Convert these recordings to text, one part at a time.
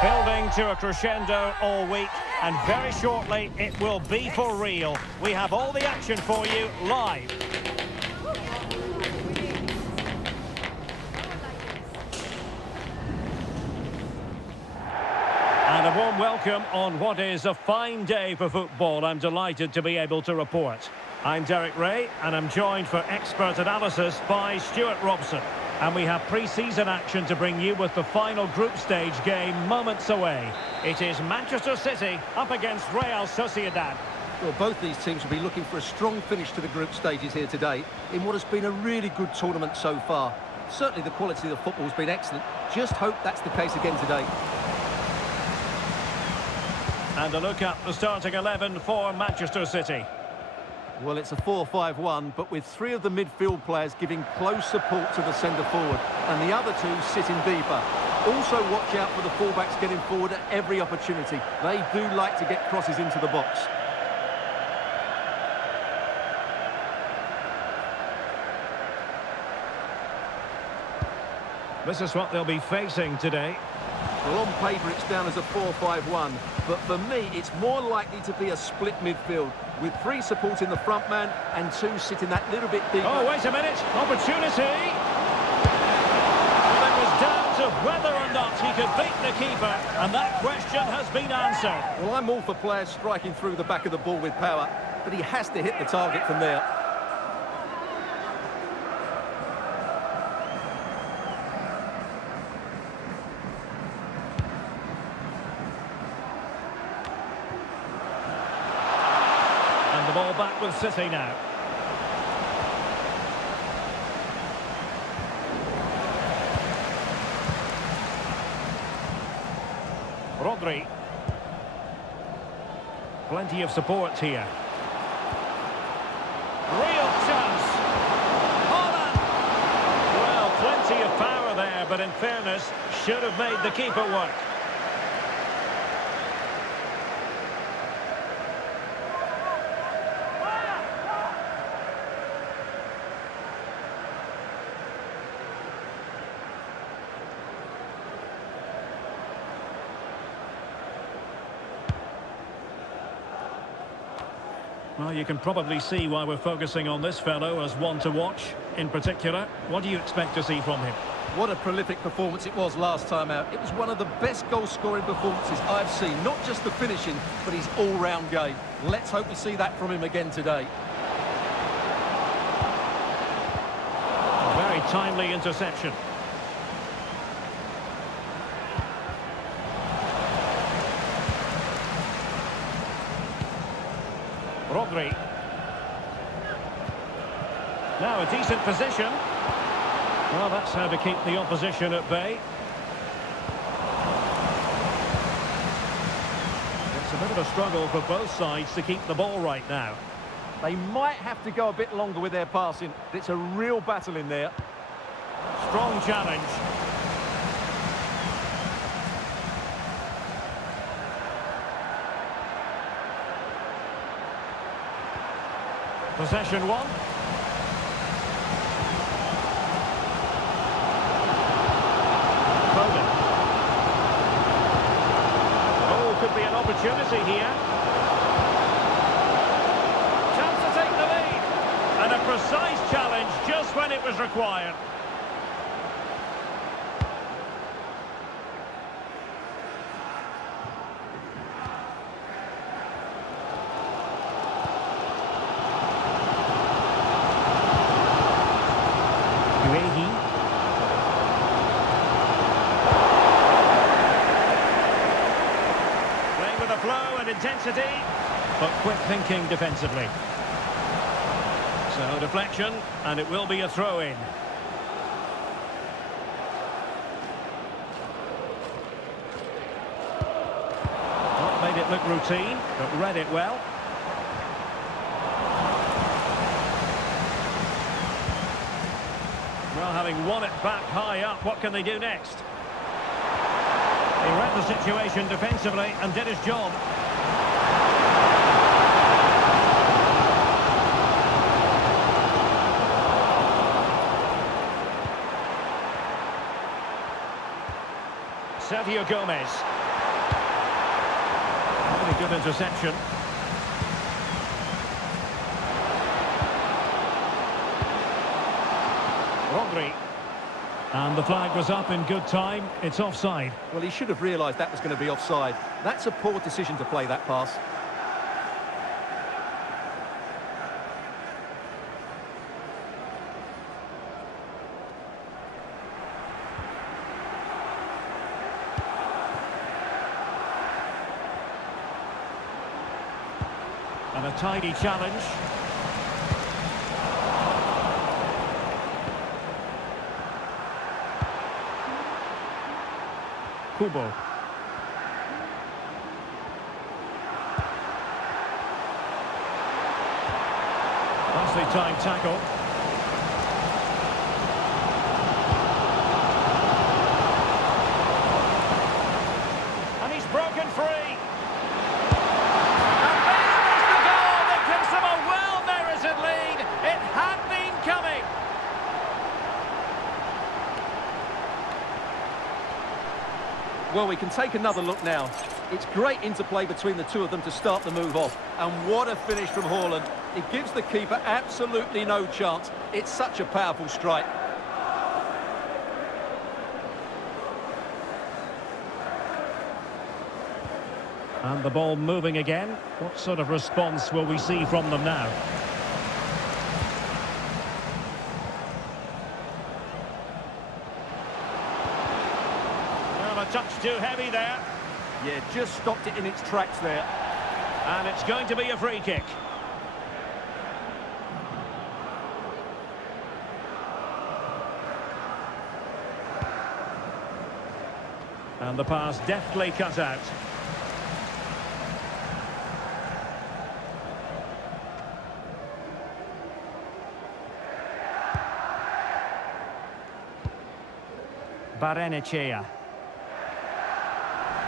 Building to a crescendo all week, and very shortly it will be for real. We have all the action for you live. And a warm welcome on what is a fine day for football. I'm delighted to be able to report. I'm Derek Ray, and I'm joined for expert analysis by Stuart Robson. And we have pre-season action to bring you with the final group stage game moments away. It is Manchester City up against Real Sociedad. Well, both these teams will be looking for a strong finish to the group stages here today in what has been a really good tournament so far. Certainly the quality of the football has been excellent. Just hope that's the case again today. And a look at the starting 11 for Manchester City. Well, it's a 4-5-1, but with three of the midfield players giving close support to the centre forward, and the other two sitting deeper. Also watch out for the fullbacks getting forward at every opportunity. They do like to get crosses into the box. This is what they'll be facing today. Well, on paper it's down as a 4-5-1, but for me it's more likely to be a split midfield, with three supporting the front man and two sitting that little bit deeper. Oh, wait a minute, opportunity! Well, it was down to whether or not he could beat the keeper, and that question has been answered. Well, I'm all for players striking through the back of the ball with power, but he has to hit the target from there. The ball back with City now. Rodri. Plenty of support here. Real chance. Holland. Well, plenty of power there, but in fairness, should have made the keeper work. Well, you can probably see why we're focusing on this fellow as one to watch. In particular, what do you expect to see from him? What a prolific performance it was last time out. It was one of the best goal-scoring performances I've seen. Not just the finishing, but his all-round game. Let's hope we see that from him again today. A very timely interception. Rodri. Now a decent position. Well, that's how to keep the opposition at bay. It's a bit of a struggle for both sides to keep the ball right now. They might have to go a bit longer with their passing. It's a real battle in there. Strong challenge. Possession one. Foden. Oh, could be an opportunity here. Chance to take the lead. And a precise challenge just when it was required. Playing with a flow and intensity, but quick thinking defensively. So deflection, and it will be a throw-in. Not made it look routine, but read it well. Well, having won it back high up, what can they do next? He read the situation defensively and did his job. Sergio Gomez. Very good interception. Rodri. And the flag was up in good time. It's offside. Well, he should have realised that was going to be offside. That's a poor decision to play that pass. And a tidy challenge. Kubo. Nicely timed tackle. And he's broken free. And there is the goal that gives them a well-merited lead. It had been coming. Well, we can take another look now. It's great interplay between the two of them to start the move off. And what a finish from Haaland. It gives the keeper absolutely no chance. It's such a powerful strike. And the ball moving again. What sort of response will we see from them now? Well, a touch too heavy there. Yeah, just stopped it in its tracks there. And it's going to be a free kick. And the pass deftly cut out. Barrenechea.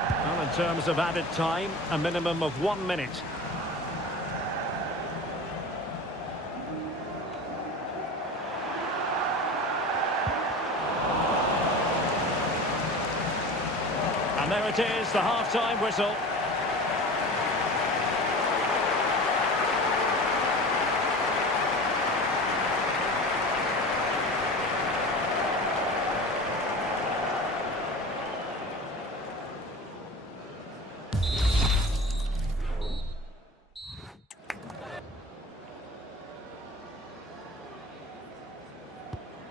Well, in terms of added time, a minimum of 1 minute. And there it is, the half-time whistle.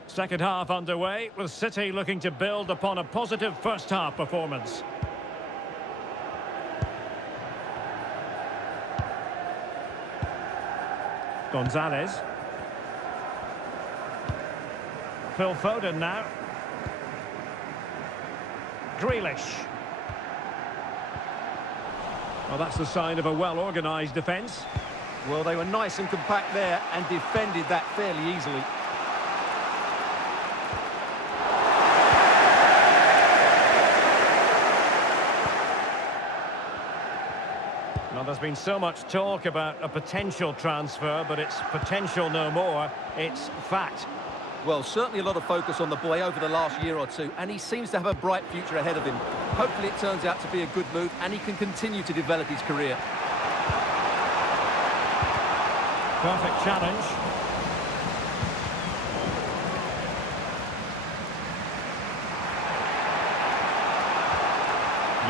Second half underway, with City looking to build upon a positive first half performance. Gonzalez. Phil Foden now. Grealish. Well, that's the sign of a well-organised defence. Well, they were nice and compact there and defended that fairly easily. Well, there's been so much talk about a potential transfer, but it's potential no more. It's fact. Well, certainly a lot of focus on the boy over the last year or two, and he seems to have a bright future ahead of him. Hopefully it turns out to be a good move, and he can continue to develop his career. Perfect challenge.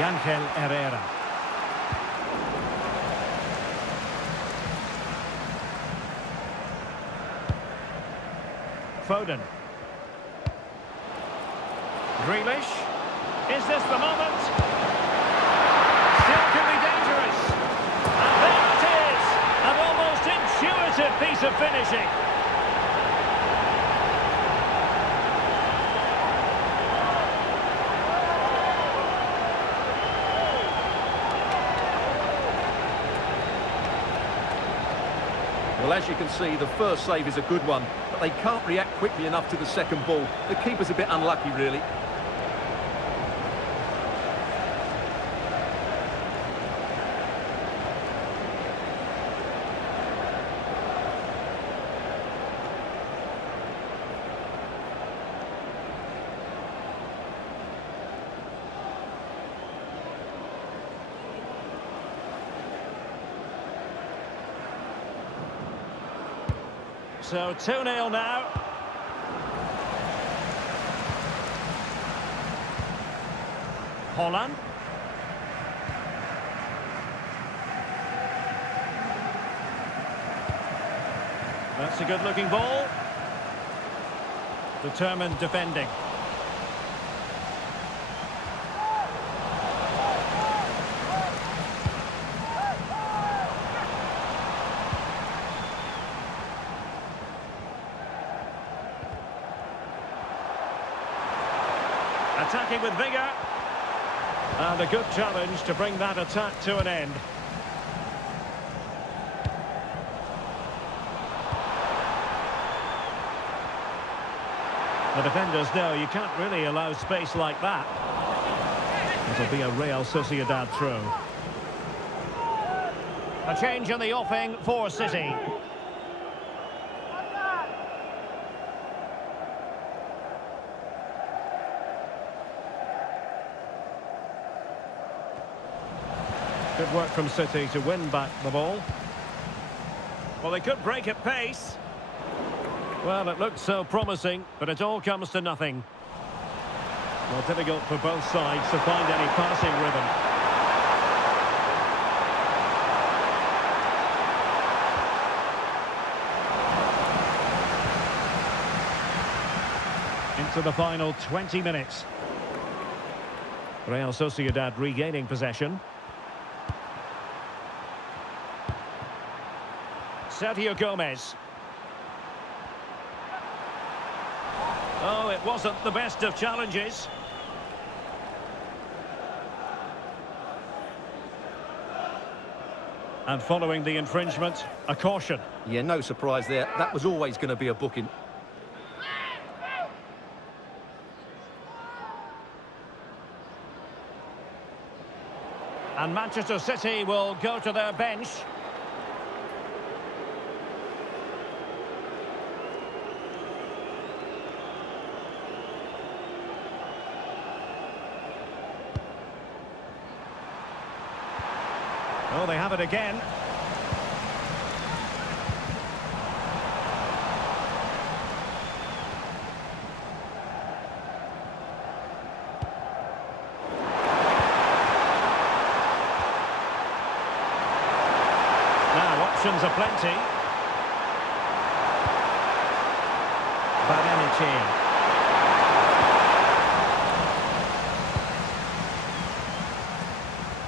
Ángel Herrera. Foden. Grealish. Is this the moment? Still can be dangerous. And there it is. An almost intuitive piece of finishing. Well, as you can see, the first save is a good one, but they can't react quickly enough to the second ball. The keeper's a bit unlucky, really. So 2-0 now. Holland. That's a good-looking ball. Determined defending. Attacking with vigour. And a good challenge to bring that attack to an end. The defenders know you can't really allow space like that. It'll be a Real Sociedad throw. A change in the offing for City. Good work from City to win back the ball. Well, they could break at pace. Well, it looked so promising, but it all comes to nothing. Well, difficult for both sides to find any passing rhythm. Into the final 20 minutes. Real Sociedad regaining possession. Sergio Gomez. Oh, it wasn't the best of challenges. And following the infringement, a caution. Yeah, no surprise there. That was always going to be a booking. And Manchester City will go to their bench. Oh, they have it again. Now, options are plenty. Badenici.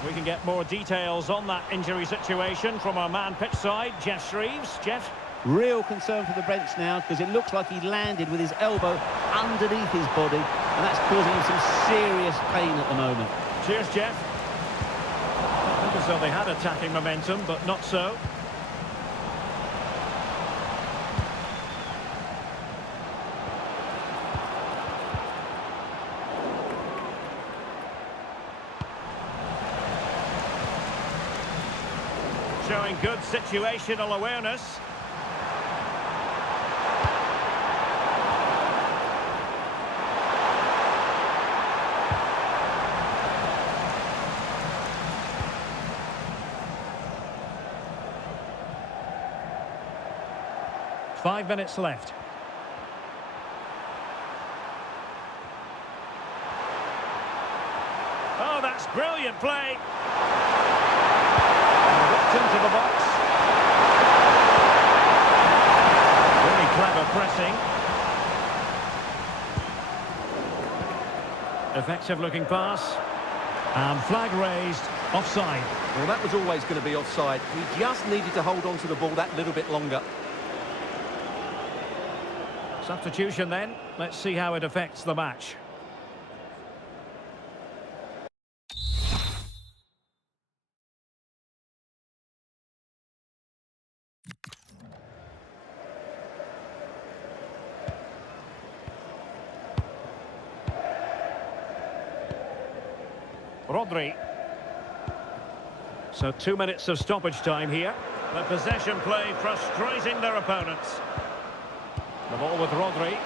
We can get more details on that injury situation from our man pitch side, Jeff Shreves. Jeff? Real concern for the bench now, because it looks like he landed with his elbow underneath his body, and that's causing him some serious pain at the moment. Cheers, Jeff. I think as though they had attacking momentum, but not so. Showing good situational awareness. Five minutes left. Oh, that's brilliant play. Into the box. Really clever pressing. Effective looking pass. And flag raised. Offside. Well, that was always going to be offside. He just needed to hold on to the ball that little bit longer. Substitution then. Let's see how it affects the match. Rodri. So 2 minutes of stoppage time here. The possession play frustrating their opponents. The ball with Rodri.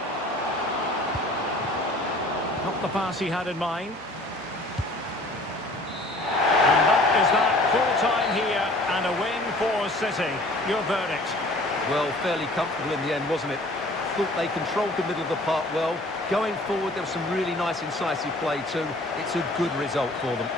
Not the pass he had in mind. And that is that. Full time here and a win for City. Your verdict? Well, fairly comfortable in the end, wasn't it? Thought they controlled the middle of the park well. Going forward, there was some really nice incisive play too. It's a good result for them.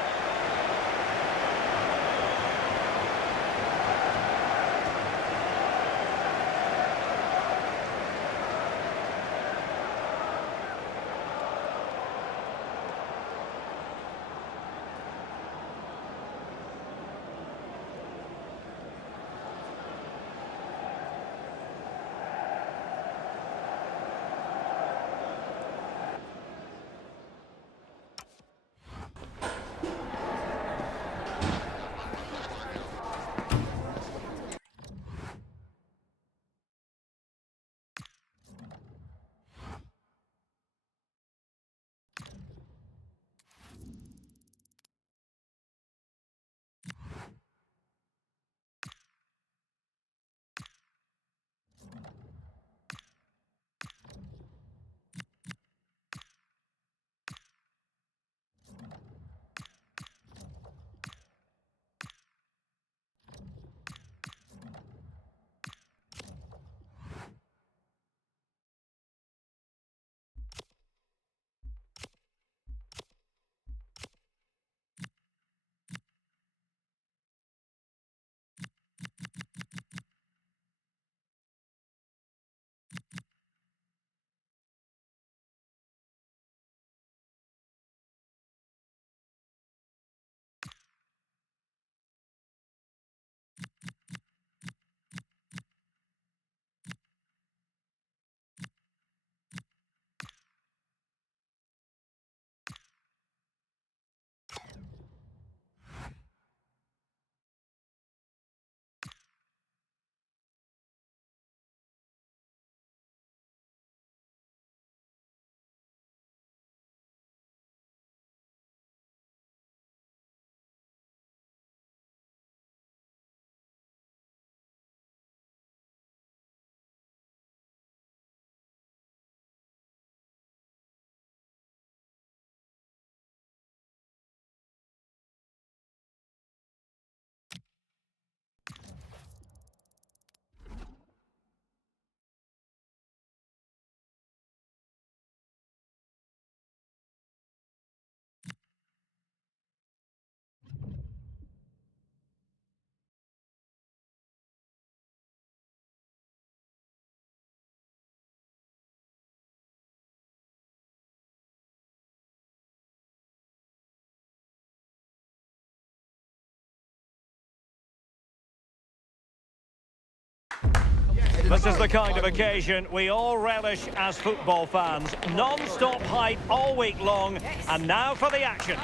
This is the kind of occasion we all relish as football fans. Non-stop hype all week long, and now for the action.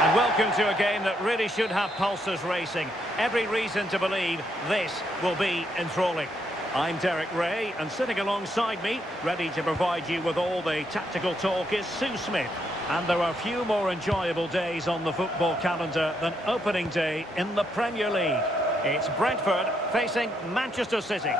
And welcome to a game that really should have pulses racing. Every reason to believe this will be enthralling. I'm Derek Ray, and sitting alongside me, ready to provide you with all the tactical talk, is Sue Smith. And there are few more enjoyable days on the football calendar than opening day in the Premier League. It's Brentford facing Manchester City.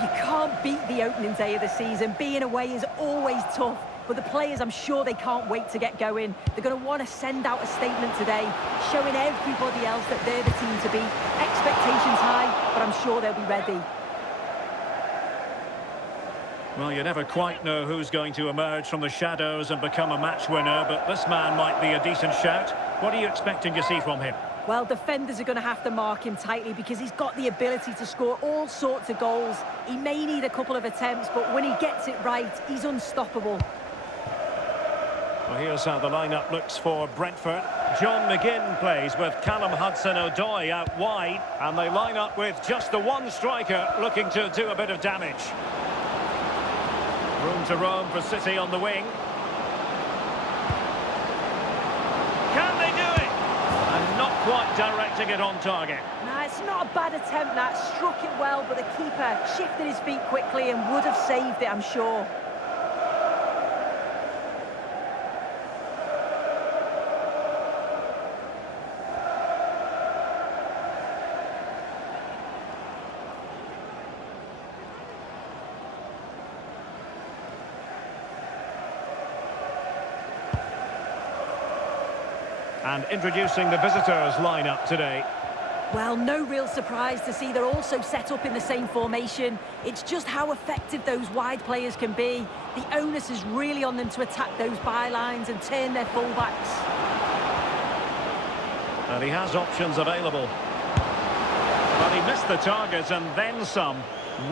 You can't beat the opening day of the season. Being away is always tough. But the players, I'm sure they can't wait to get going. They're going to want to send out a statement today, showing everybody else that they're the team to beat. Expectations high, but I'm sure they'll be ready. Well, you never quite know who's going to emerge from the shadows and become a match winner, but this man might be a decent shout. What are you expecting to see from him? Well, defenders are going to have to mark him tightly because he's got the ability to score all sorts of goals. He may need a couple of attempts, but when he gets it right, he's unstoppable. Well, here's how the lineup looks for Brentford. John McGinn plays with Callum Hudson-Odoi out wide, and they line up with just the one striker looking to do a bit of damage. Room to roam for City on the wing. Can they do it? And not quite directing it on target. No, it's not a bad attempt, that. Struck it well, but the keeper shifted his feet quickly and would have saved it, I'm sure. And introducing the visitors lineup today. Well, no real surprise to see they're also set up in the same formation. It's just how effective those wide players can be. The onus is really on them to attack those bylines and turn their fullbacks. And he has options available. But he missed the target and then some.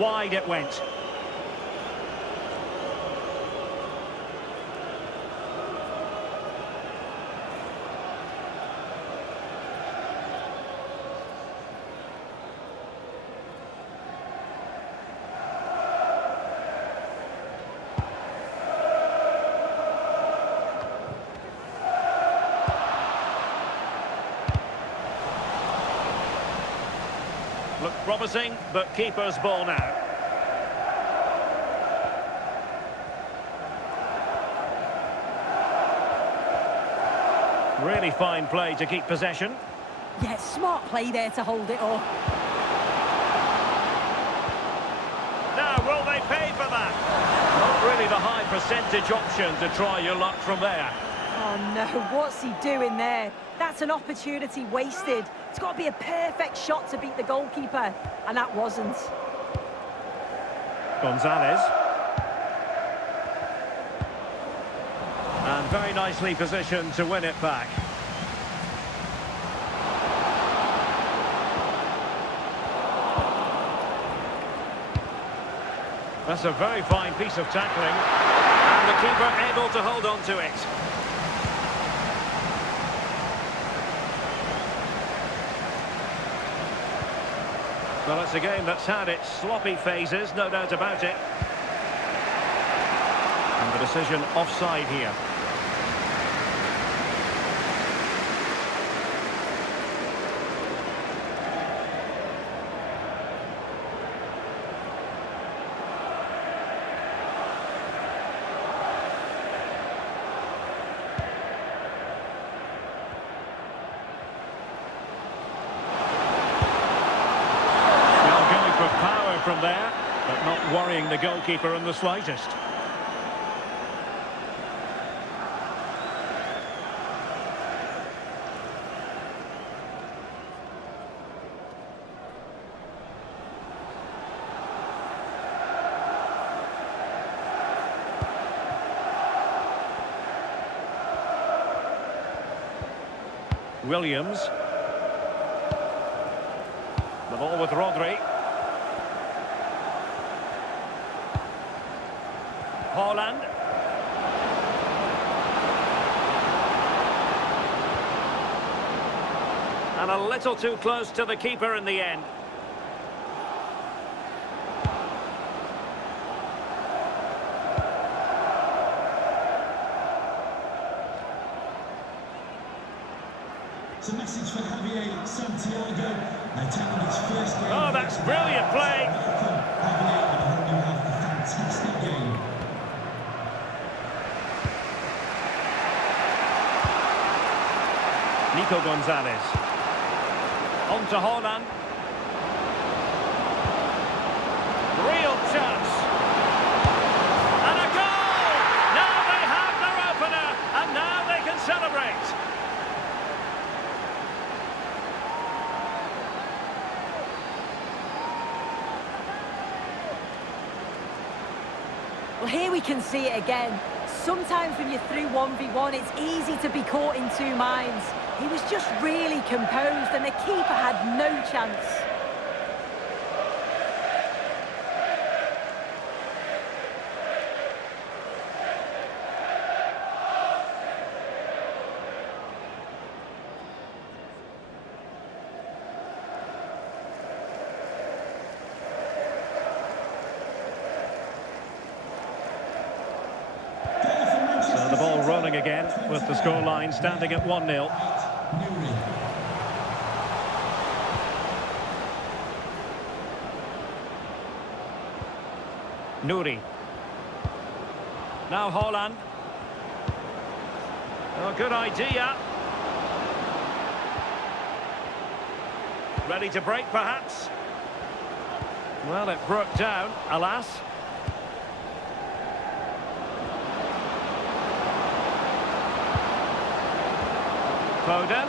Wide it went. Look promising, but keeper's ball now. Really fine play to keep possession. Yeah, smart play there to hold it off. Now, will they pay for that? Not really the high percentage option to try your luck from there. Oh no, what's he doing there? That's an opportunity wasted. It's got to be a perfect shot to beat the goalkeeper, and that wasn't. Gonzalez. And very nicely positioned to win it back. That's a very fine piece of tackling. And the keeper able to hold on to it. Well, it's a game that's had its sloppy phases, no doubt about it. And the decision offside here. From there, but not worrying the goalkeeper in the slightest. Williams. The ball with Rodri. Holland. And a little too close to the keeper in the end. It's a message for Javier Santiago. Attending his first game. Oh, that's brilliant play. Javier, I hope you have a fantastic game. Nico Gonzalez. On to Holland. Real chance. And a goal! Now they have their opener, and now they can celebrate. Well, here we can see it again. Sometimes when you're through 1v1, it's easy to be caught in two minds. He was just really composed and the keeper had no chance. So the ball rolling again with the scoreline standing at 1-0. Nouri. Now Holland. Oh, good idea. Ready to break, perhaps? Well, it broke down, alas. Foden.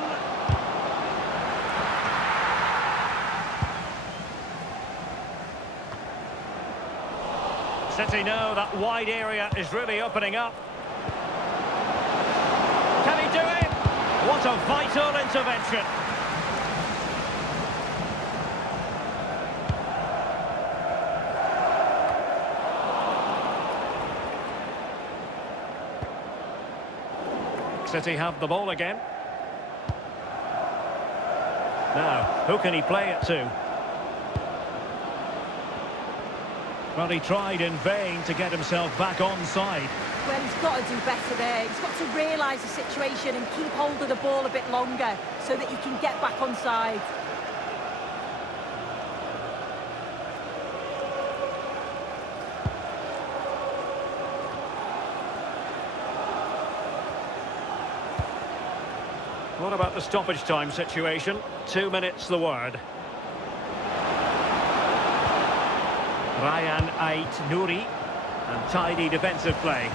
City know that wide area is really opening up. Can he do it? What a vital intervention. City have the ball again. Now, who can he play it to? Well, he tried in vain to get himself back onside. Well, he's got to do better there. He's got to realise the situation and keep hold of the ball a bit longer so that he can get back onside. What about the stoppage time situation? 2 minutes the word. Ryan Ait-Nouri, and tidy defensive play.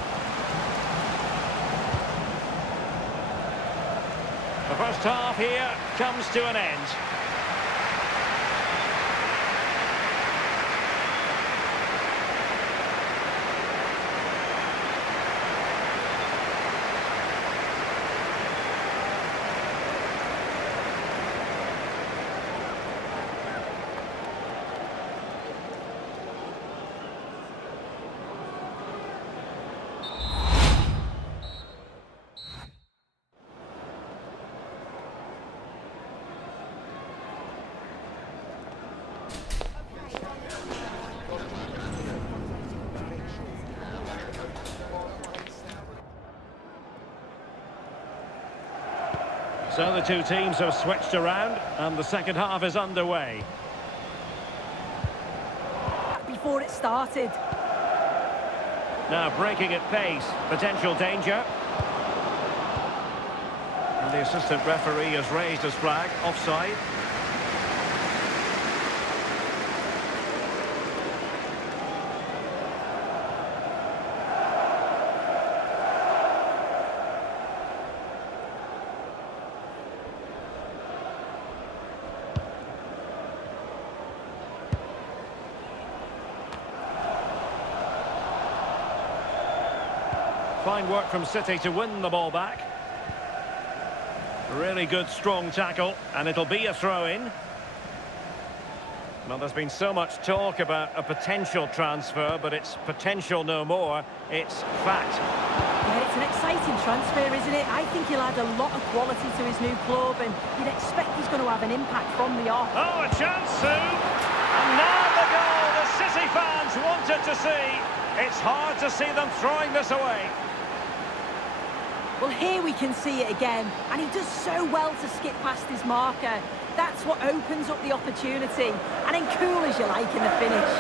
The first half here comes to an end. So the two teams have switched around and the second half is underway. Before it started. Now breaking at pace, potential danger. And the assistant referee has raised his flag, offside. Fine work from City to win the ball back. Really good, strong tackle, and it'll be a throw-in. Well, there's been so much talk about a potential transfer, but it's potential no more. It's fact. Yeah, it's an exciting transfer, isn't it? I think he'll add a lot of quality to his new club, and you'd expect he's going to have an impact from the off. Oh, a chance soon! And now the goal the City fans wanted to see. It's hard to see them throwing this away. Well, here we can see it again, and he does so well to skip past his marker. That's what opens up the opportunity, and then cool as you like in the finish.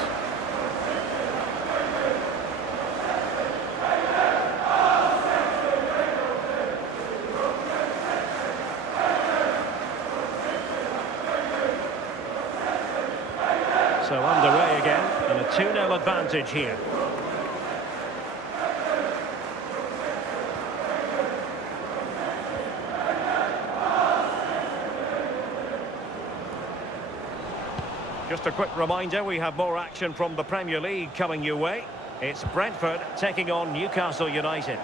So underway again, and a 2-0 advantage here. Just a quick reminder, we have more action from the Premier League coming your way. It's Brentford taking on Newcastle United.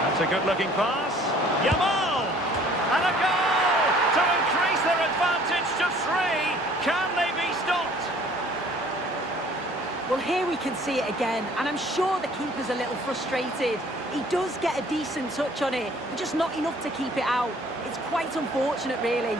That's a good-looking pass. Yamal! And a goal to increase their advantage to 3. Can they be stopped? Well, here we can see it again, and I'm sure the keeper's a little frustrated. He does get a decent touch on it, but just not enough to keep it out. It's quite unfortunate, really.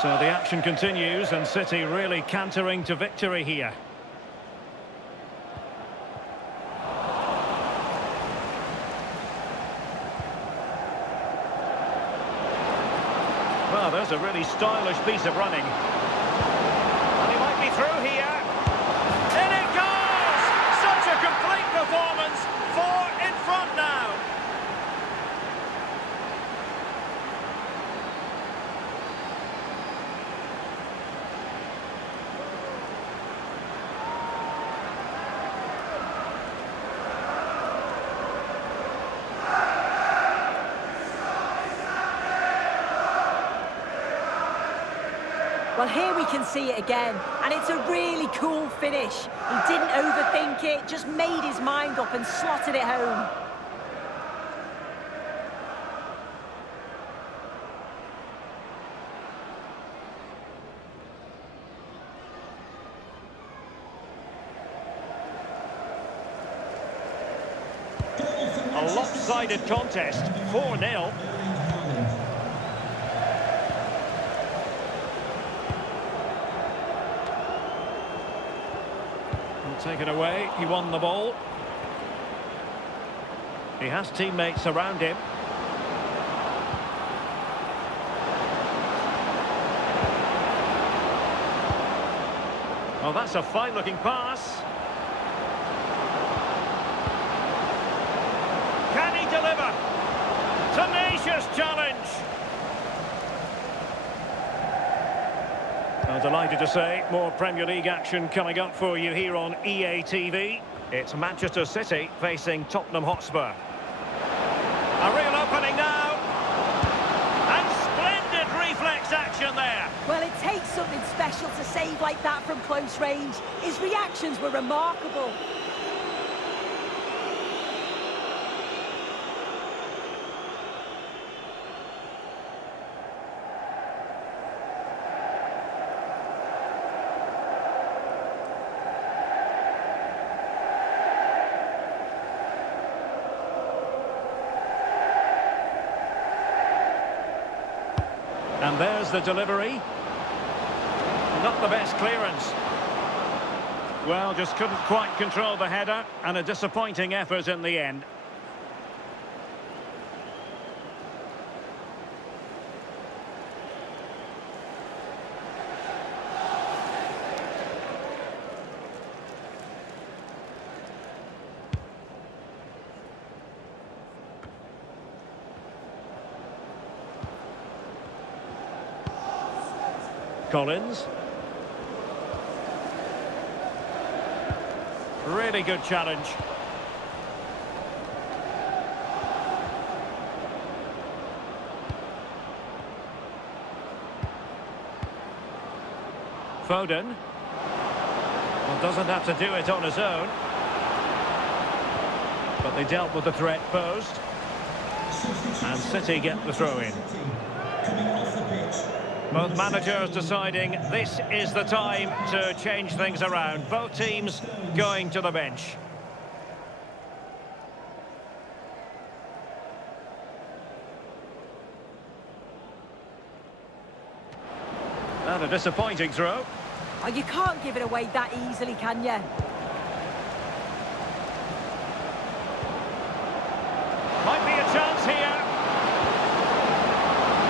So the action continues, and City really cantering to victory here. Well, there's a really stylish piece of running. And he might be through here. In it goes! Such a complete performance for Well, here we can see it again, and it's a really cool finish. He didn't overthink it, just made his mind up and slotted it home. A lopsided contest, 4-0. Taken away, he won the ball. He has teammates around him. Well, that's a fine-looking pass. Can he deliver? Tenacious challenge. I'm delighted to say more Premier League action coming up for you here on EA TV. It's Manchester City facing Tottenham Hotspur. A real opening now. And splendid reflex action there. Well, it takes something special to save like that from close range. His reactions were remarkable. And there's the delivery. Not the best clearance. Well, just couldn't quite control the header, and a disappointing effort in the end. Collins. Really good challenge. Foden. Well, doesn't have to do it on his own. But they dealt with the threat posed. And City get the throw in. Coming off the pitch. Both managers deciding this is the time to change things around. Both teams going to the bench. And a disappointing throw. Oh, you can't give it away that easily, can you? Might be a chance here.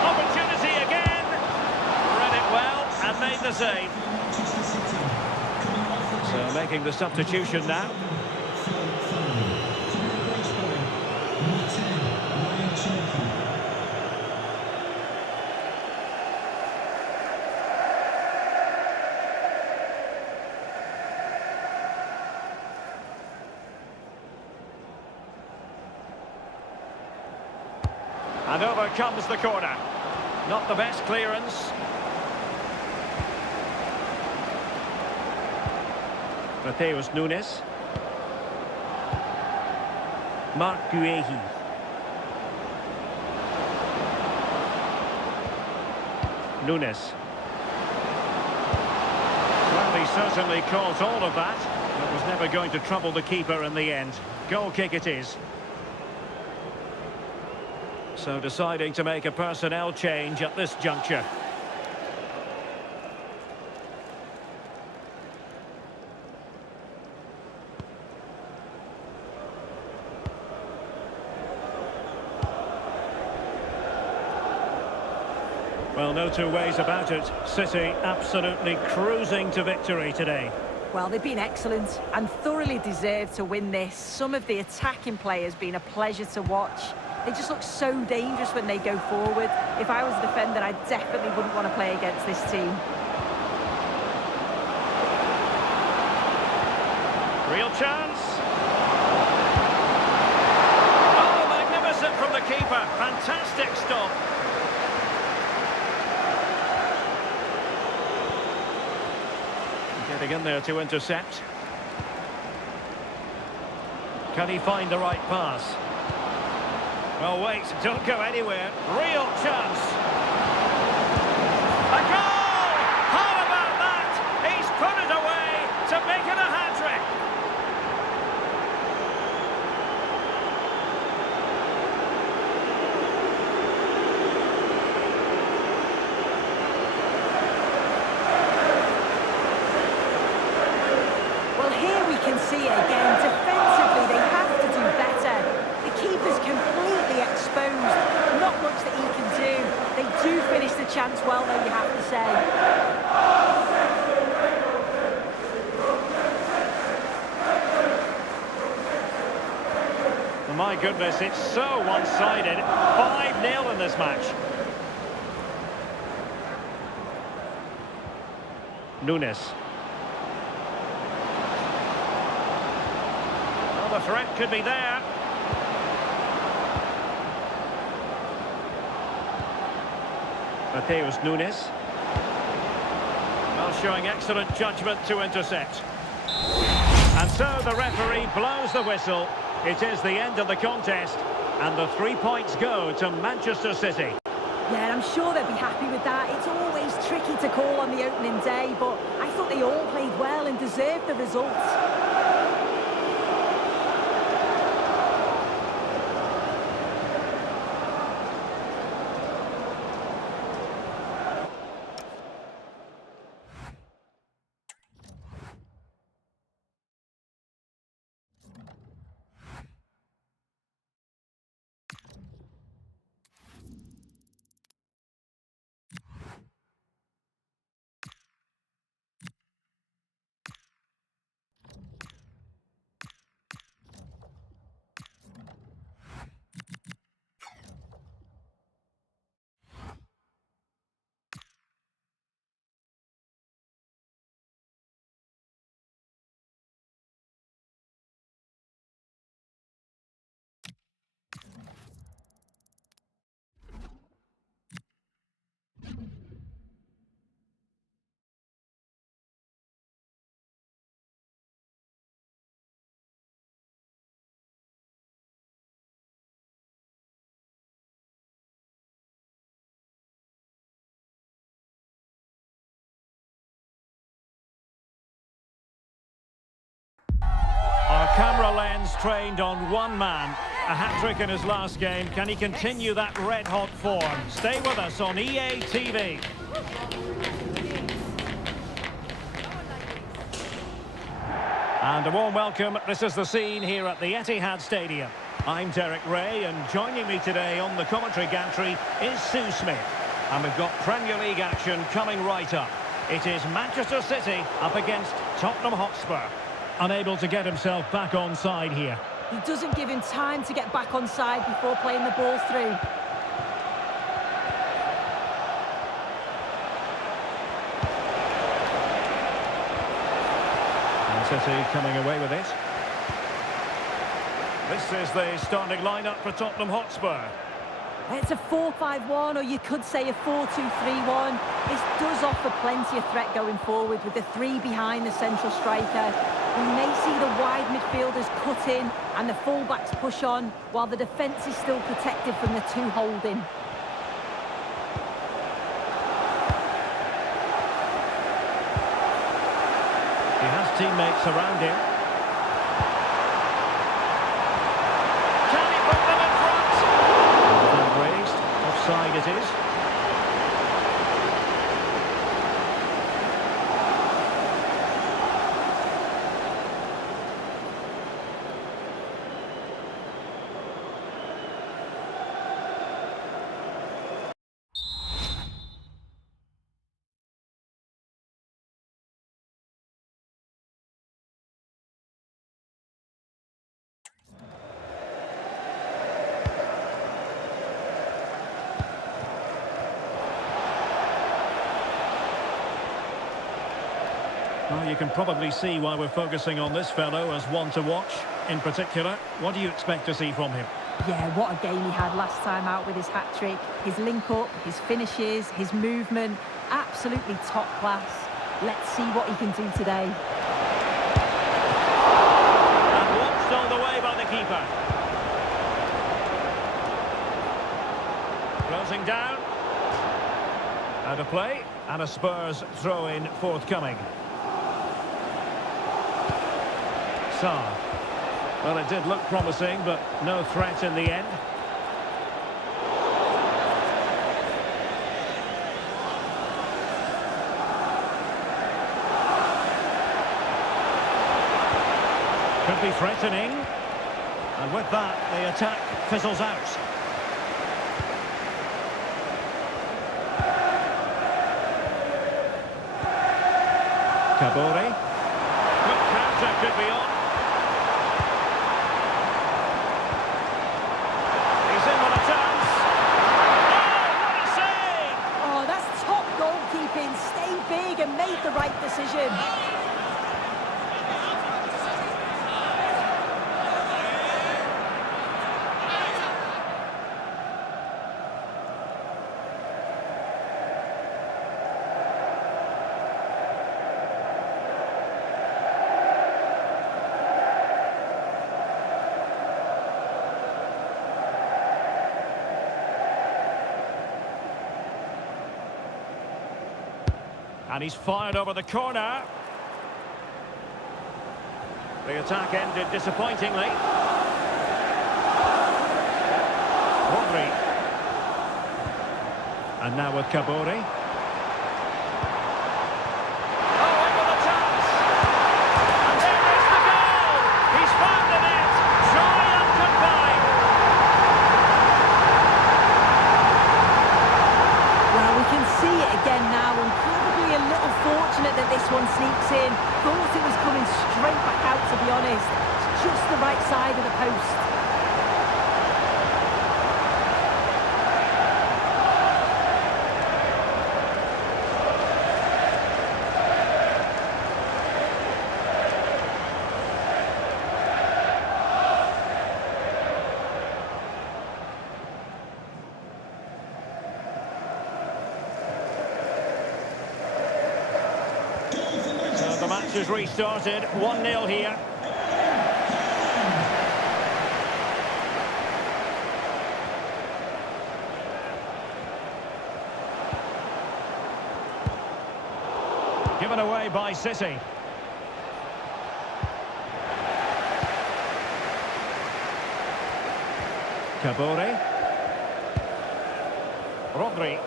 Opportunity again. Read it well and made the save. So making the substitution now. And over comes the corner. Not the best clearance. Mateus Nunes. Marc Guehi. Nunes. Well, he certainly caused all of that, but was never going to trouble the keeper in the end. Goal kick it is. So deciding to make a personnel change at this juncture. Well, no two ways about it. City absolutely cruising to victory today. Well, they've been excellent and thoroughly deserved to win this. Some of the attacking play has been a pleasure to watch. They just look so dangerous when they go forward. If I was a defender, I definitely wouldn't want to play against this team. Real chance. Oh, magnificent from the keeper. Fantastic stop. Getting in there to intercept. Can he find the right pass? Well, wait, don't go anywhere. Real chance. A goal! How about that? He's put it away to make it a hat-trick. Well, here we can see it again. Defensively, they have to do better. The keeper's completely exposed. Not much that he can do. They do finish the chance well, though, you have to say. My goodness, it's so one-sided. 5-0 in this match. Nunes. Well, the threat could be there. Mateus Nunes. Well, showing excellent judgment to intercept. And so the referee blows the whistle. It is the end of the contest, and the 3 points go to Manchester City. Yeah, and I'm sure they'll be happy with that. It's always tricky to call on the opening day, but I thought they all played well and deserved the results. Our camera lens trained on one man. A hat-trick in his last game. Can he continue that red-hot form? Stay with us on EA TV. And a warm welcome. This is the scene here at the Etihad Stadium. I'm Derek Ray, and joining me today on the commentary gantry is Sue Smith. And we've got Premier League action coming right up. It is Manchester City up against Tottenham Hotspur. Unable to get himself back on side here. He doesn't give him time to get back on side before playing the ball through. And City coming away with it. This is the starting lineup for Tottenham Hotspur. It's a 4-5-1, or you could say a 4-2-3-1. This does offer plenty of threat going forward with the three behind the central striker. We may see the wide midfielders cut in and the fullbacks push on, while the defence is still protected from the two holding. He has teammates around him. Can he put them in front? And raised. Offside it is. Well, you can probably see why we're focusing on this fellow as one to watch. In particular, what do you expect to see from him? Yeah, what a game he had last time out with his hat-trick. His link-up, his finishes, his movement, absolutely top class. Let's see what he can do today. And watched all the way by the keeper. Closing down. Out of play. And a Spurs throw-in forthcoming. Sarr. Well, it did look promising, but no threat in the end. Could be threatening. And with that, the attack fizzles out. Kabore. Good counter could be on. He's in with a chance. Oh, what a save! Oh, that's top goalkeeping. Stayed big and made the right decision. And he's fired over the corner. The attack ended disappointingly. Rodri. And now with Kabore. Oh, into the chance! And there is the goal! He's found the net! Try and combine! Well, we can see it again now, and probably a little fortunate that this one sneaks in. Thought it was coming straight back out, to be honest. It's just the right side of the post. So the match has restarted. 1-0 here. Given away by City. Kabore. Rodri.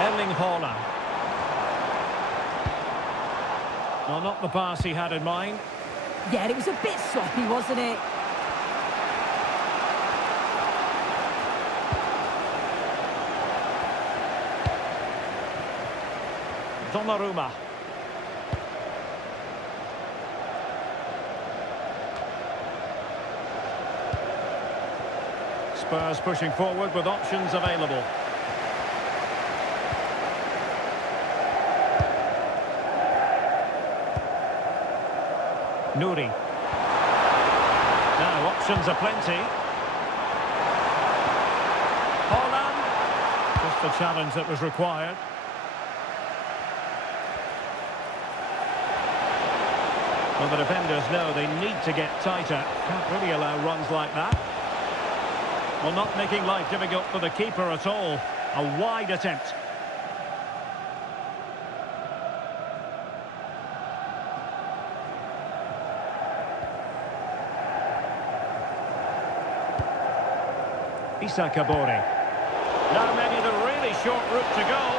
Erling Haaland. Well, not the pass he had in mind. Yeah, it was a bit sloppy, wasn't it? Donnarumma. Spurs pushing forward with options available. Nouri. Now options are plenty. Haaland. Just the challenge that was required. Well, the defenders know they need to get tighter. Can't really allow runs like that. Well, not making life difficult for the keeper at all. A wide attempt. Issa Kabore. Now maybe the really short route to go.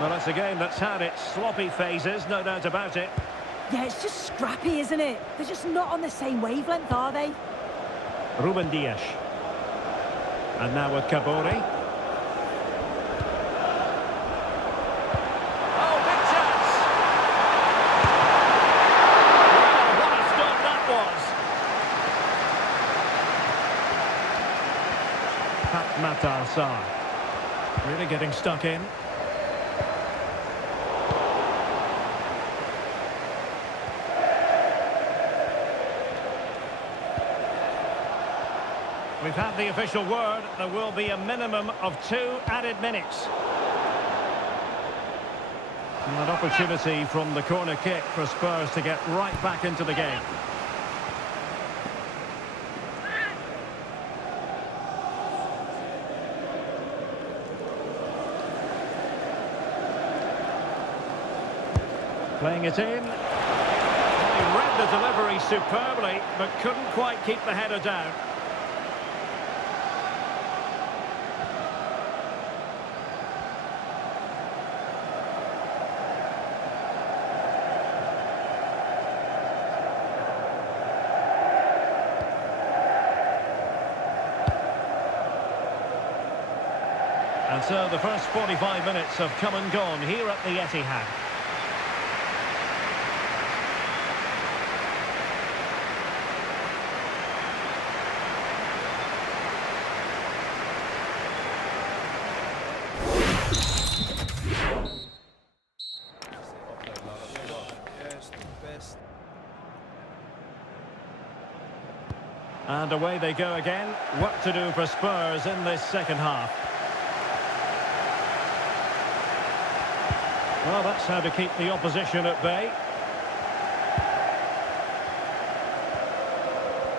Well, that's a game that's had its sloppy phases, no doubt about it. Yeah, it's just scrappy, isn't it? They're just not on the same wavelength, are they? Ruben Dias. And now with Kabore. Oh, big chance! Wow, what a stop that was! Pat Matar Sarr. Really getting stuck in. We've had the official word. There will be a minimum of 2 added minutes. And an opportunity from the corner kick for Spurs to get right back into the game. Playing it in. He read the delivery superbly, but couldn't quite keep the header down. And so the first 45 minutes have come and gone here at the Etihad. And away they go again. What to do for Spurs in this second half. Well, that's how to keep the opposition at bay.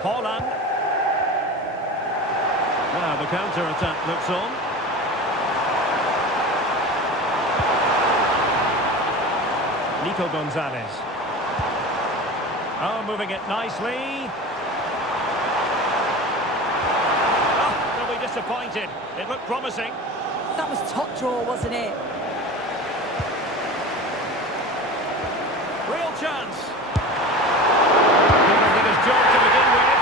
Holland. Now the counter-attack looks on. Nico Gonzalez. Oh, moving it nicely. Disappointed. It looked promising. That was top draw, wasn't it? Real chance. He did his job to begin with.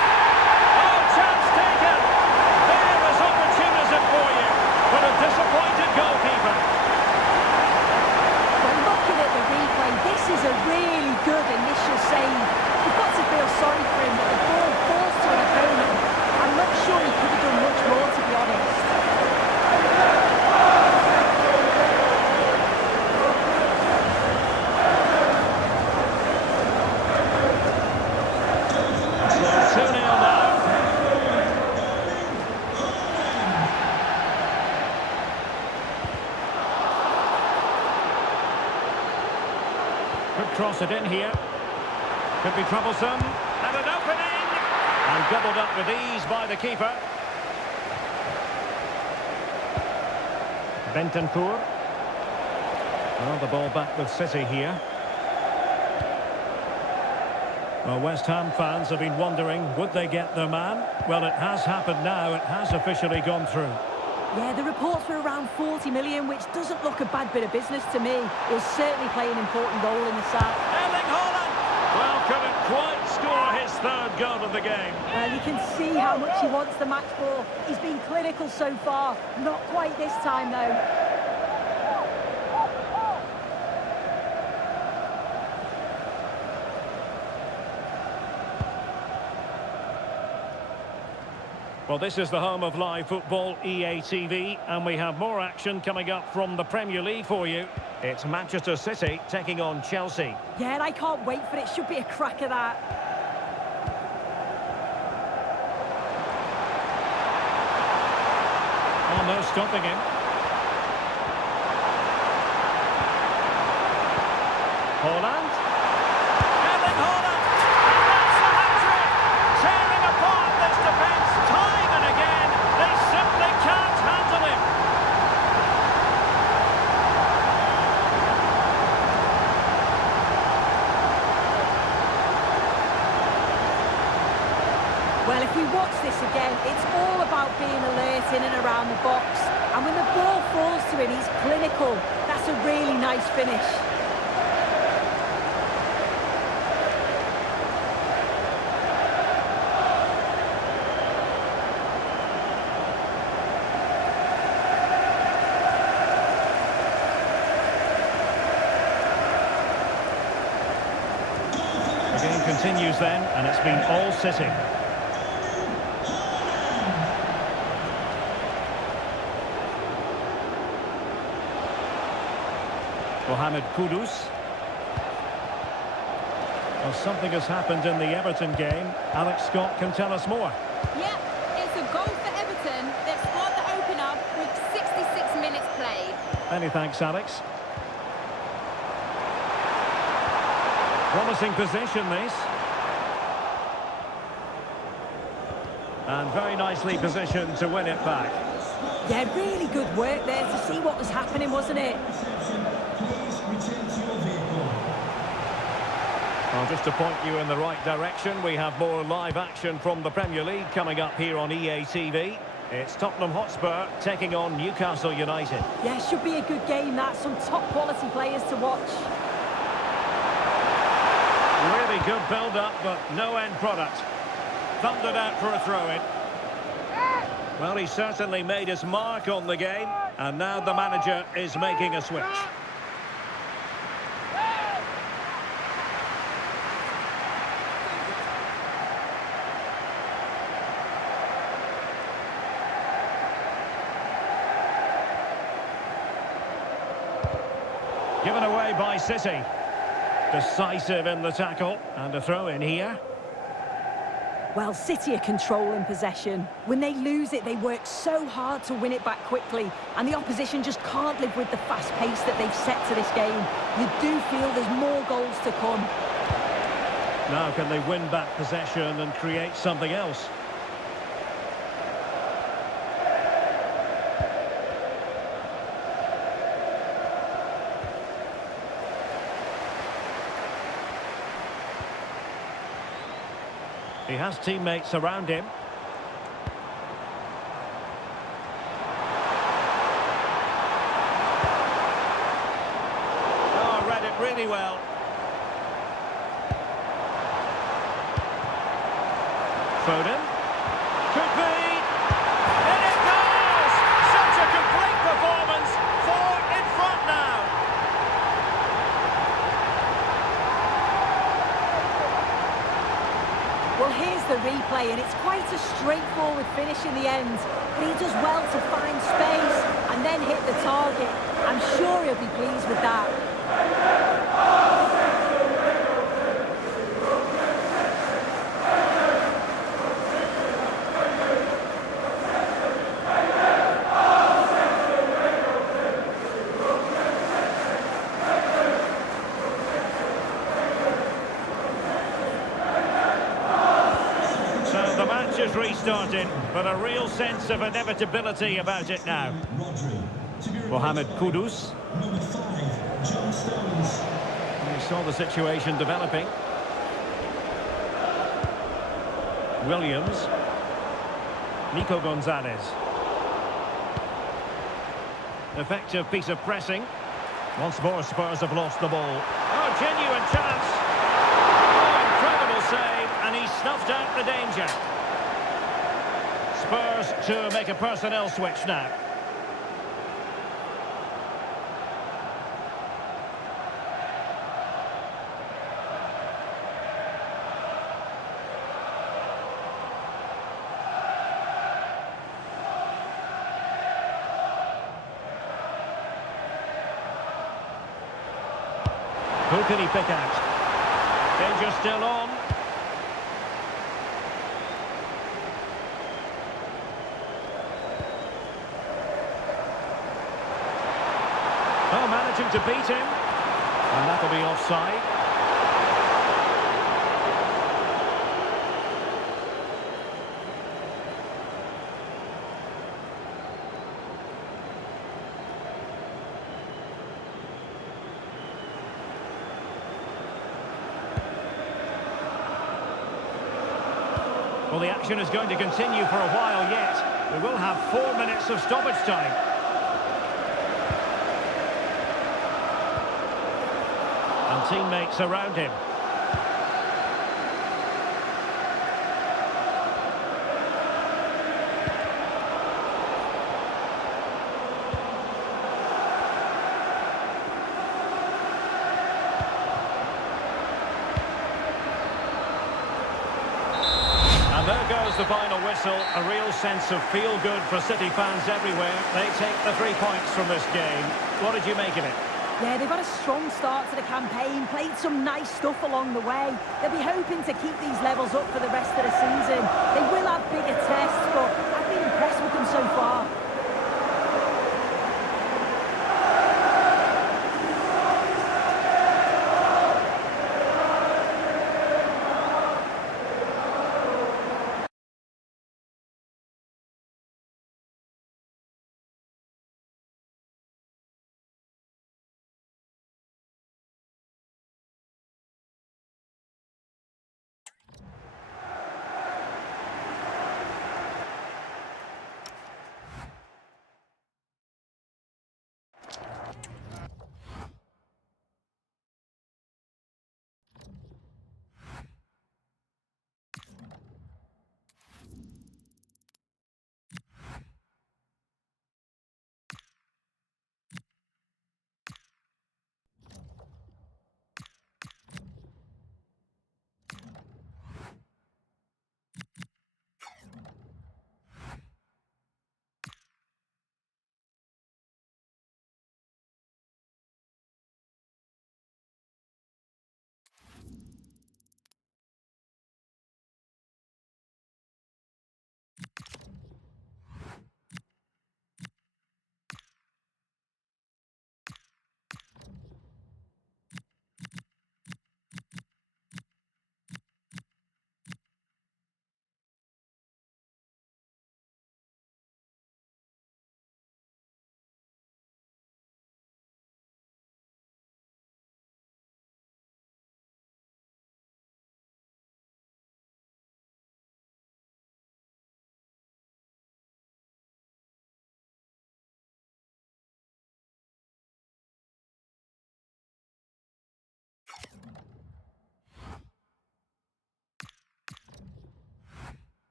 Oh, chance taken. There is opportunism for you, but a disappointed goalkeeper. When looking at the replay, this is a really good initial save. You've got to feel sorry for him, but the ball falls to an opponent. I'm not sure he could have done much more, to be honest. So 2-0 now. Could cross it in here. Could be troublesome. And an opening. And gobbled up with ease by the keeper. Bentancur. Well, the ball back with City here. Well, West Ham fans have been wondering, would they get their man? Well, it has happened now. It has officially gone through. Yeah, the reports were around 40 million, which doesn't look a bad bit of business to me. He'll certainly play an important role in the side. Erling Haaland! Well, couldn't quite score his third goal of the game. Well, you can see how much he wants the match ball. He's been clinical so far. Not quite this time, though. Well, this is the home of live football, EA TV, and we have more action coming up from the Premier League for you. It's Manchester City taking on Chelsea. Yeah, and I can't wait for it. Should be a cracker, that. Oh, no stopping him. Haaland. Erling Haaland! And that's the hat-trick! Tearing apart this defence time and again. They simply can't handle him. Well, if we watch this again, it's all about being alert in and around the box. And when the ball falls to him, he's clinical. That's a really nice finish. The game continues then, and it's been all City. Mohamed Kudus. Well, something has happened in the Everton game. Alex Scott can tell us more. Yeah, it's a goal Many thanks, Alex. Promising position, this. And very nicely positioned to win it back. Yeah, really good work there to see what was happening, wasn't it? Please return to your vehicle. Well, just to point you in the right direction, we have more live action from the Premier League coming up here on EA TV. It's Tottenham Hotspur taking on Newcastle United. Yeah, should be a good game, that. Some top-quality players to watch. Really good build-up, but no end product. Thundered out for a throw-in. Well, he certainly made his mark on the game, and now the manager is making a switch. Given away by City. Decisive in the tackle, and a throw-in here. Well, City are controlling possession. When they lose it, they work so hard to win it back quickly, and the opposition just can't live with the fast pace that they've set to this game. You do feel there's more goals to come. Now can they win back possession and create something else? He has teammates around him. Oh, read it really well. Foden. Could be. And it goes! Such a complete performance. 4 in front now. Well, here's the replay, and it's quite a straightforward finish in the end. But he does well to find space and then hit the target. I'm sure he'll be pleased with that. Is restarted, but a real sense of inevitability about it now. Mohamed Kudus. Number 5, John Stones. We saw the situation developing. Williams. Nico Gonzalez. Effective piece of pressing. Once more Spurs have lost the ball. Oh, genuine chance. Oh, incredible save, and he snuffed out the danger. Spurs to make a personnel switch now. Who can he pick out? Danger still on. Oh, managing to beat him. And that'll be offside. Well, the action is going to continue for a while yet. We will have 4 minutes of stoppage time. And teammates around him. And there goes the final whistle. A real sense of feel-good for City fans everywhere. They take the 3 points from this game. What did you make of it? Yeah, they've had a strong start to the campaign, played some nice stuff along the way. They'll be hoping to keep these levels up for the rest of the season. They will have bigger tests, but I've been impressed with them so far.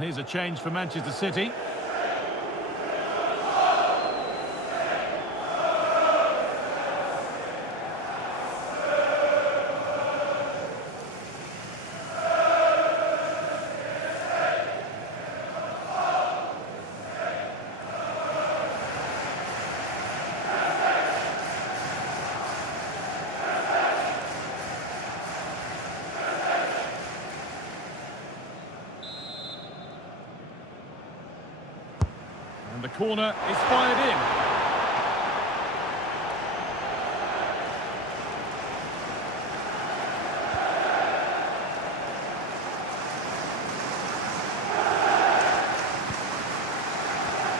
here's a change for Manchester City. And the corner is fired in.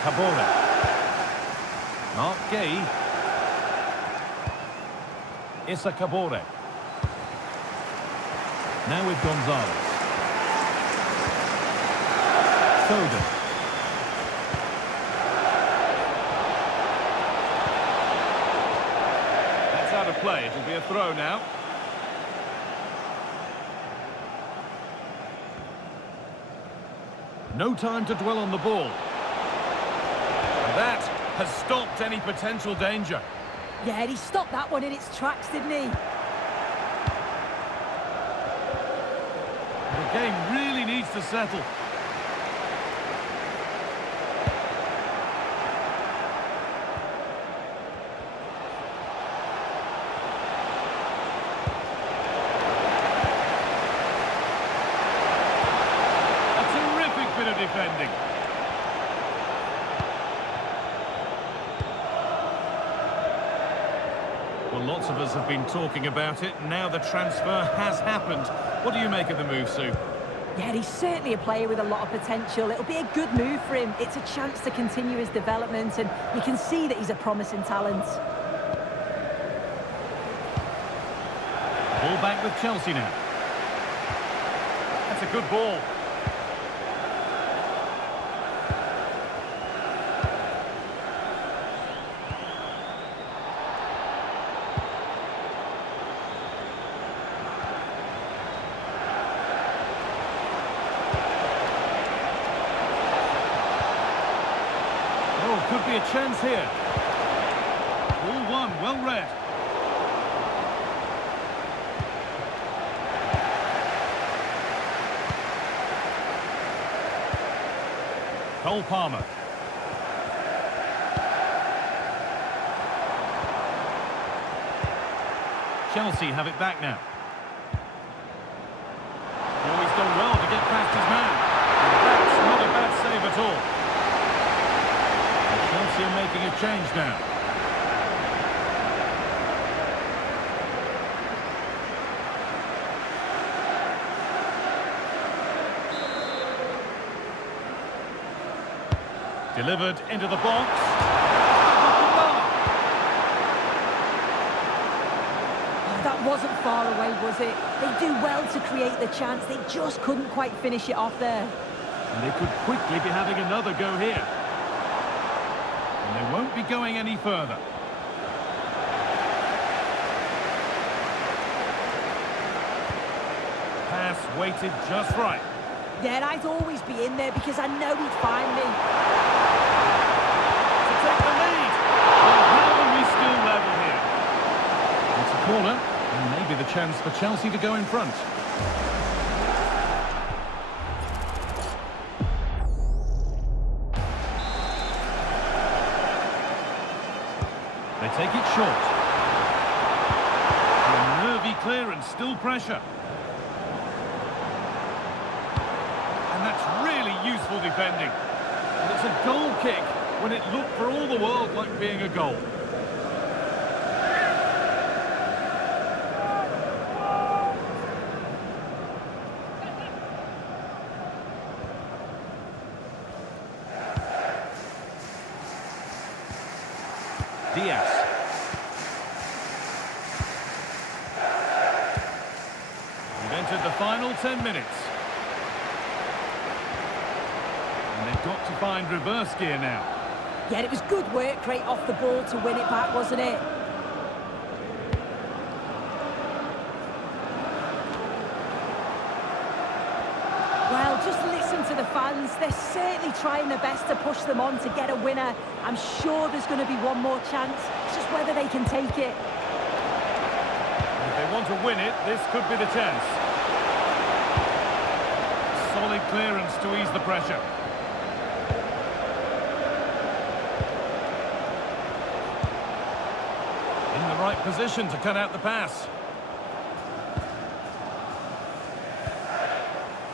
Cabore. Mark Gay. Issa Cabore. Now with Gonzalez. Foden. Out of play, it'll be a throw now. No time to dwell on the ball. And that has stopped any potential danger. Yeah, he stopped that one in its tracks, didn't he? The game really needs to settle. Defending. Well, lots of us have been talking about it. Now the transfer has happened. What do you make of the move, Sue? Yeah, he's certainly a player with a lot of potential. It'll be a good move for him. It's a chance to continue his development, and you can see that he's a promising talent. Ball back with Chelsea now. That's a good ball. Could be a chance here. Ball one, well read. Cole Palmer. Chelsea have it back now. Oh, he's done well to get past his man. That's not a bad save at all. Chelsea are making a change now. Delivered into the box. Oh, that wasn't far away, was it? They do well to create the chance. They just couldn't quite finish it off there. And they could quickly be having another go here. And they won't be going any further. Pass weighted just right. Yeah, I'd always be in there because I know he'd find me. To take the lead. Well, how are we still level here? It's a corner, and maybe the chance for Chelsea to go in front. They take it short. A nervy clearance, still pressure. And that's really useful defending. And it's a goal kick when it looked for all the world like being a goal. Diaz. We've entered the final 10 minutes. And they've got to find reverse gear now. Yeah, it was good work right off the ball to win it back, wasn't it? Well, just listen to the fans. They're certainly trying their best to push them on to get a winner. I'm sure there's going to be one more chance. It's just whether they can take it. If they want to win it, this could be the chance. Solid clearance to ease the pressure. In the right position to cut out the pass.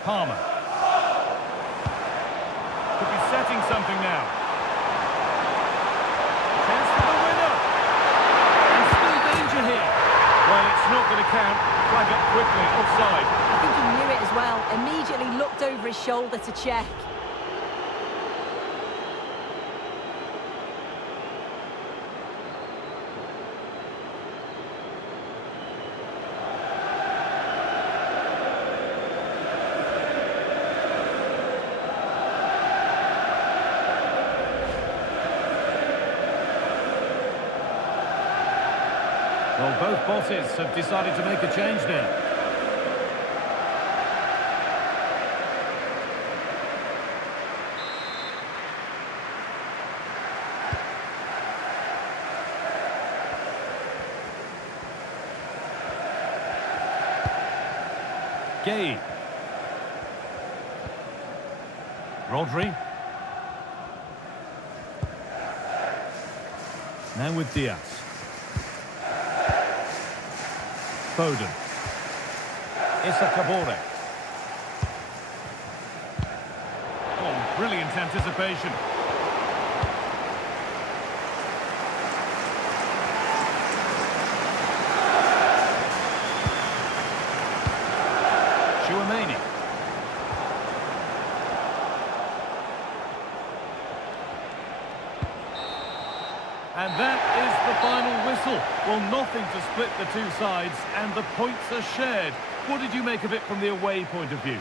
Palmer. Could be setting something now. Chance for the winner. And still danger here. Well, it's not going to count. Flag up quickly, offside. I think he knew it as well. Immediately looked over his shoulder to check. Well, both bosses have decided to make a change now. Gay. Rodri. Now with Diaz. Foden. Issa Kabore. Oh, brilliant anticipation. Chouameni. And that is the final whistle. Well, nothing to split the two sides, and the points are shared. What did you make of it from the away point of view?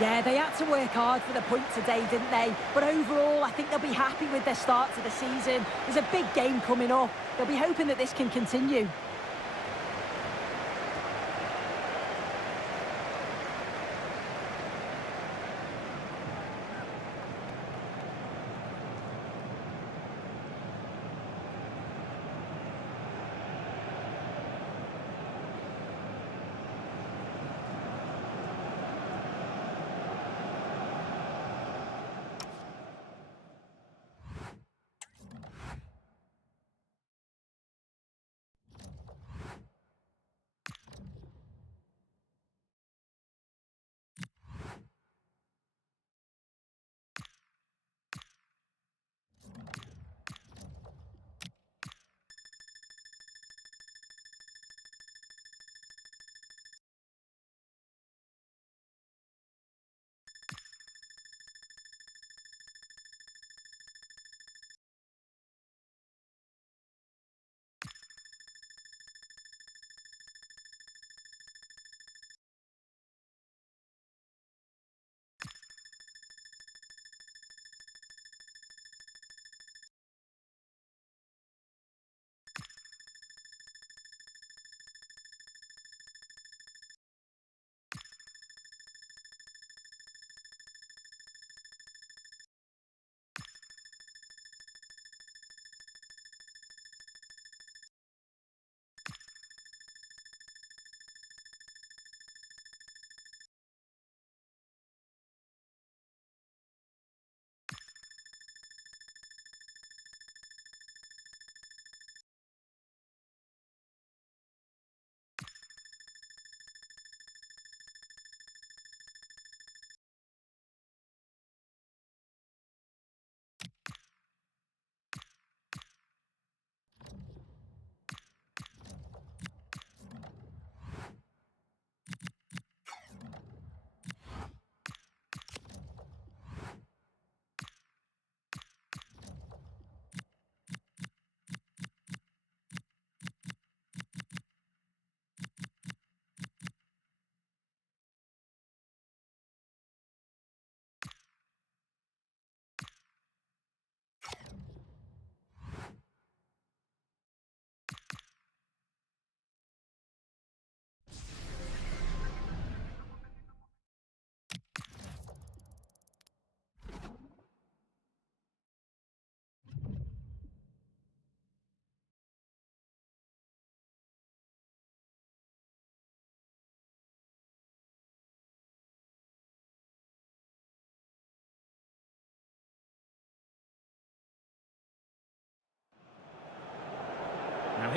Yeah, they had to work hard for the point today, didn't they? But overall, I think they'll be happy with their start to the season. There's a big game coming up. They'll be hoping that this can continue.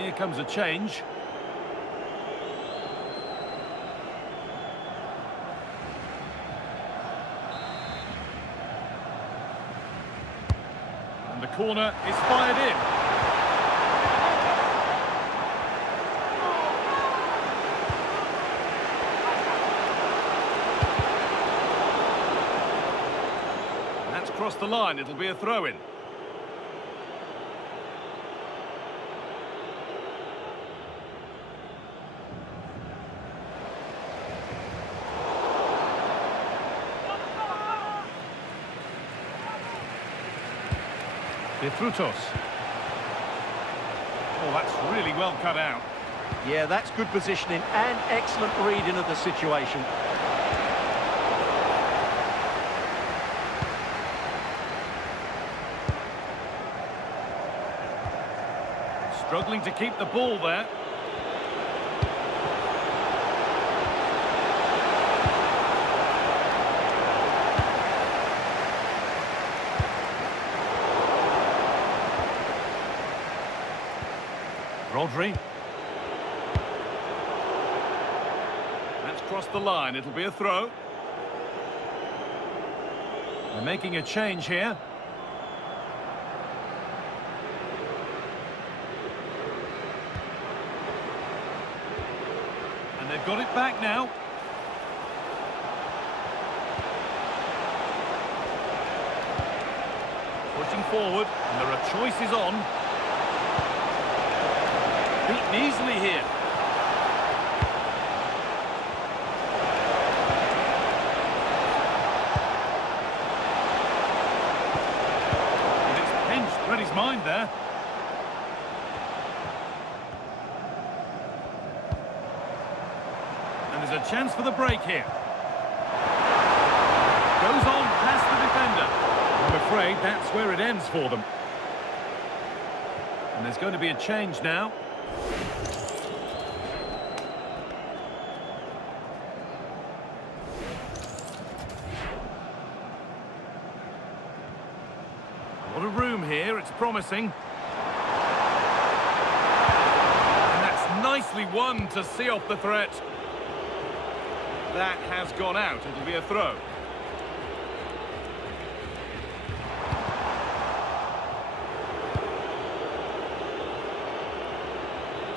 Here comes a change. And the corner is fired in. That's crossed the line. It'll be a throw-in. Frutos. Oh, that's really well cut out. Yeah, that's good positioning and excellent reading of the situation. Struggling to keep the ball there. Rodri. That's crossed the line. It'll be a throw. They're making a change here. And they've got it back now. Pushing forward, and there are choices on. Beaten easily here. And it's pinched, read his mind there. And there's a chance for the break here. Goes on past the defender. I'm afraid that's where it ends for them. And there's going to be a change now. A lot of room here, it's promising. And that's nicely won to see off the threat. That has gone out, it'll be a throw.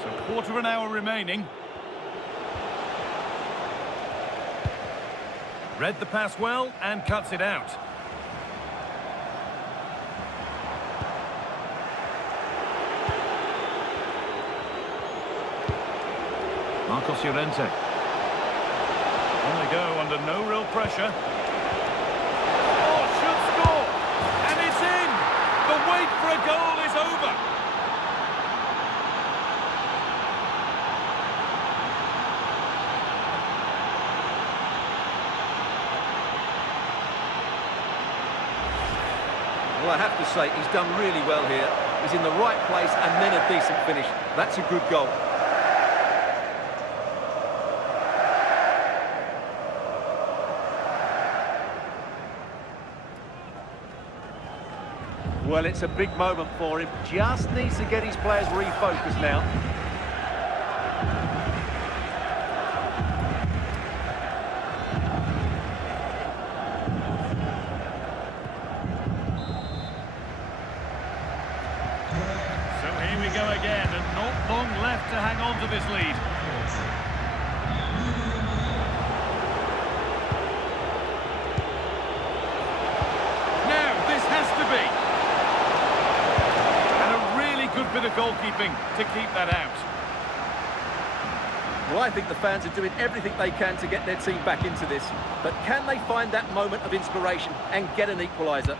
So quarter of an hour remaining. Read the pass well and cuts it out. Marcos Llorente. On they go under no real pressure. Oh, should score! And it's in! The wait for a goal is over! Well, I have to say, he's done really well here. He's in the right place and then a decent finish. That's a good goal. Well, it's a big moment for him. Just needs to get his players refocused now. So here we go again, and not long left to hang on to this lead. Now, this has to be. Good bit of goalkeeping to keep that out. Well, I think the fans are doing everything they can to get their team back into this. But can they find that moment of inspiration and get an equaliser?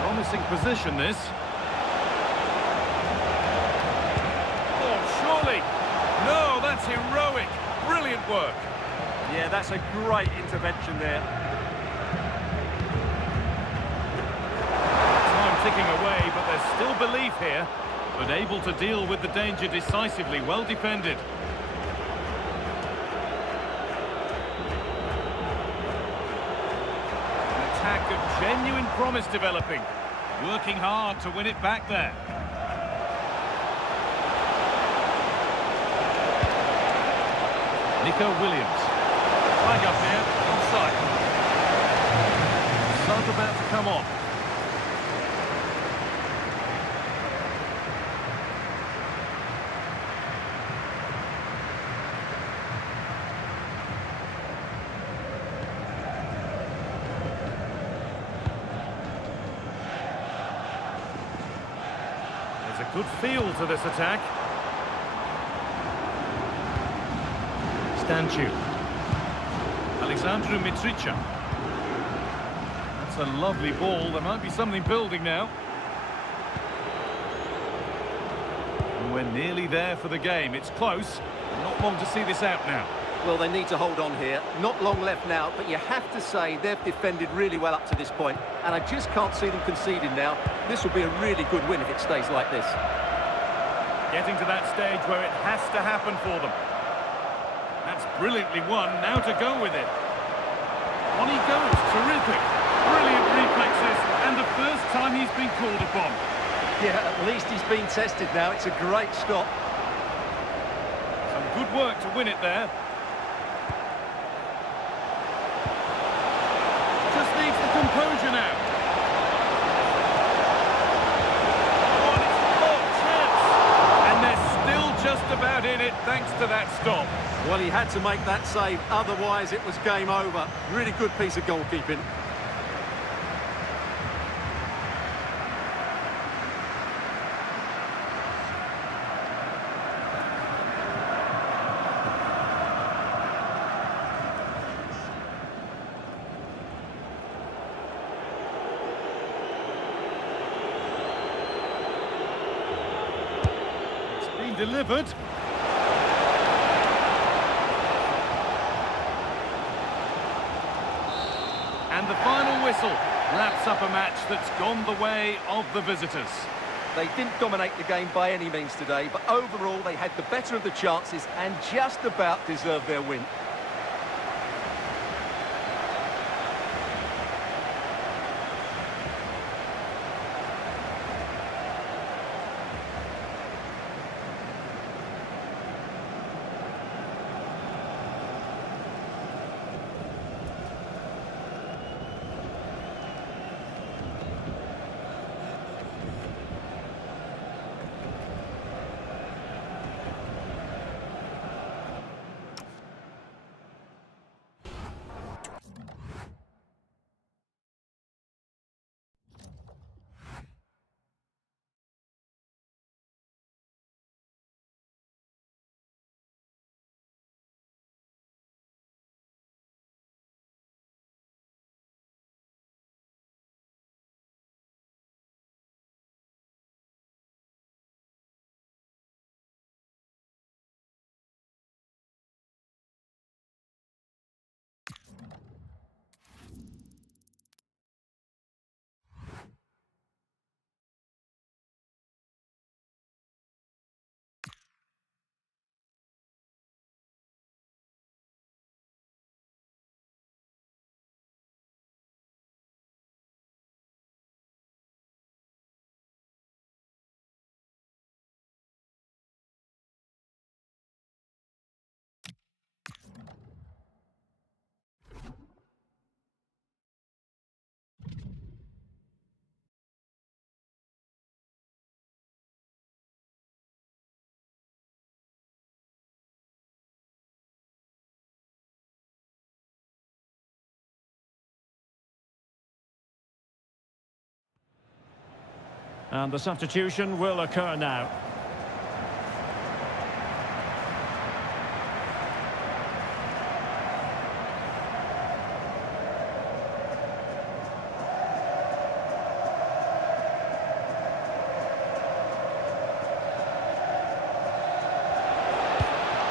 Promising position, this. Oh, surely. No, that's heroic. Brilliant work. Yeah, that's a great intervention there. Ticking away, but there's still belief here, but able to deal with the danger decisively. Well defended. An attack of genuine promise developing. Working hard to win it back there. Nico Williams. Flag up here, offside. Sub about to come on. There's a good feel to this attack. Stanchu. Alexandru Mitricha. That's a lovely ball. There might be something building now. And we're nearly there for the game. It's close. Not long to see this out now. Well, they need to hold on here. Not long left now, but you have to say they've defended really well up to this point, and I just can't see them conceding now. This will be a really good win if it stays like this. Getting to that stage where it has to happen for them. That's brilliantly won. Now to go with it. On he goes. Terrific. Brilliant reflexes, and the first time he's been called upon. Yeah, at least he's been tested now. It's a great stop. Some good work to win it there. Just needs the composure now. Oh, and it's a hot chance. And they're still just about in it thanks to that stop. Well, he had to make that save, otherwise it was game over. Really good piece of goalkeeping. It's been delivered. And the final whistle wraps up a match that's gone the way of the visitors. They didn't dominate the game by any means today, but overall they had the better of the chances and just about deserved their win. And the substitution will occur now.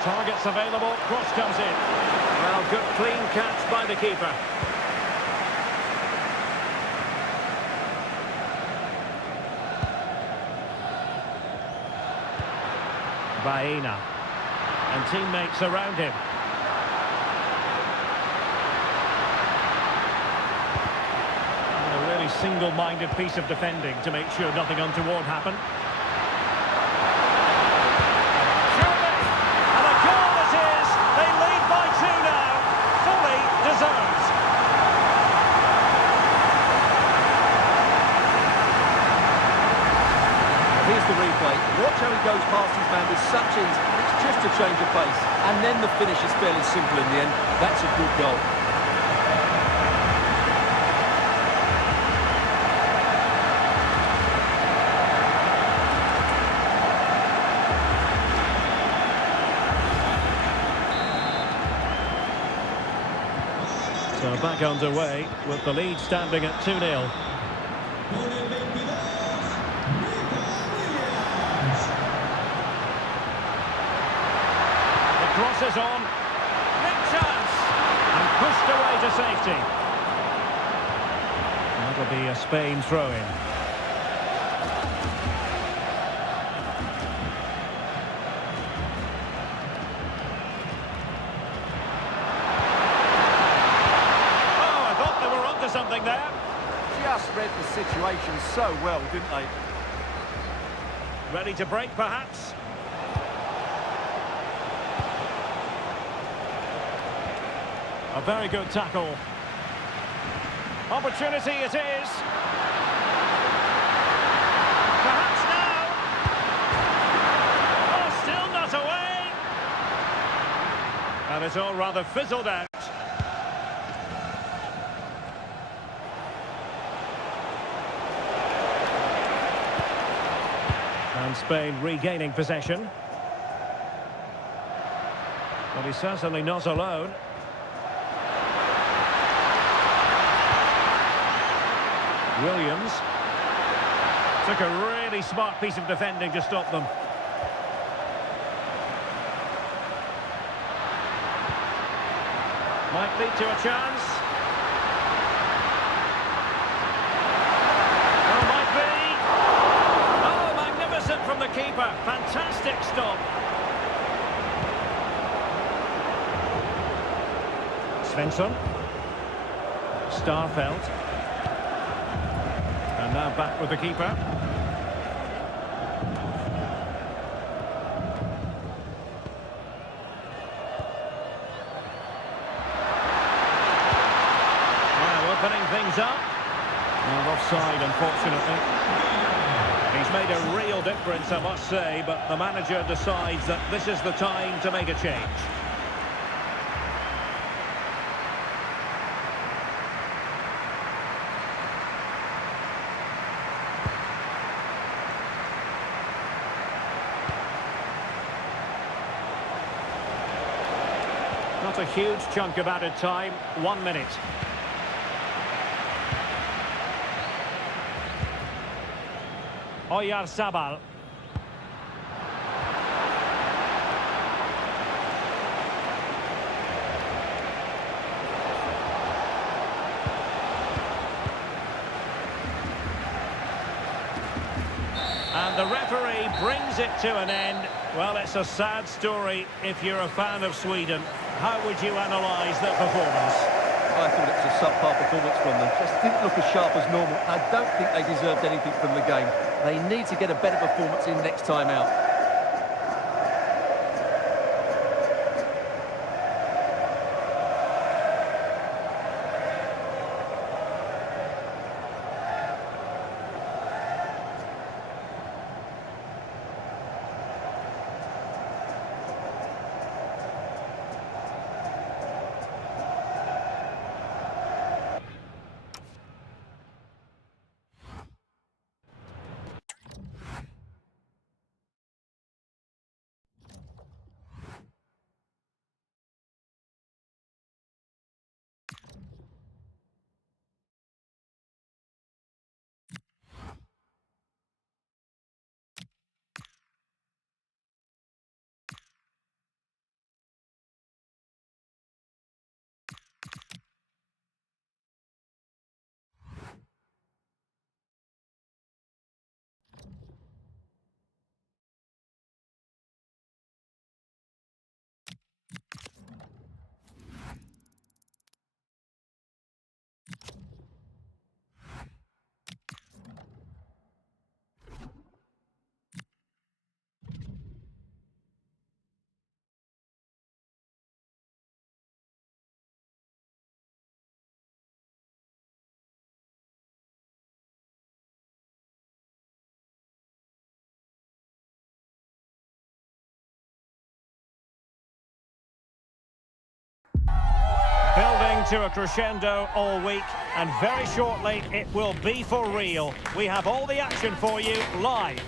Targets available, cross comes in. Well, good clean catch by the keeper. Baena. And teammates around him. They're really single-minded piece of defending to make sure nothing untoward happened. Surely! And a goal it is! They lead by 2 now. Fully deserved. Here's the replay. Watch how he goes past his man with such ease. It's just a change of pace. And then the finish is fairly simple in the end. That's a good goal. So back underway with the lead standing at 2-0. Crosses on, big chance, and pushed away to safety. That'll be a Spain throw-in. Oh, I thought they were onto something there. Just read the situation so well, didn't they? Ready to break, perhaps? A very good tackle. Opportunity it is. Perhaps now. Oh, still not away. And it's all rather fizzled out. And Spain regaining possession. But he's certainly not alone. Williams took a really smart piece of defending to stop them. Might lead to a chance. Oh, might be. Oh, magnificent from the keeper. Fantastic stop. Svensson. Starfelt. And now back with the keeper. Now opening things up. Well, offside, unfortunately. He's made a real difference, I must say, but the manager decides that this is the time to make a change. Not a huge chunk of added time, 1 minute. Oyarzabal. And the referee brings it to an end. Well, it's a sad story if you're a fan of Sweden. How would you analyse their performance? I thought it was a subpar performance from them. Just didn't look as sharp as normal. I don't think they deserved anything from the game. They need to get a better performance in next time out. Building to a crescendo all week, and very shortly it will be for real. We have all the action for you live.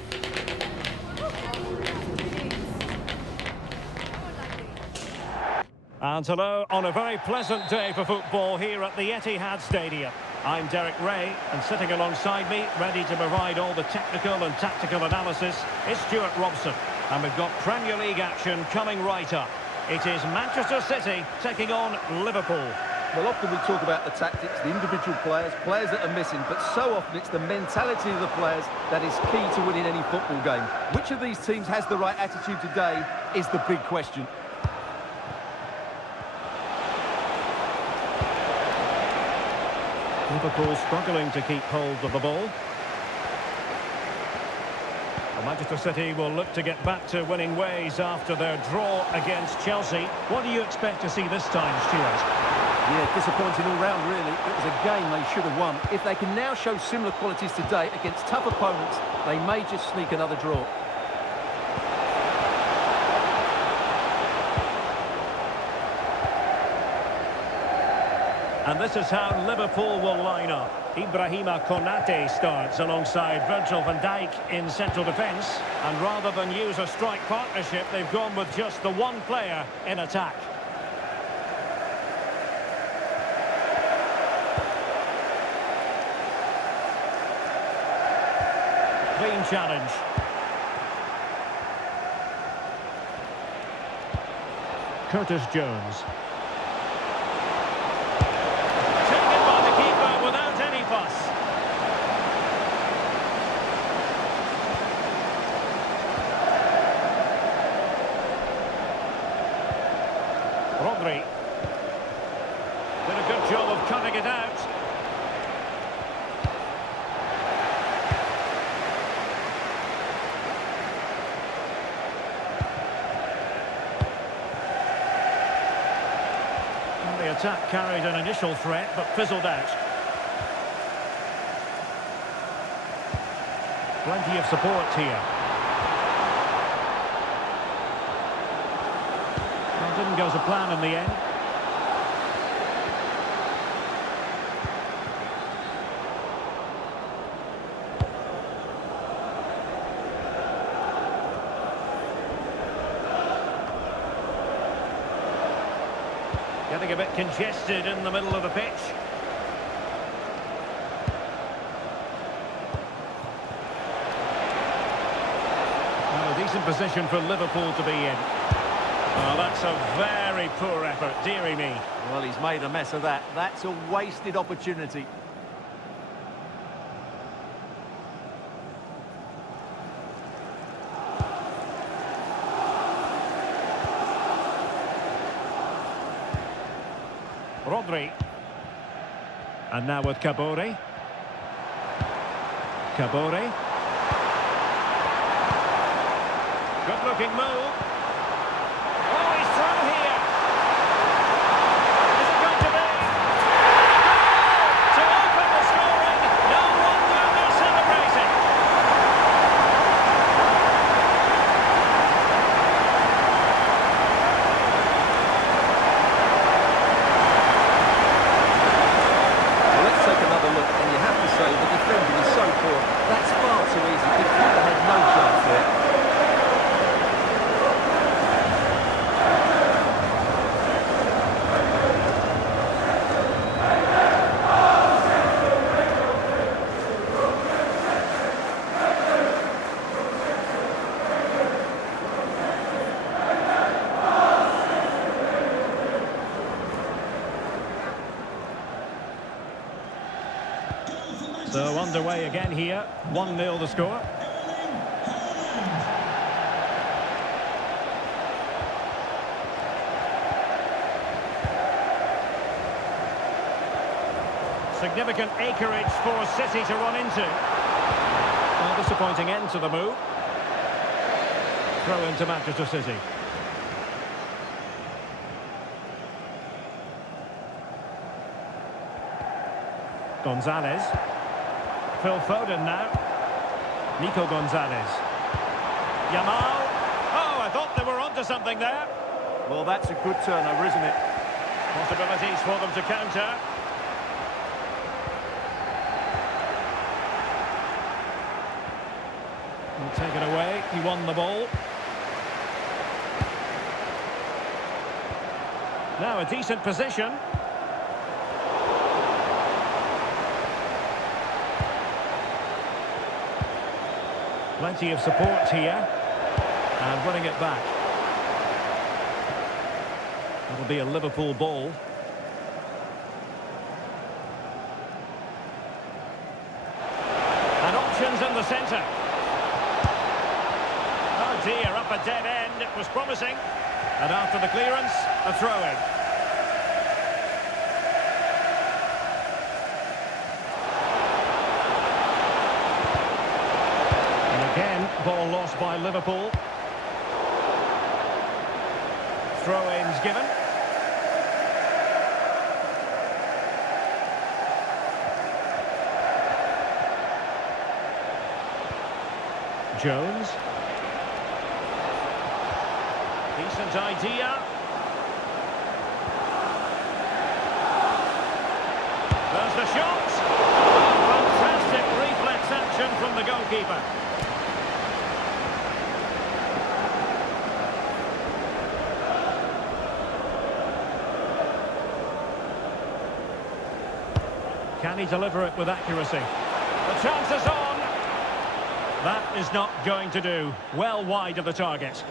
And hello on a very pleasant day for football here at the Etihad Stadium. I'm Derek Ray, and sitting alongside me, ready to provide all the technical and tactical analysis, is Stuart Robson. And we've got Premier League action coming right up. It is Manchester City taking on Liverpool. Well, often we talk about the tactics, the individual players that are missing, but so often it's the mentality of the players that is key to winning any football game. Which of these teams has the right attitude today is the big question. Liverpool struggling to keep hold of the ball. Well, Manchester City will look to get back to winning ways after their draw against Chelsea. What do you expect to see this time, Stuart? Yeah, disappointing all round, really. It was a game they should have won. If they can now show similar qualities today against tough opponents, they may just sneak another draw. And this is how Liverpool will line up. Ibrahima Konate starts alongside Virgil van Dijk in central defence. And rather than use a strike partnership, they've gone with just the one player in attack. Clean challenge. Curtis Jones. Taken by the keeper without any fuss. Rodri. Did a good job of cutting it out. The attack carried an initial threat, but fizzled out. Plenty of support here. Well, didn't go to plan in the end. Getting a bit congested in the middle of the pitch. Well, a decent position for Liverpool to be in. Oh, that's a very poor effort, dearie me. Well, he's made a mess of that. That's a wasted opportunity. Rodri. And now with Kabore. Kabore. Good looking move. Oh, he's through here. Is it going to be? To open the scoring. No wonder they're celebrating. Take another look, and you have to say the defending is so poor. That's far too easy. The keeper had no chance there. So underway again here, 1-0 the score. Significant acreage for City to run into. Well, disappointing end to the move. Throw into Manchester City. Gonzalez. Phil Foden now. Nico Gonzalez. Yamal. Oh, I thought they were onto something there. Well, that's a good turnover, isn't it? Possibilities for them to counter. He'll take it away. He won the ball. Now a decent position. Plenty of support here. And running it back. It'll be a Liverpool ball. And options in the centre. Oh dear, up a dead end. It was promising. And after the clearance, a throw-in. And again, ball lost by Liverpool. Throw-ins given. Jones. Decent idea. There's the shot. Fantastic reflex action from the goalkeeper. Can he deliver it with accuracy? The chance is on. That is not going to do. Well wide of the target.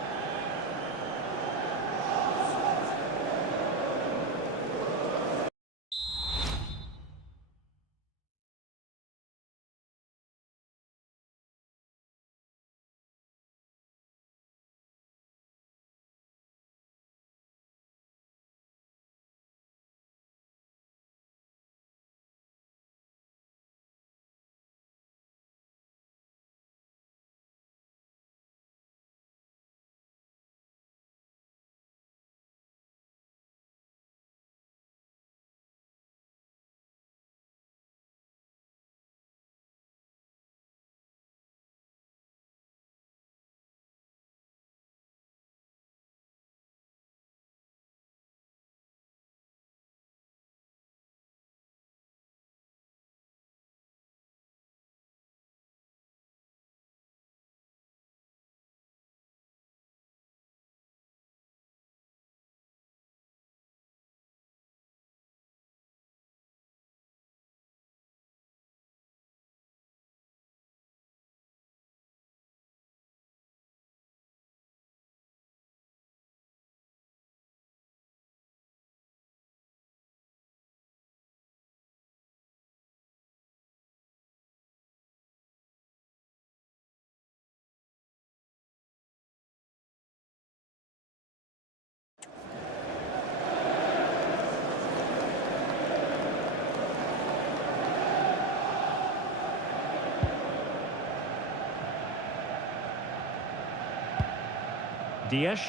Dias.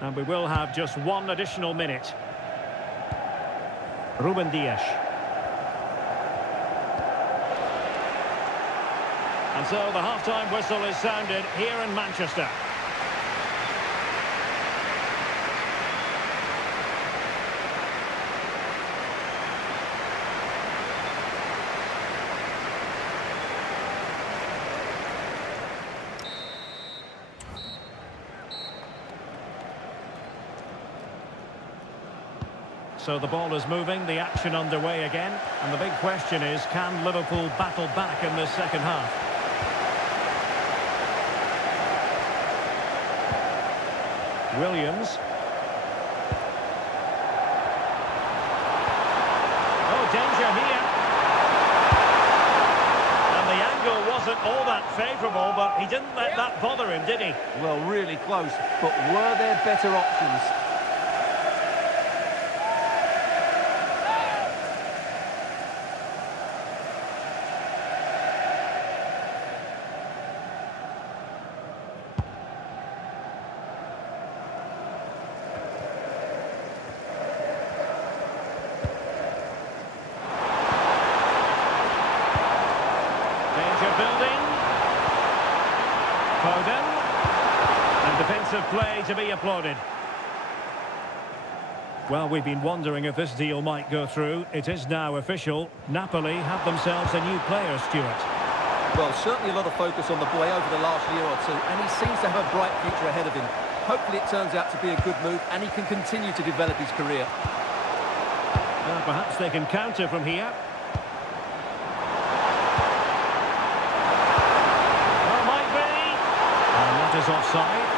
And we will have just one additional minute. Ruben Dias. And so the half-time whistle is sounded here in Manchester. So the ball is moving, the action underway again. And the big question is, can Liverpool battle back in this second half? Williams. Oh, danger here. And the angle wasn't all that favourable, but he didn't let that bother him, did he? Well, really close, but were there better options? Building. Foden. And defensive play to be applauded. Well, we've been wondering if this deal might go through. It is now official. Napoli have themselves a new player, Stuart. Well, certainly a lot of focus on the boy over the last year or two, and he seems to have a bright future ahead of him. Hopefully it turns out to be a good move, and he can continue to develop his career. Perhaps they can counter from here. Well, might be. And that is offside.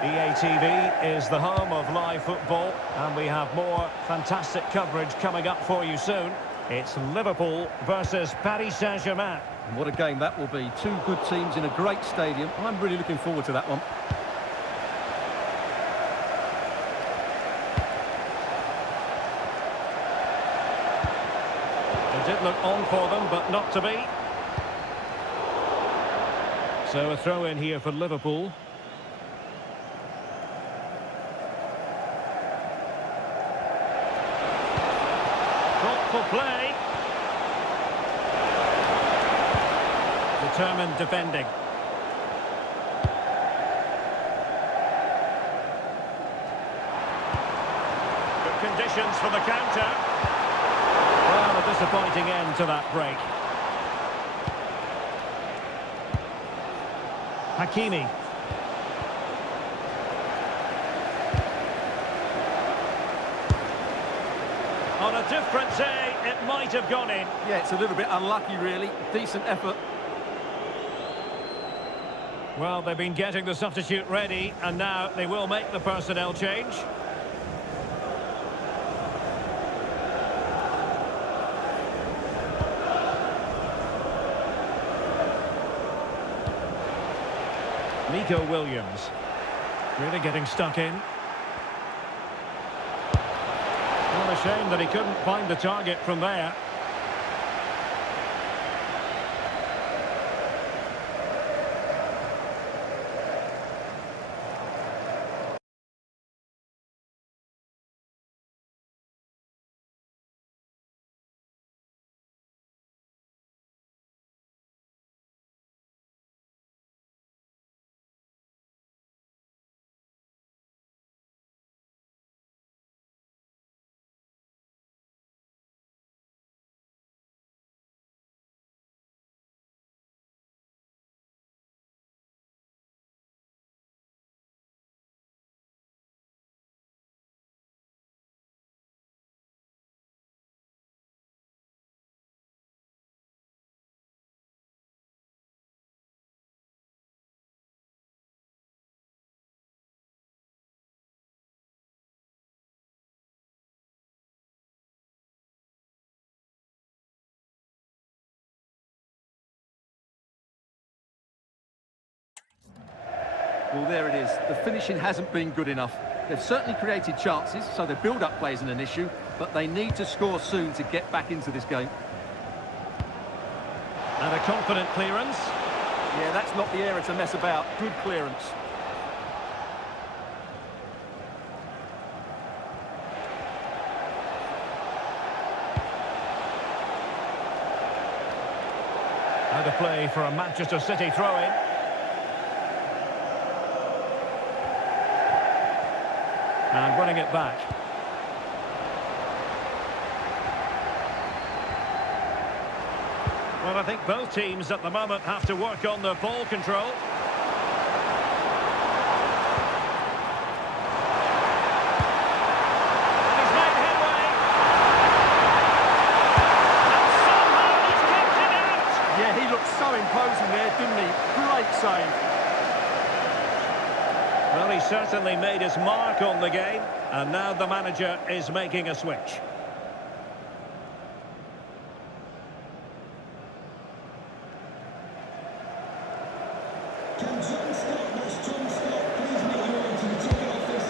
EA TV is the home of live football, and we have more fantastic coverage coming up for you soon. It's Liverpool versus Paris Saint-Germain. And what a game that will be. Two good teams in a great stadium. I'm really looking forward to that one. It did look on for them, but not to be. So a throw in here for Liverpool. Thoughtful play. Determined defending. Good conditions for the counter. Well, a disappointing end to that break. Hakimi. On a different day, it might have gone in. Yeah, it's a little bit unlucky, really. Decent effort. Well, they've been getting the substitute ready, and now they will make the personnel change. Nico Williams. Really getting stuck in. Well, a shame that he couldn't find the target from there. Well, there it is. The finishing hasn't been good enough. They've certainly created chances, so their build-up play isn't an issue, but they need to score soon to get back into this game. And a confident clearance. Yeah, that's not the area to mess about. Good clearance. Out of play for a Manchester City throw-in. And winning it back. Well, I think both teams at the moment have to work on their ball control. And he's made headway. And somehow he's kept it out. Yeah, he looked so imposing there, didn't he? Great save. Well, he certainly made his mark on the game, and now the manager is making a switch.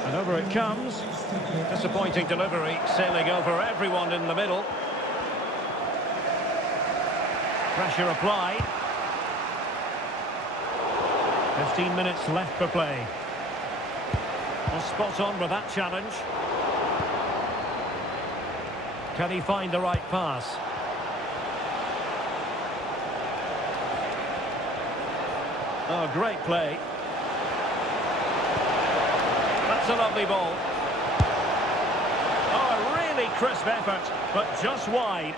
And over it comes. Disappointing delivery, sailing over everyone in the middle. Pressure applied. 15 minutes left for play. Well, spot on with that challenge. Can he find the right pass? Oh, great play. That's a lovely ball. Oh, a really crisp effort, but just wide.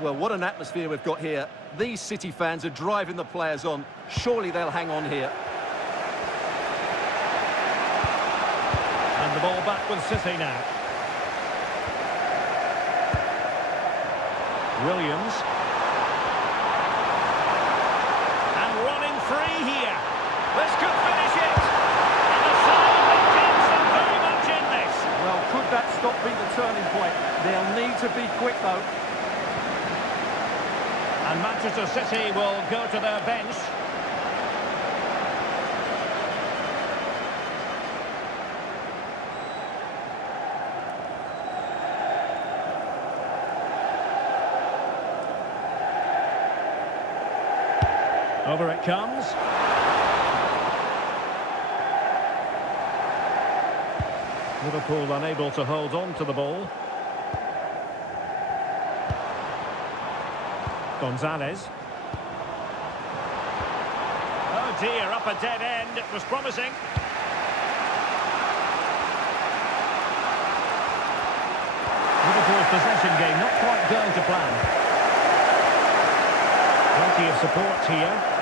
Well, what an atmosphere we've got here. These City fans are driving the players on. Surely they'll hang on here. And the ball back with City now. Williams. And running free here. This could finish it. And the side maintains them very much in this. Well, could that stop be the turning point? They'll need to be quick, though. And Manchester City will go to their bench. Over it comes. Liverpool unable to hold on to the ball. Gonzalez. Oh dear, up a dead end. It was promising. Liverpool's possession game not quite going to plan. Plenty of support here.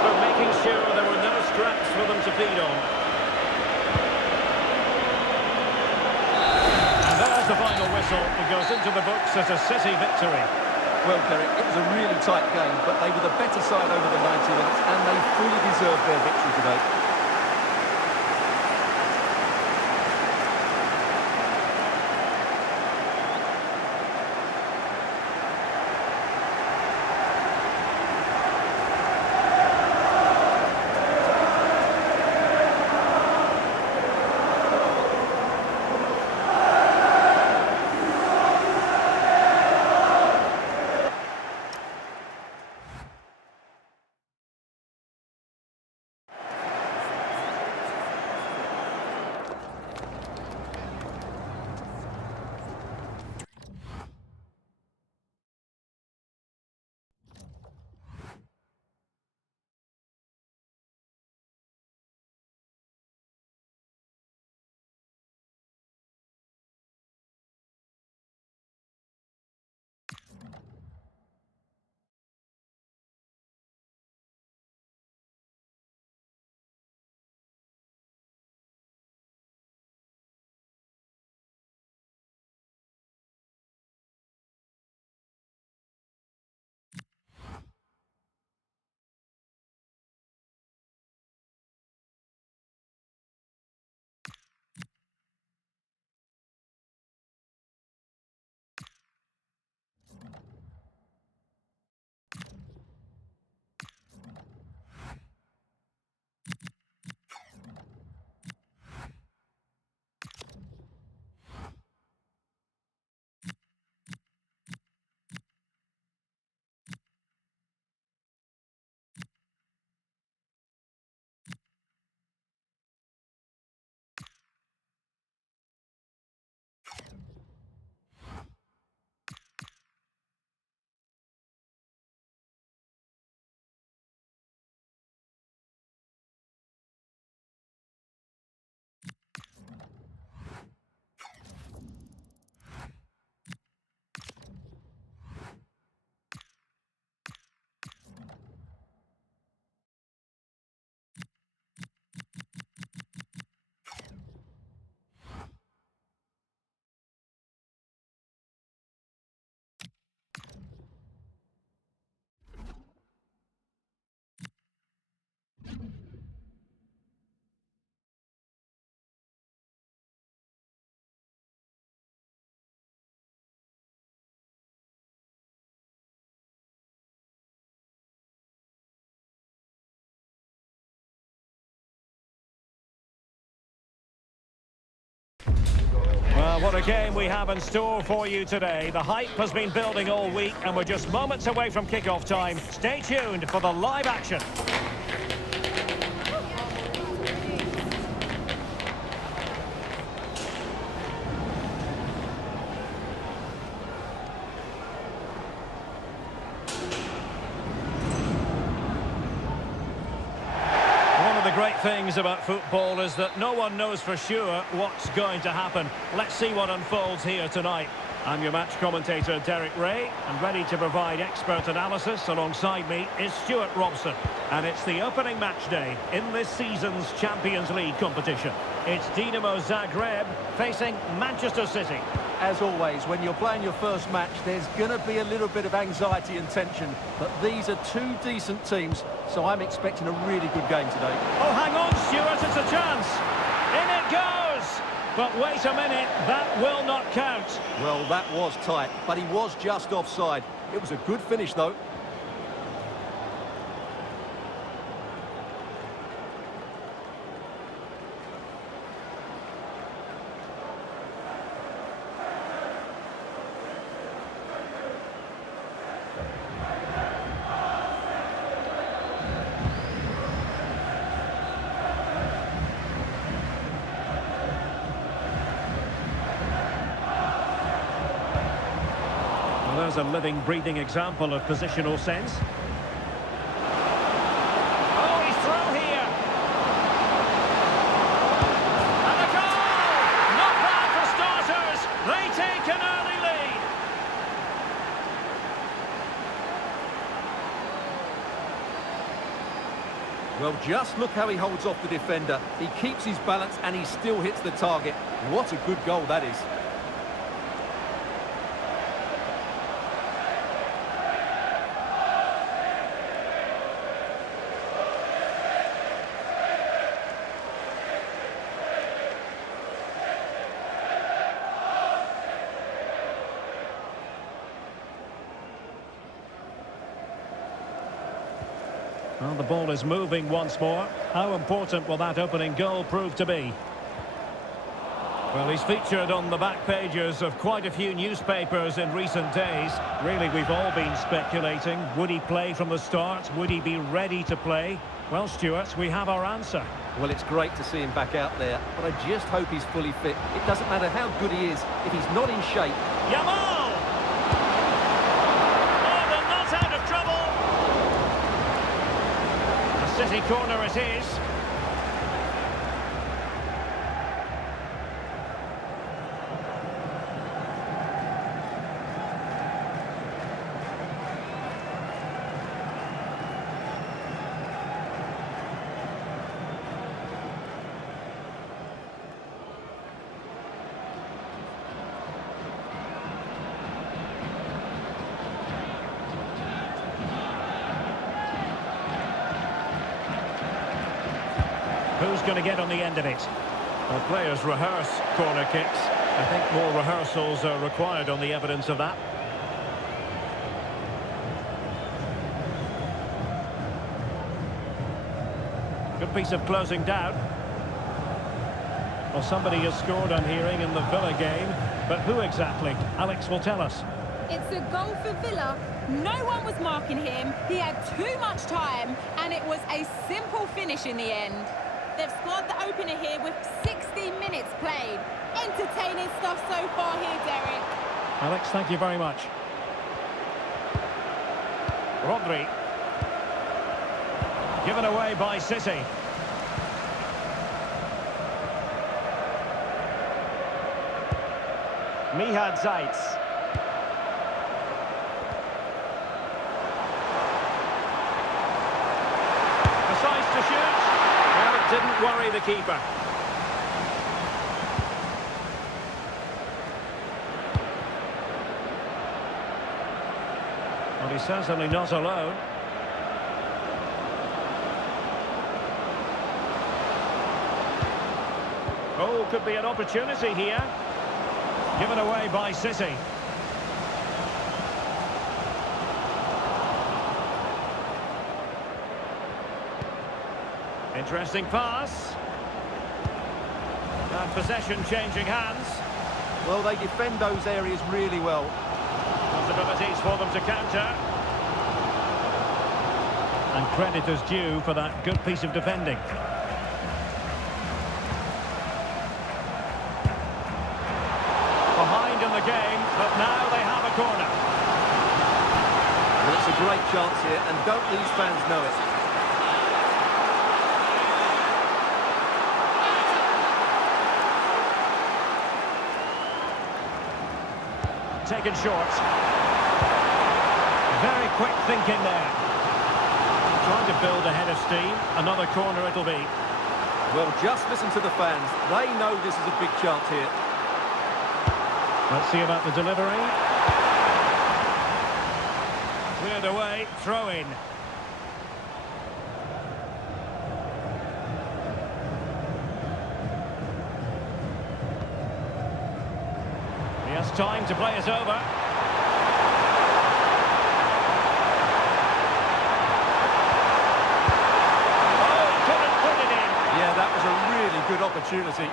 Making sure there were no scraps for them to feed on. And there's the final whistle. It goes into the books as a City victory. Well, Derek, it was a really tight game, but they were the better side over the 90 minutes, and they fully deserved their victory today. Well, what a game we have in store for you today. The hype has been building all week, and we're just moments away from kickoff time. Stay tuned for the live action. The great things about football is that no one knows for sure what's going to happen. Let's see what unfolds here tonight. I'm your match commentator, Derek Ray, and ready to provide expert analysis alongside me is Stuart Robson. And it's the opening match day in this season's Champions League competition. It's Dinamo Zagreb facing Manchester City. As always, when you're playing your first match, there's going to be a little bit of anxiety and tension. But these are two decent teams, so I'm expecting a really good game today. Oh, hang on, Stuart, it's a chance. In it goes! But wait a minute, that will not count. Well, that was tight, but he was just offside. It was a good finish, though. There's a living, breathing example of positional sense. Oh, he's through here. And a goal! Not bad for starters. They take an early lead. Well, just look how he holds off the defender. He keeps his balance and he still hits the target. What a good goal that is. Well, the ball is moving once more. How important will that opening goal prove to be? Well, he's featured on the back pages of quite a few newspapers in recent days. Really, we've all been speculating. Would he play from the start? Would he be ready to play? Well, Stuart, we have our answer. Well, it's great to see him back out there, but I just hope he's fully fit. It doesn't matter how good he is. If he's not in shape... Yamal! Oh, they're not out of trouble! A City corner it is. Who's going to get on the end of it? Well, players rehearse corner kicks. I think more rehearsals are required on the evidence of that. Good piece of closing down. Well, somebody has scored, I'm hearing, in the Villa game. But who exactly? Alex will tell us. It's a goal for Villa. No one was marking him. He had too much time, and it was a simple finish in the end. They've scored the opener here with 60 minutes played. Entertaining stuff so far here, Derek. Alex, thank you very much. Rodri. Given away by City. Mihad Zaitz. Decides to shoot. Well, it didn't worry the keeper. Well, he's certainly not alone. Oh, could be an opportunity here. Given away by City. Interesting pass. And possession changing hands. Well, they defend those areas really well. Possibilities for them to counter. And credit is due for that good piece of defending. Behind in the game, but now they have a corner. Well, it's a great chance here, and don't these fans know it? Taken short. Very quick thinking there. Trying to build ahead of steam. Another corner it'll be. Well, just listen to the fans. They know this is a big chance here. Let's see about the delivery. Cleared away, throw in. He has time to play it over. Oh, he couldn't put it in. Yeah, that was a really good opportunity.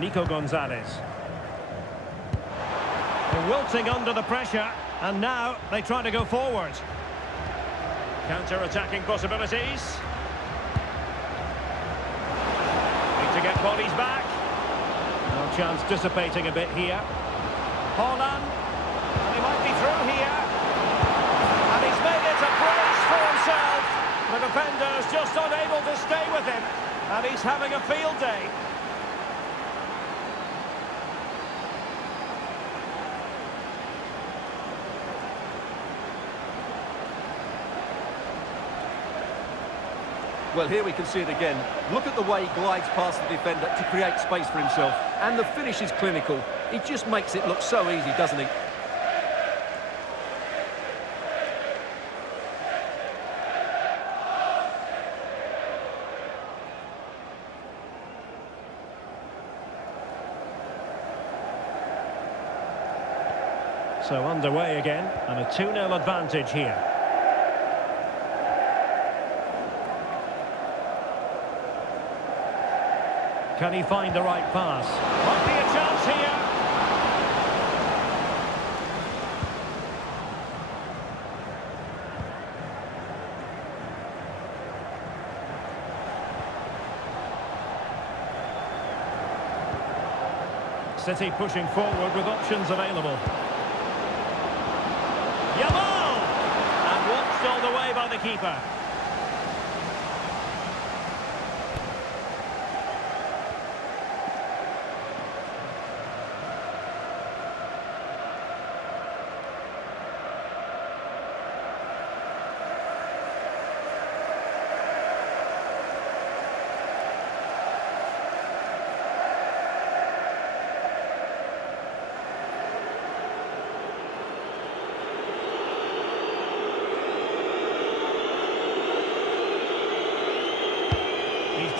Nico Gonzalez. They're wilting under the pressure, and now they try to go forward. Counter-attacking possibilities. Need to get bodies back. No chance dissipating a bit here. Holland. And he might be through here. And he's made it a brace for himself. The defender's just unable to stay with him. And he's having a field day. Well, here we can see it again. Look at the way he glides past the defender to create space for himself. And the finish is clinical. He just makes it look so easy, doesn't he? So underway again, and a 2-0 advantage here. Can he find the right pass? Might be a chance here. City pushing forward with options available. Yamal! And watched all the way by the keeper.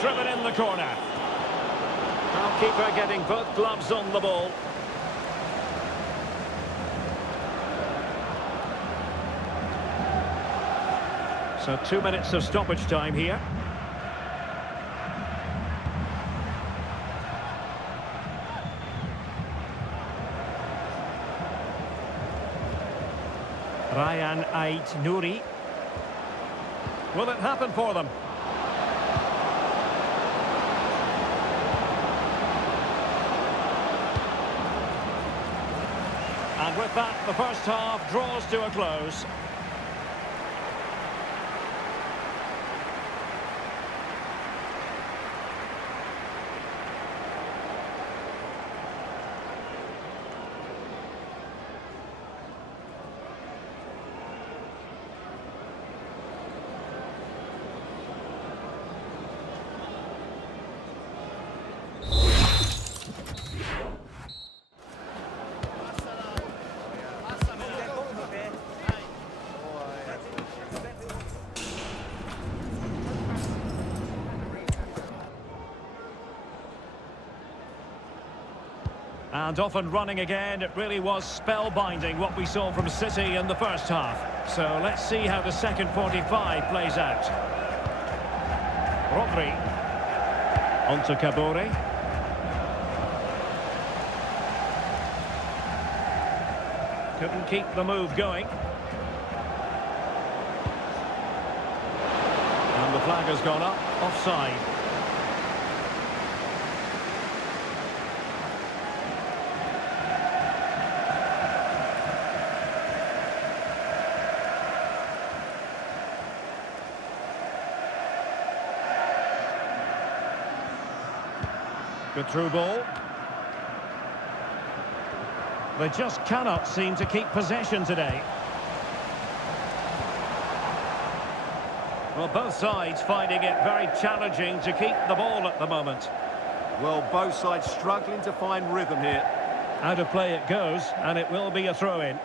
Driven in the corner. Goalkeeper getting both gloves on the ball. So 2 minutes of stoppage time here. Ryan Ait Nouri. Will it happen for them? And with that, the first half draws to a close. And off and running again. It really was spellbinding what we saw from City in the first half. So let's see how the second 45 plays out. Rodri. On to Kabore. Couldn't keep the move going. And the flag has gone up. Offside. Good through ball. They just cannot seem to keep possession today. Well, both sides finding it very challenging to keep the ball at the moment. Well, both sides struggling to find rhythm here. Out of play it goes, and it will be a throw-in.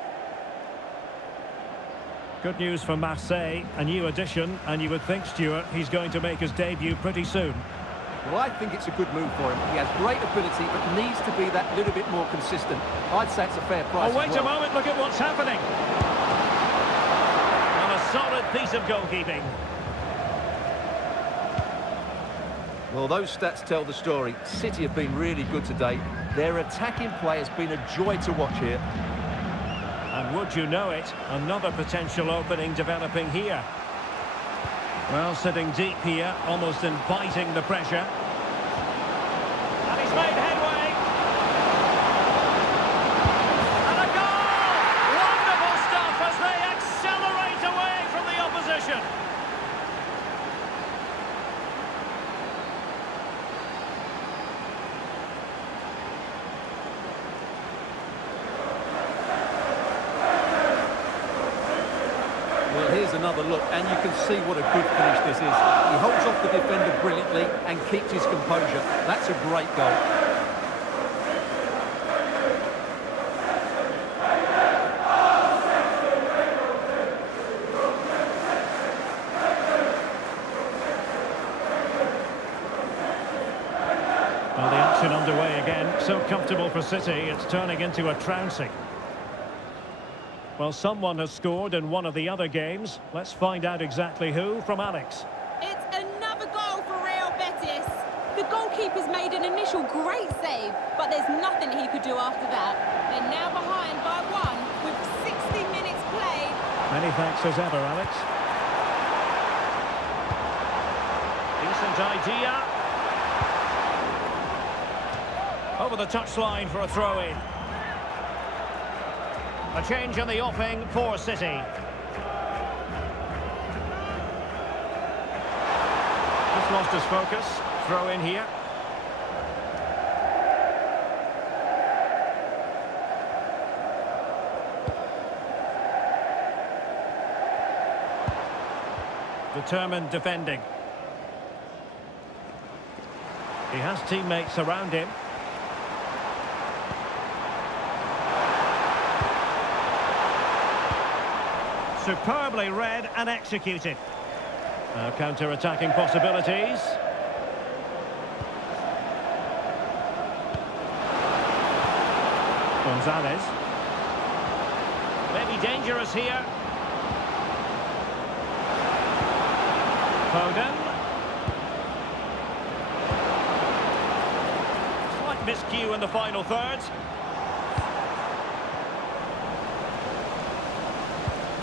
Good news for Marseille, a new addition, and you would think, Stuart, he's going to make his debut pretty soon. Well, I think it's a good move for him. He has great ability, but needs to be that little bit more consistent. I'd say it's a fair price. Oh, wait a moment, look at what's happening. And a solid piece of goalkeeping. Well, those stats tell the story. City have been really good today. Their attacking play has been a joy to watch here. And would you know it, another potential opening developing here. Well, sitting deep here, almost inviting the pressure. And he's made headway. And a goal! Wonderful stuff as they accelerate away from the opposition. Well, here's another look, and you can see what a good finish this is. He holds off the defender brilliantly and keeps his composure. That's a great goal. Well, the action underway again. So comfortable for City, it's turning into a trouncing. Well, someone has scored in one of the other games. Let's find out exactly who from Alex. It's another goal for Real Betis. The goalkeeper's made an initial great save, but there's nothing he could do after that. They're now behind by 1 with 60 minutes played. Many thanks as ever, Alex. Decent idea. Over the touchline for a throw-in. A change in the offing for City. Just lost his focus. Throw in here. Determined defending. He has teammates around him. Superbly read and executed. Now counter-attacking possibilities. Gonzalez. Maybe dangerous here. Foden. Slight miscue in the final third.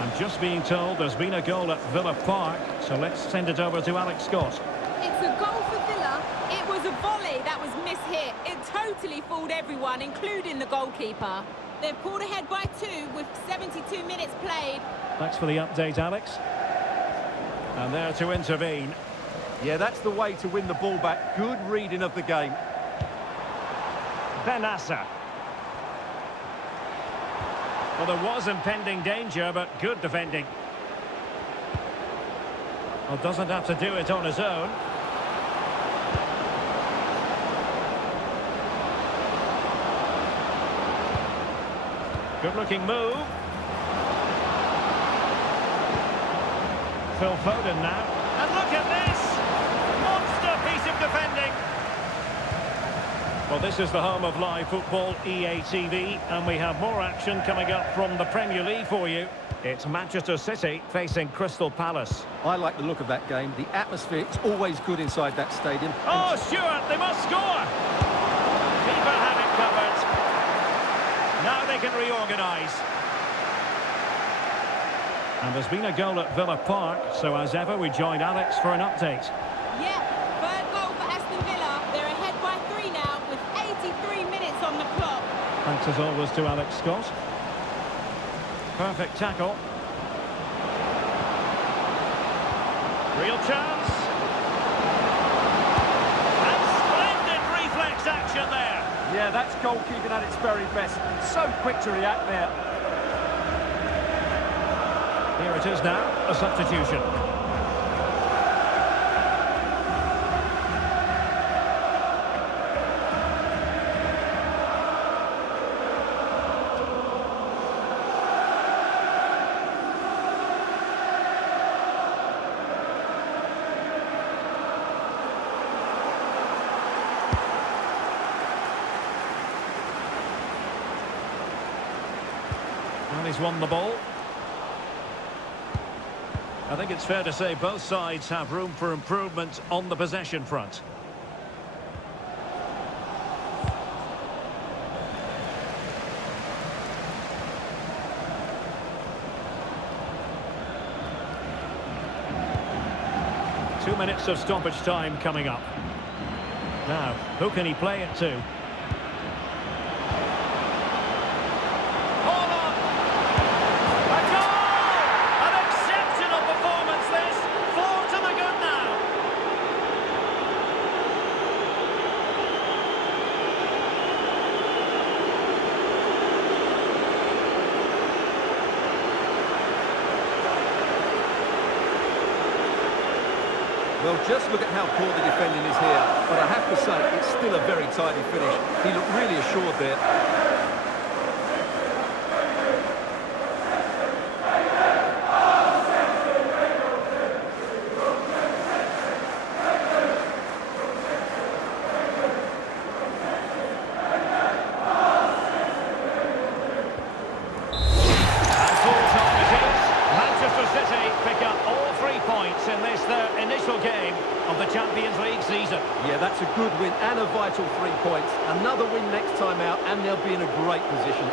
I'm just being told there's been a goal at Villa Park, so let's send it over to Alex Scott. It's a goal for Villa. It was a volley that was mishit. It totally fooled everyone, including the goalkeeper. They've pulled ahead by 2 with 72 minutes played. Thanks for the update, Alex. And there to intervene. Yeah, that's the way to win the ball back. Good reading of the game. Benassa. Well, there was impending danger, but good defending. Well, doesn't have to do it on his own. Good-looking move. Phil Foden now. And look at this! Monster piece of defending. Well, this is the home of live football, EA TV, and we have more action coming up from the Premier League for you. It's Manchester City facing Crystal Palace. I like the look of that game. The atmosphere is always good inside that stadium. Oh, Stewart, they must score! Keeper had it covered. Now they can reorganise. And there's been a goal at Villa Park, so as ever, we join Alex for an update. Yep, third goal for Aston Villa. They're ahead by 3 now with 83 minutes on the clock. Thanks as always to Alex Scott. Perfect tackle. Real chance. And splendid reflex action there. Yeah, that's goalkeeping at its very best. So quick to react there. Here it is now, a substitution. And he's won the ball. I think it's fair to say both sides have room for improvement on the possession front. Two minutes of stoppage time coming up. Now, who can he play it to? Well, just look at how poor the defending is here. But I have to say, it's still a very tidy finish. He looked really assured there. In this, their initial game of the Champions League season. Yeah, that's a good win and a vital 3 points. Another win next time out and they'll be in a great position.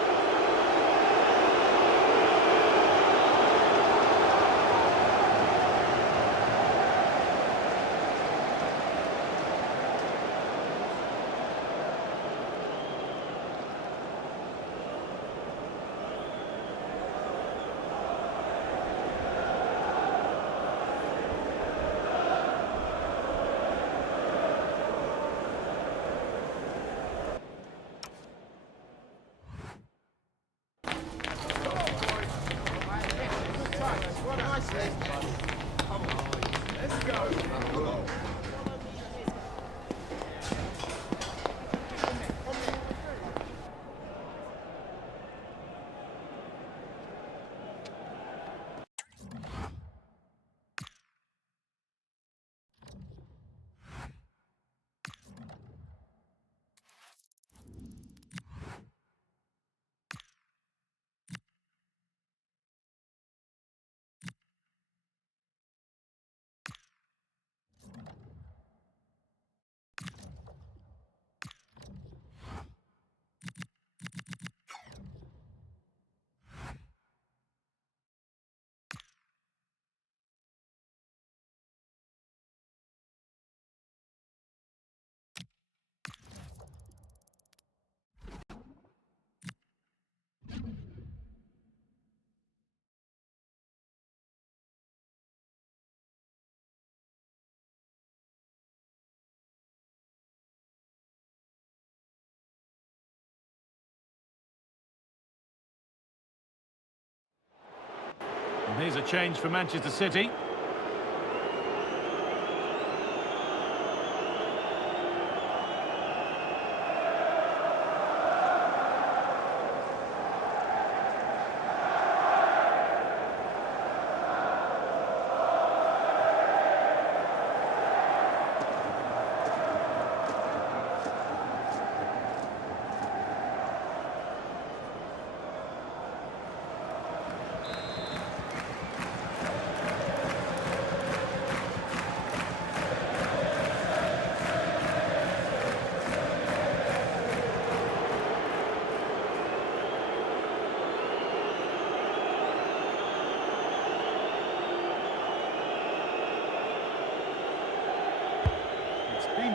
And here's a change for Manchester City.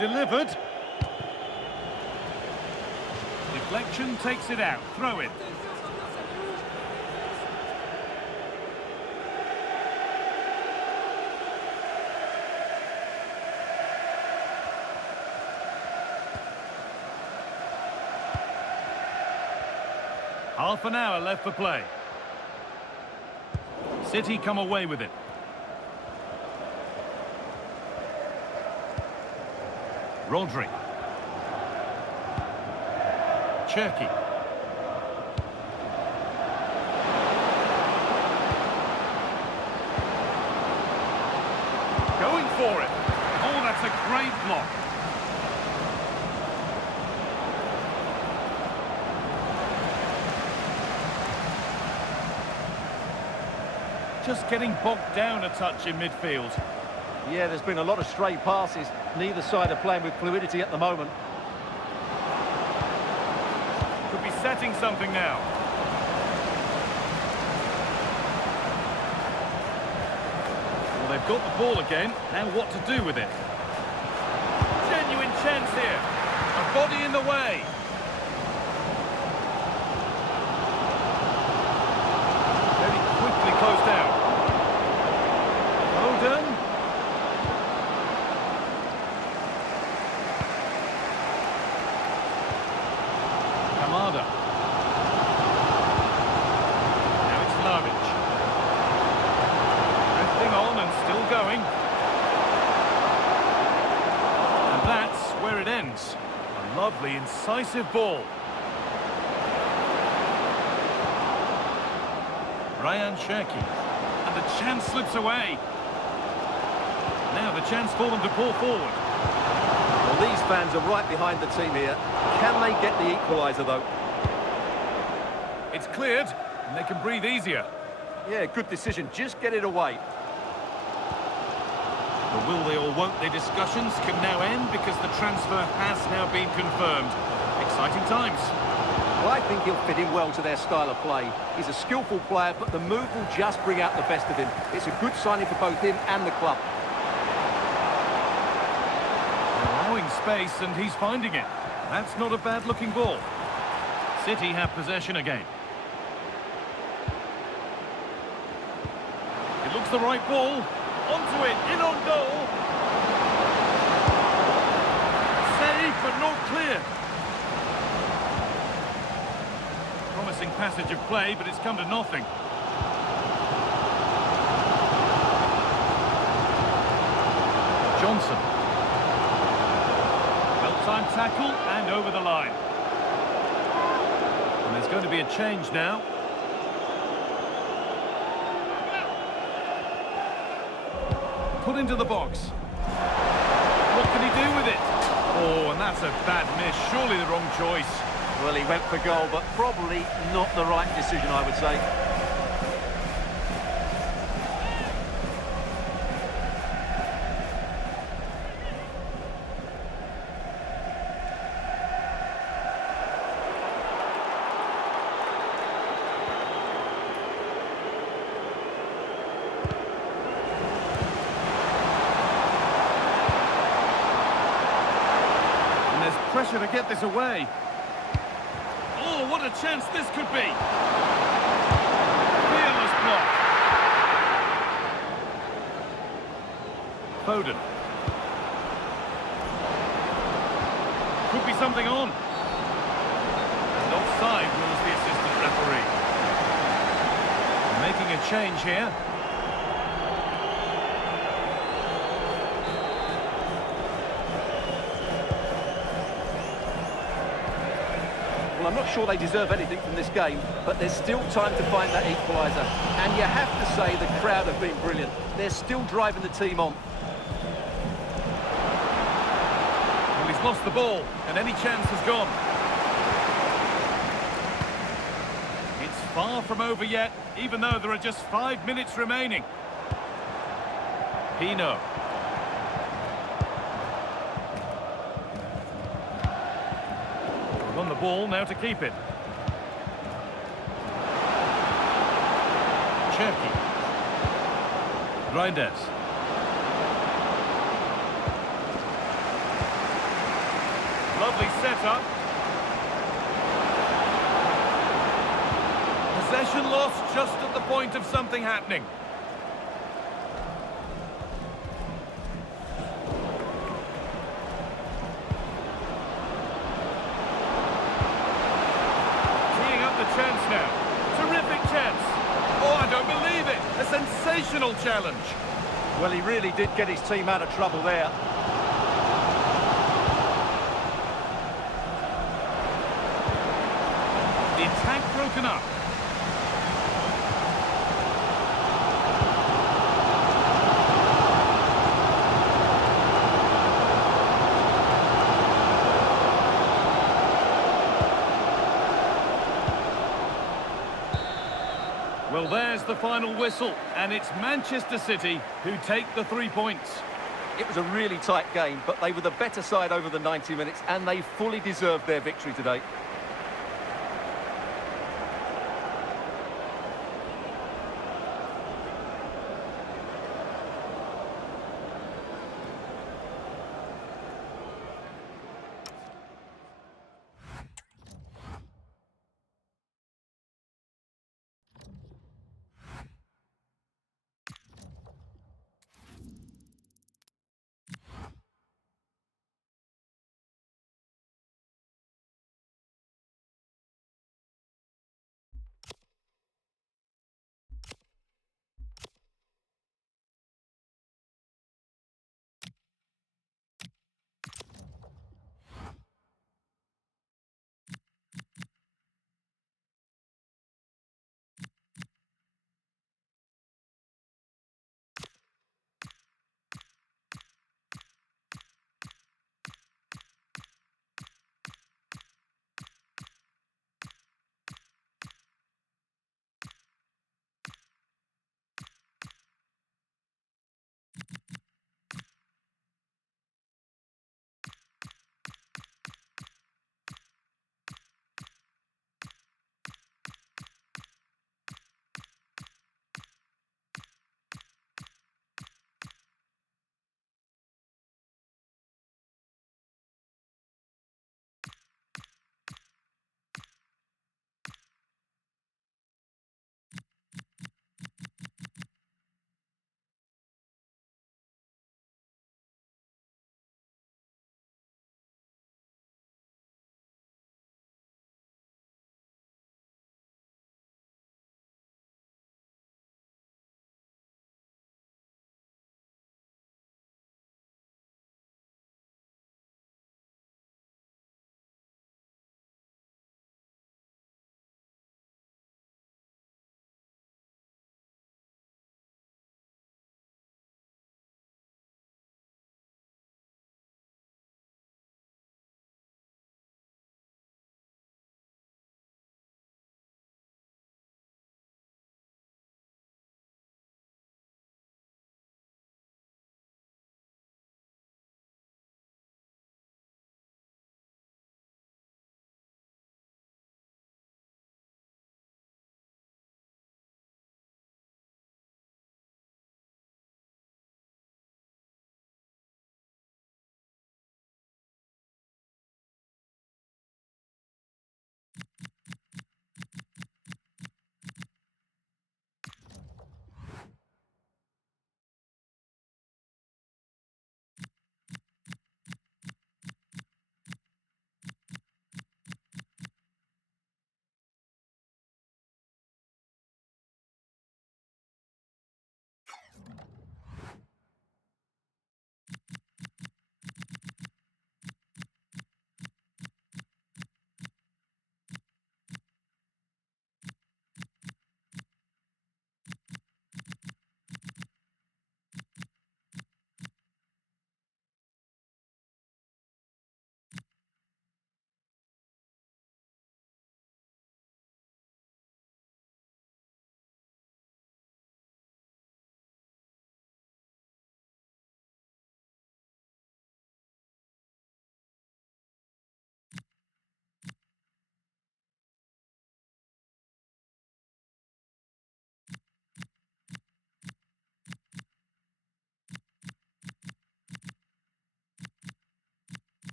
delivered. Deflection takes it out. Throw in. Half an hour left for play. City come away with it. Rodri. Cherky. Going for it. Oh, that's a great block. Just getting bogged down a touch in midfield. Yeah, there's been a lot of stray passes. Neither side are playing with fluidity at the moment. Could be setting something now. Well, they've got the ball again. Now what to do with it? Genuine chance here. A body in the way. Very quickly closed down. Foden. Kamada. Now it's Vlahovic. Drifting on and still going. And that's where it ends. A lovely, incisive ball. Ryan Cherky. And the chance slips away. Now the chance for them to pull forward. Well, these fans are right behind the team here. Can they get the equaliser, though? It's cleared, and they can breathe easier. Yeah, good decision. Just get it away. The will they or won't they discussions can now end because the transfer has now been confirmed. Exciting times. Well, I think he'll fit in well to their style of play. He's a skillful player, but the move will just bring out the best of him. It's a good signing for both him and the club. Allowing space, and he's finding it. That's not a bad-looking ball. City have possession again. It looks the right ball. Onto it, in on goal. Save, but not clear. Promising passage of play, but it's come to nothing. Johnson. Well-timed tackle and over the line. And there's going to be a change now. Put into the box. What can he do with it? Oh, and that's a bad miss. Surely the wrong choice. Well, he went for goal, but probably not the right decision, I would say. And there's pressure to get this away. Oh, what a chance this could be. Fearless block. Foden. Could be something on. And offside rules the assistant referee. Making a change here. Well, I'm not sure they deserve anything from this game, but there's still time to find that equaliser. And you have to say the crowd have been brilliant. They're still driving the team on. Well, he's lost the ball, and any chance has gone. It's far from over yet, even though there are just 5 minutes remaining. Pino. On the ball now to keep it. Cherky. Reinders. it up. Possession lost just at the point of something happening. Teeing up the chance now. Terrific chance. Oh, I don't believe it. A sensational challenge. Well, he really did get his team out of trouble there. The attack broken up. Well, there's the final whistle, and it's Manchester City who take the 3 points. It was a really tight game, but they were the better side over the 90 minutes, and they fully deserved their victory today.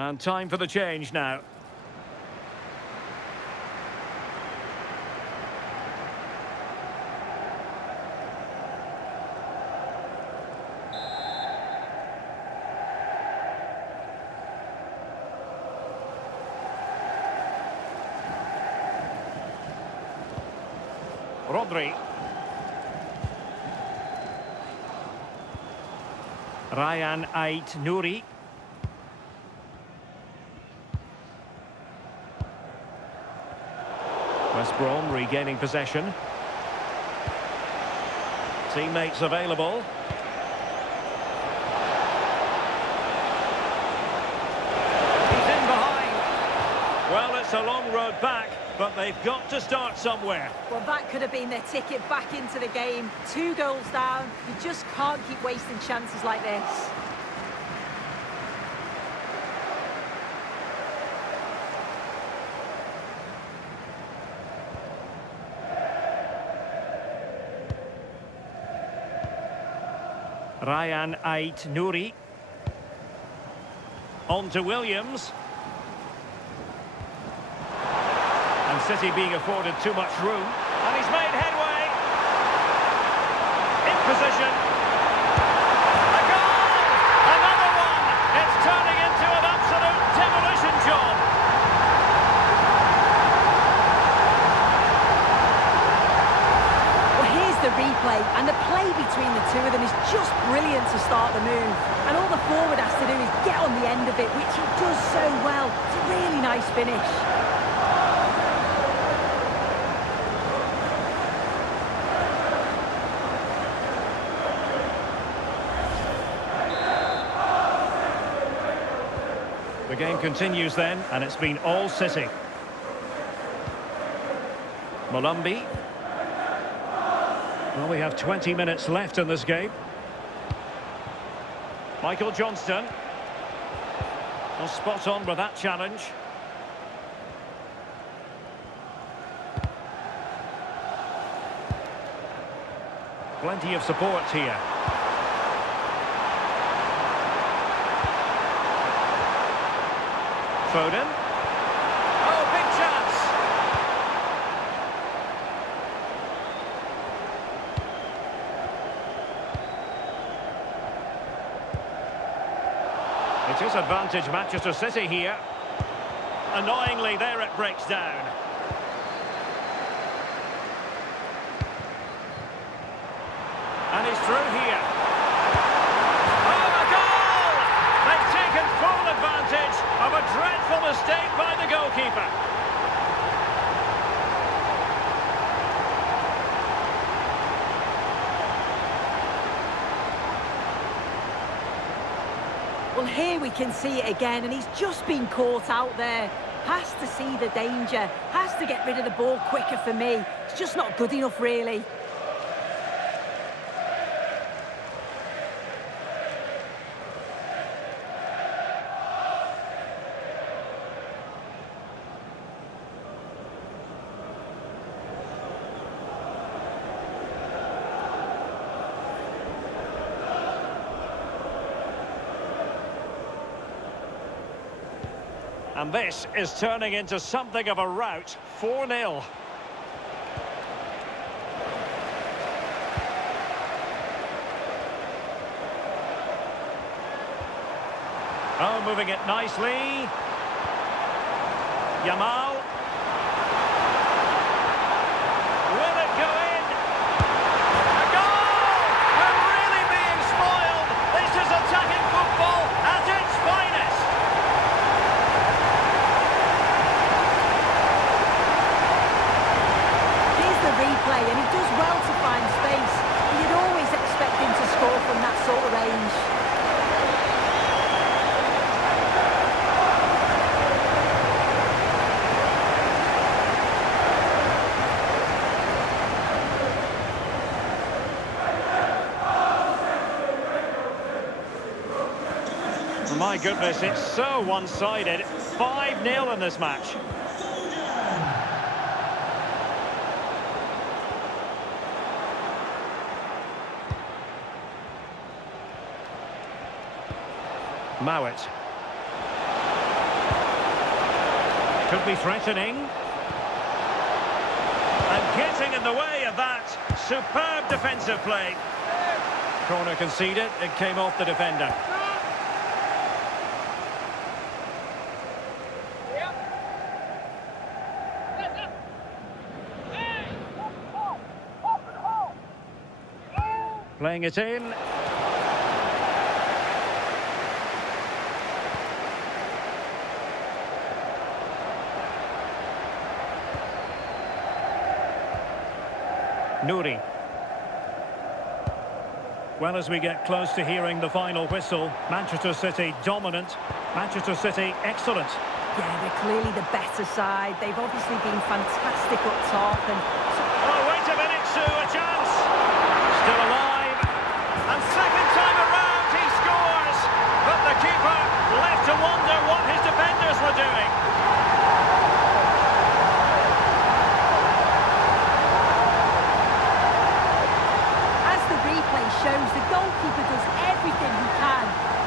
And time for the change now. Rodri. Ryan Ait Nouri. West Brom regaining possession. Teammates available. He's in behind. Well, it's a long road back, but they've got to start somewhere. Well, that could have been their ticket back into the game. 2 goals down. You just can't keep wasting chances like this. Ryan Ait Nouri. On to Williams. And City being afforded too much room. And he's made headway. In position. A goal! Another one! It's turning into an absolute demolition job. Well, here's the replay, and the play between the two of them is just brilliant to start the move. And all the forward has to do is get on the end of it, which he does so well. It's a really nice finish. The game continues then, and it's been all City. Molumby. Well, we have 20 minutes left in this game. Michael Johnston. Well, spot on with that challenge. Plenty of support here. Foden. Oh, big chance. It is advantage Manchester City here. Annoyingly, there it breaks down. And he's through here. Oh, a goal! They've taken full advantage of a dreadful mistake by the goalkeeper. Well, here we can see it again, and he's just been caught out there. Has to see the danger, has to get rid of the ball quicker for me. It's just not good enough, really. And this is turning into something of a rout. 4-0. Oh, moving it nicely. Yamal. Will it go in? A goal! We're really being spoiled. This is attacking football at its finest. Replay, and he does well to find space. You'd always expect him to score from that sort of range. My goodness, it's so one-sided. 5-0 in this match. Mowat. Could be threatening. And getting in the way of that. Superb defensive play. Corner conceded. It came off the defender. Playing it in. Nouri. Well, as we get close to hearing the final whistle, Manchester City dominant, Manchester City excellent. Yeah, they're clearly the better side. They've obviously been fantastic up top. And oh, wait a minute, Sue, a chance. Still alive. And second time around, he scores. But the keeper left to wonder what his defenders were doing. as the replay shows, the goalkeeper does everything he can.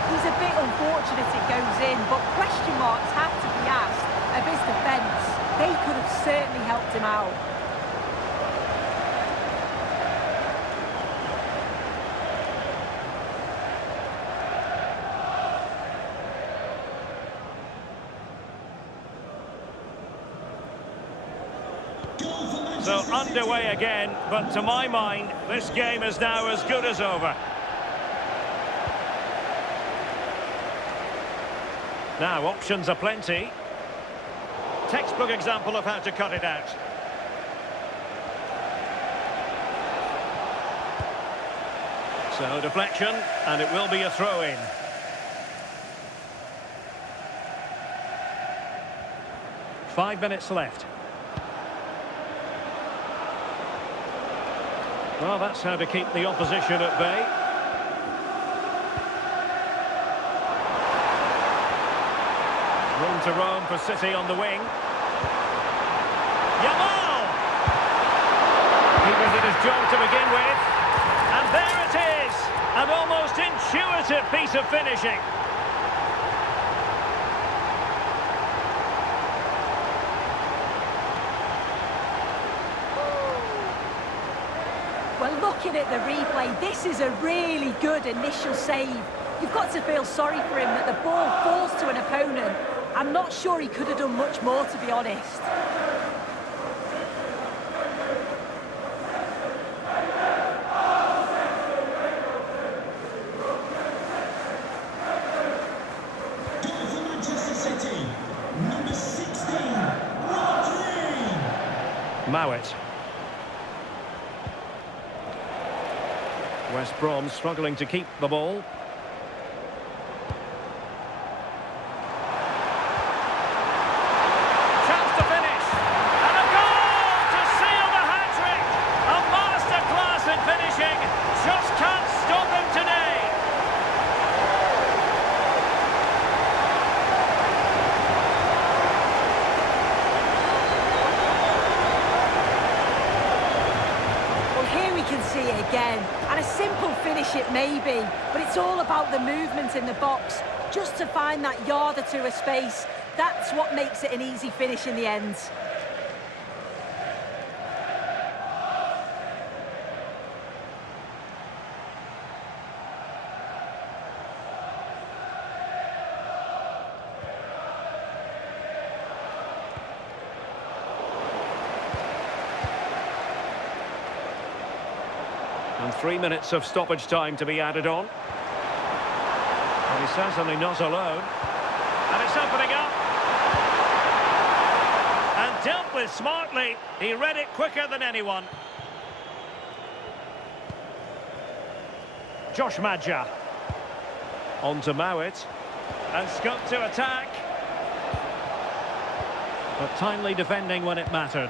He's a bit unfortunate it goes in, but question marks have to be asked of his defence. They could have certainly helped him out. So underway again, but to my mind, this game is now as good as over. Now, options are plenty. Textbook example of how to cut it out. So, deflection, and it will be a throw-in. Five minutes left. Well, that's how to keep the opposition at bay. Room to roam for City on the wing. Yamal! Keeper did his job to begin with. And there it is! An almost intuitive piece of finishing. Well, looking at the replay, this is a really good initial save. You've got to feel sorry for him that the ball falls to an opponent. I'm not sure he could have done much more, to be honest. Goal for Manchester City, number 16, Rodri. Mowat. West Brom struggling to keep the ball. Chance to finish. And a goal to seal the hat-trick. A masterclass in finishing. Just can't stop him today. Well, here we can see it again. And a simple finish it may be, but it's all about the movement in the box. Just to find that yard or two of space, that's what makes it an easy finish in the end. And 3 minutes of stoppage time to be added on. And he's certainly not alone. And it's opening up. And dealt with smartly. He read it quicker than anyone. Josh Madja. On to Mowat. And scope to attack. But timely defending when it mattered.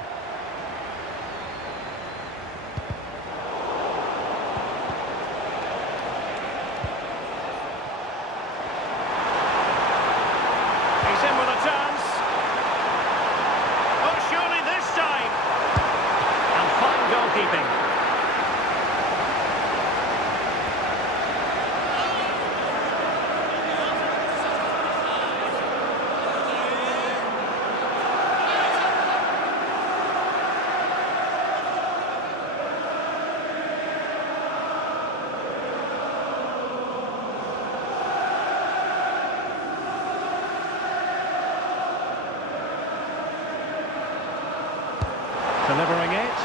Delivering it.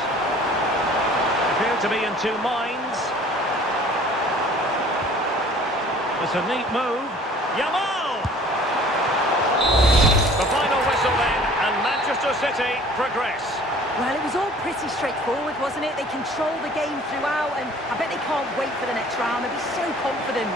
Appear to be in two minds. It's a neat move. Yamal! The final whistle then, and Manchester City progress. Well, it was all pretty straightforward, wasn't it? They controlled the game throughout, and I bet they can't wait for the next round. They'll be so confident.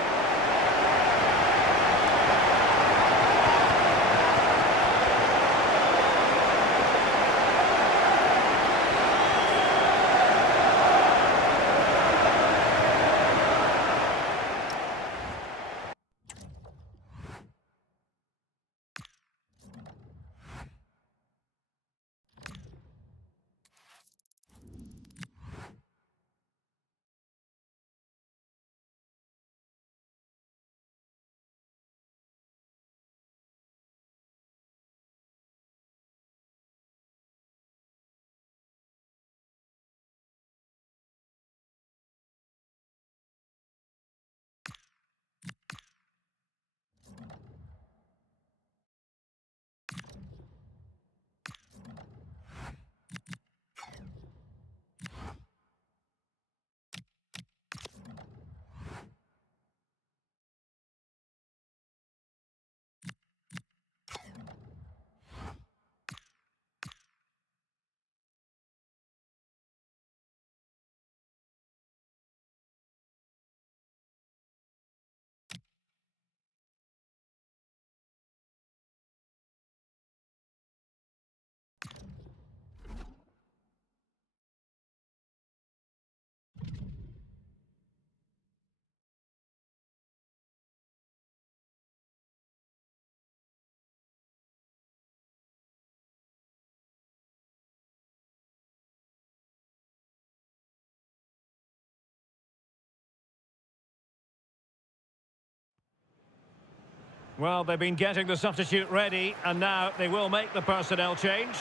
Well, they've been getting the substitute ready, and now they will make the personnel change.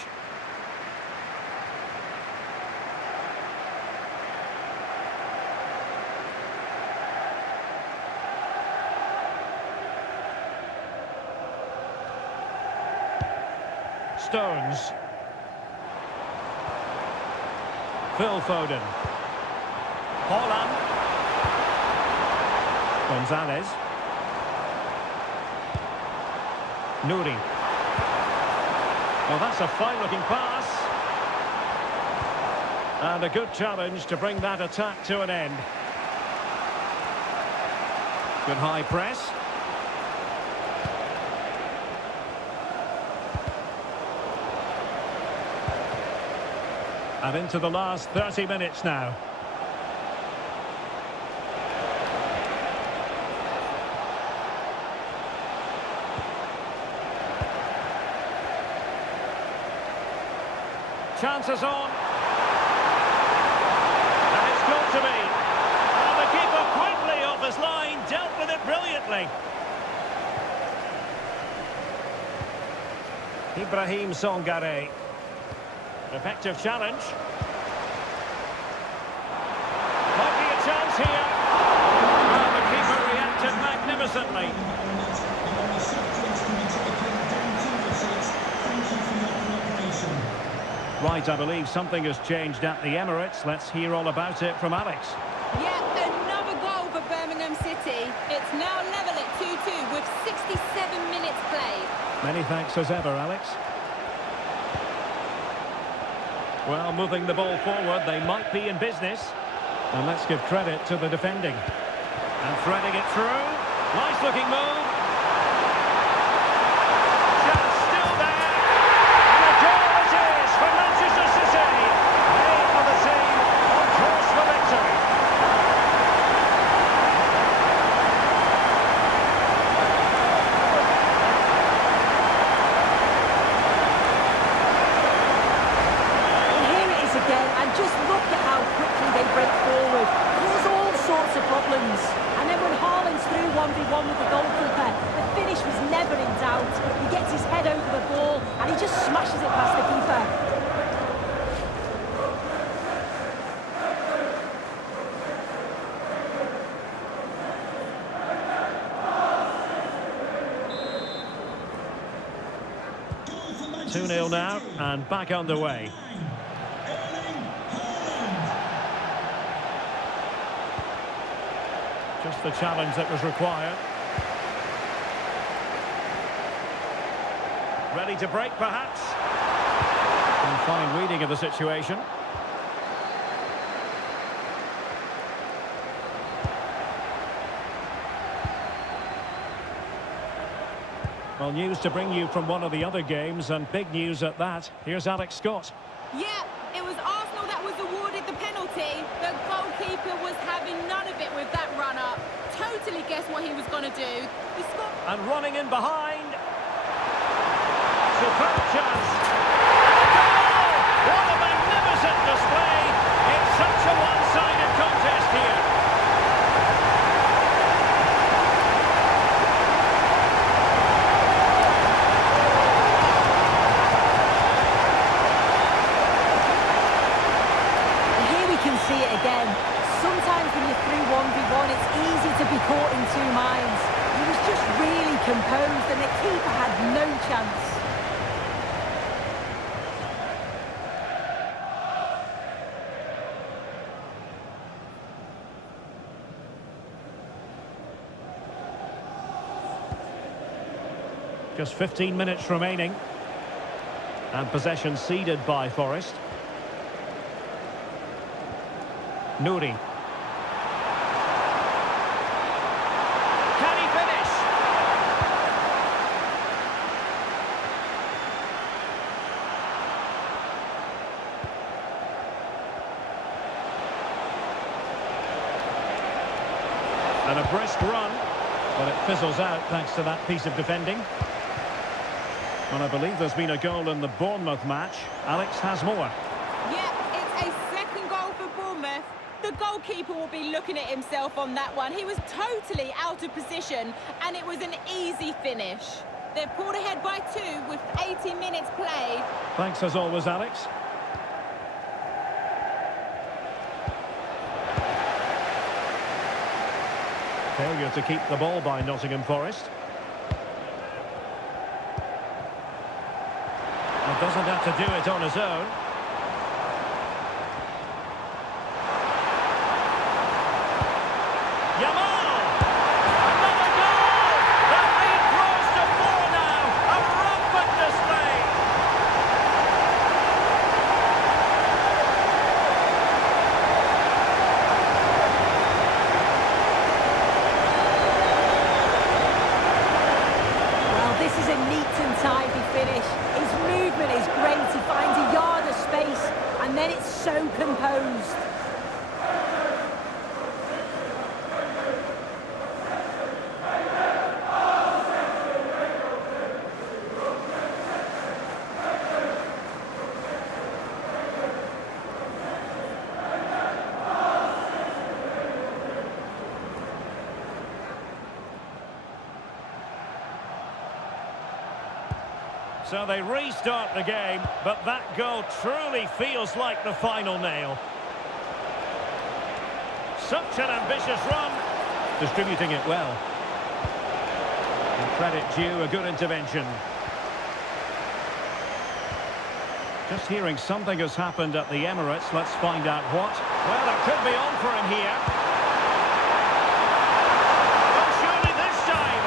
Stones. Phil Foden. Holland. Gonzalez. Nouri. Well, that's a fine-looking pass. And a good challenge to bring that attack to an end. Good high press. And into the last 30 minutes now. Chances on. And it's got to be. And the keeper quickly off his line, dealt with it brilliantly. Ibrahim Songare. Effective challenge. Might be a chance here. And the keeper reacted magnificently. Right, I believe something has changed at the Emirates. Let's hear all about it from Alex. Yeah, another goal for Birmingham City. It's now level at 2-2 with 67 minutes played. Many thanks as ever, Alex. Well, moving the ball forward, they might be in business. And let's give credit to the defending. And threading it through. Nice looking move. Chance still there. And a goal it is for Manchester City. They are the team on course for victory. And here it is again, and just look at how quickly they break forward. Cause all sorts of problems. And then when Haaland's through 1v1 with the goalkeeper, the finish was never in doubt. He gets his head over the ball, and he just smashes it past the keeper. Goal for 2-0 now, and back underway. Just the challenge that was required. Ready to break, perhaps. And fine reading of the situation. Well, news to bring you from one of the other games, and big news at that. Here's Alex Scott. Yeah, it was Arsenal that was awarded the penalty. The goalkeeper was having none of it with that run-up. Totally guessed what he was going to do. He scored. And running in behind. Superb chance. And a goal! What a magnificent display. It's such a one-sided contest here. See it again. Sometimes when you're through 1v1, it's easy to be caught in two minds. He was just really composed and the keeper had no chance. Just 15 minutes remaining. And possession ceded by Forest. Nouri. Can he finish? And a brisk run, but it fizzles out thanks to that piece of defending. And I believe there's been a goal in the Bournemouth match. Alex has more. Yeah, it's a second goal for Bournemouth. The goalkeeper will be looking at himself on that one. He was totally out of position, and it was an easy finish. They've pulled ahead by 2 with 80 minutes played. Thanks as always, Alex. Failure to keep the ball by Nottingham Forest. And doesn't have to do it on his own. So composed. So they restart the game, but that goal truly feels like the final nail. Such an ambitious run. Distributing it well. And credit due, a good intervention. Just hearing something has happened at the Emirates. Let's find out what. Well, it could be on for him here. Well, surely this time.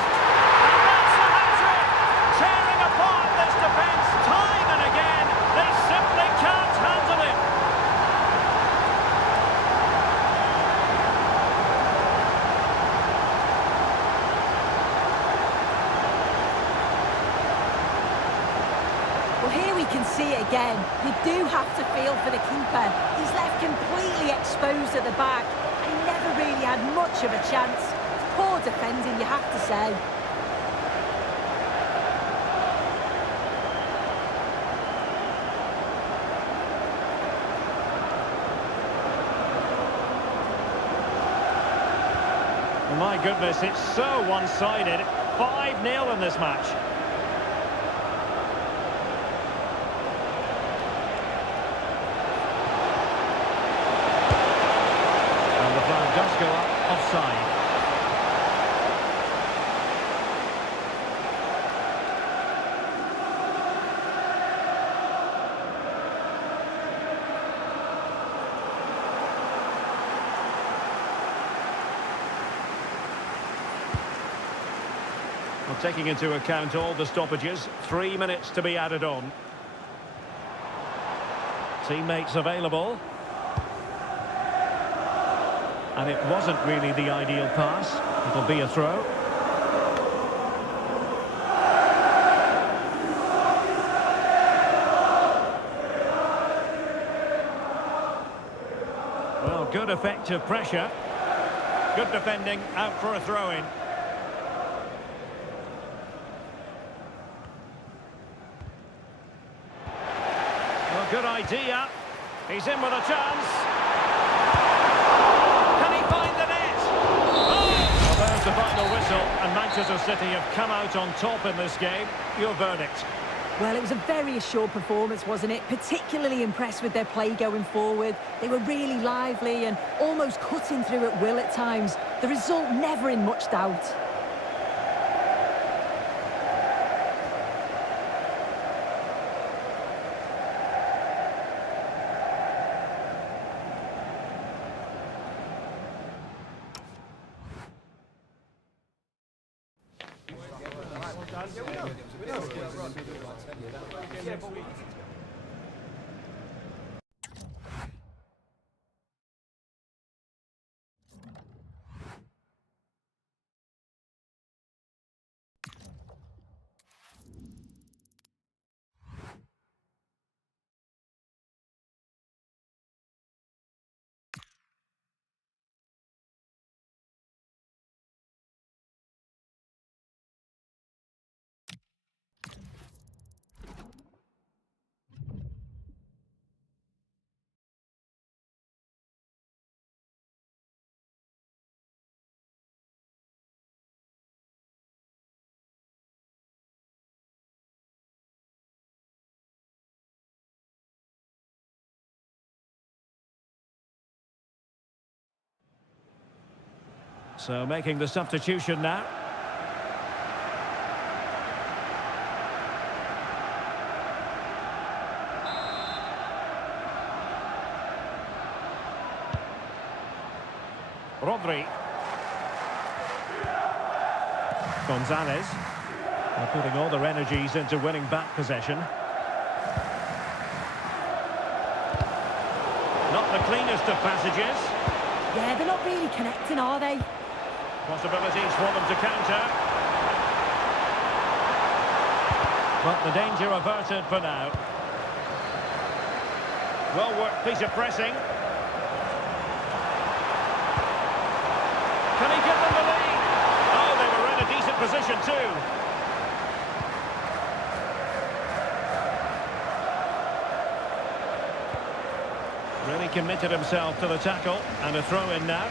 And that's the hat-trick. Tearing apart this defence time and again. They simply can't handle it. Well, here we can see it again. You do have to feel for the keeper. He's left completely exposed at the back. And he never really had much of a chance. Poor defending, you have to say. My goodness, it's so one-sided. 5-0 in this match. And the flag does go up offside. Well, taking into account all the stoppages, 3 minutes to be added on. Teammates available. And it wasn't really the ideal pass. It'll be a throw. Well, good effective pressure. Good defending, out for a throw-in. Well, good idea. He's in with a chance. Can he find the net? Oh! Well, there's the final whistle, and Manchester City have come out on top in this game. Your verdict? Well, it was a very assured performance, wasn't it? Particularly impressed with their play going forward. They were really lively and almost cutting through at will at times. The result never in much doubt. So making the substitution now. Rodri. Gonzalez. They're putting all their energies into winning back possession. Not the cleanest of passages. Yeah, they're not really connecting, are they? Possibilities for them to counter. But the danger averted for now. Well worked piece of pressing. Can he give them the lead? Oh, they were in a decent position too. Really committed himself to the tackle, and a throw in now.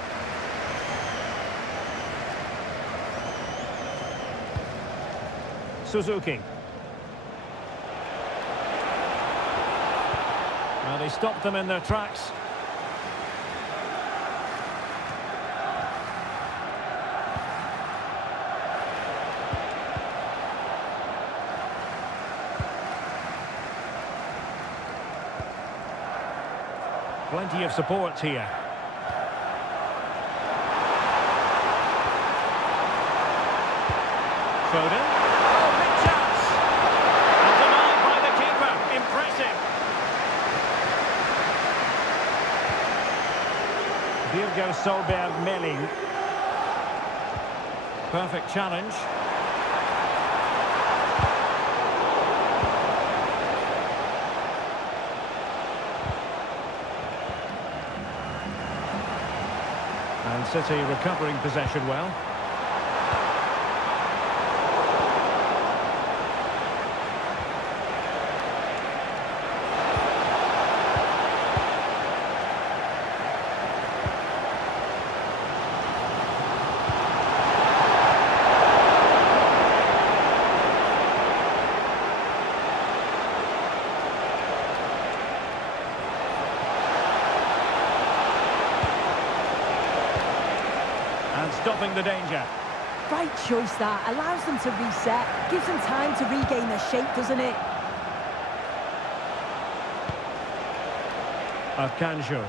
Suzuki. Well, they stopped them in their tracks. Plenty of support here. Foden. Oh, big chance! And denied by the keeper. Impressive. Virgo Solberg Melling. Perfect challenge. And City recovering possession well. Stopping the danger. Right choice that. Allows them to reset. Gives them time to regain their shape, doesn't it? Arkanjo.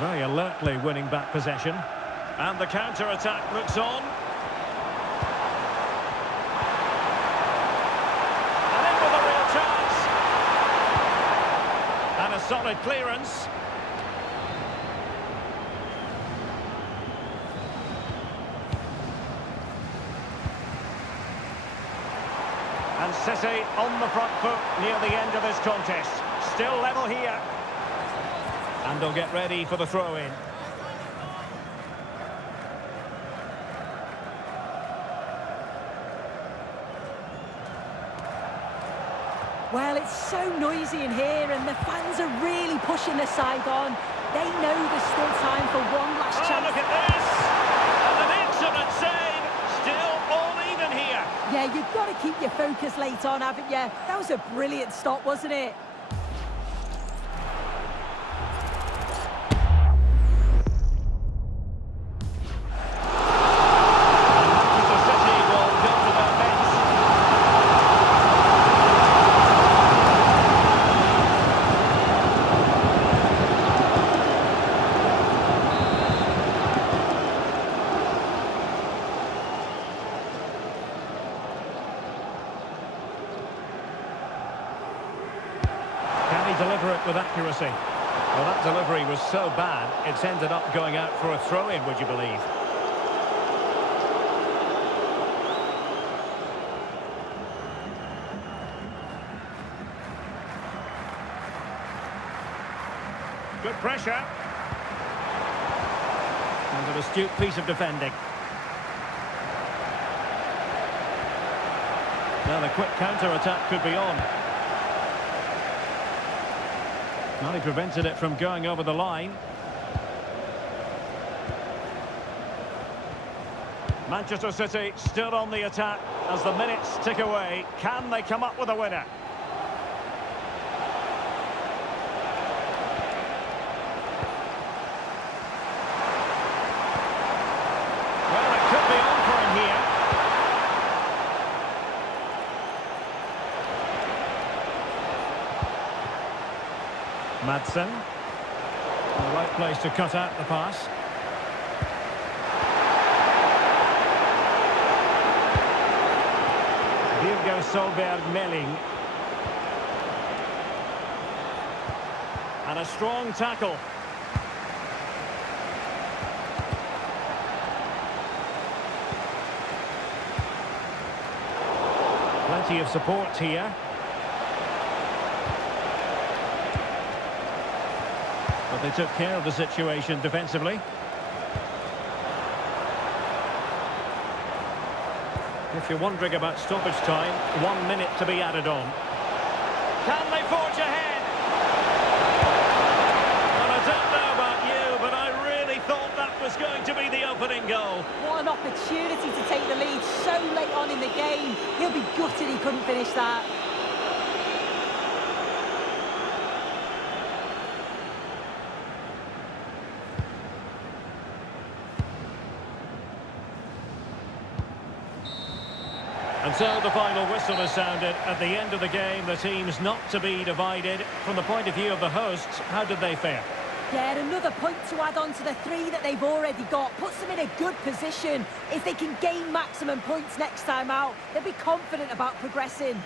Very alertly winning back possession. And the counter-attack looks on. solid clearance. And City on the front foot near the end of this contest. Still level here. And they'll get ready for the throw-in. Well, it's so noisy in here and the fans are really pushing the side on. They know there's still time for one last chance. Look at this! And an excellent save! Still all even here. Yeah, you've got to keep your focus late on, haven't you? That was a brilliant stop, wasn't it? Deliver it with accuracy. Well, that delivery was so bad, it's ended up going out for a throw-in, would you believe? Good pressure. And an astute piece of defending. Now the quick counter-attack could be on. Well, he prevented it from going over the line. Manchester City still on the attack as the minutes tick away. Can they come up with a winner? Well, it could be on for him here. Madsen. The right place to cut out the pass. Hugo Solberg-Melling. And a strong tackle. Plenty of support here. But they took care of the situation defensively. If you're wondering about stoppage time, 1 minute to be added on. Can they forge ahead? Well, I don't know about you, but I really thought that was going to be the opening goal. What an opportunity to take the lead so late on in the game. He'll be gutted he couldn't finish that. And so the final whistle is sounded. At the end of the game, the team's not to be divided. From the point of view of the hosts, how did they fare? Yeah, another point to add on to the 3 that they've already got. Puts them in a good position. If they can gain maximum points next time out, they'll be confident about progressing.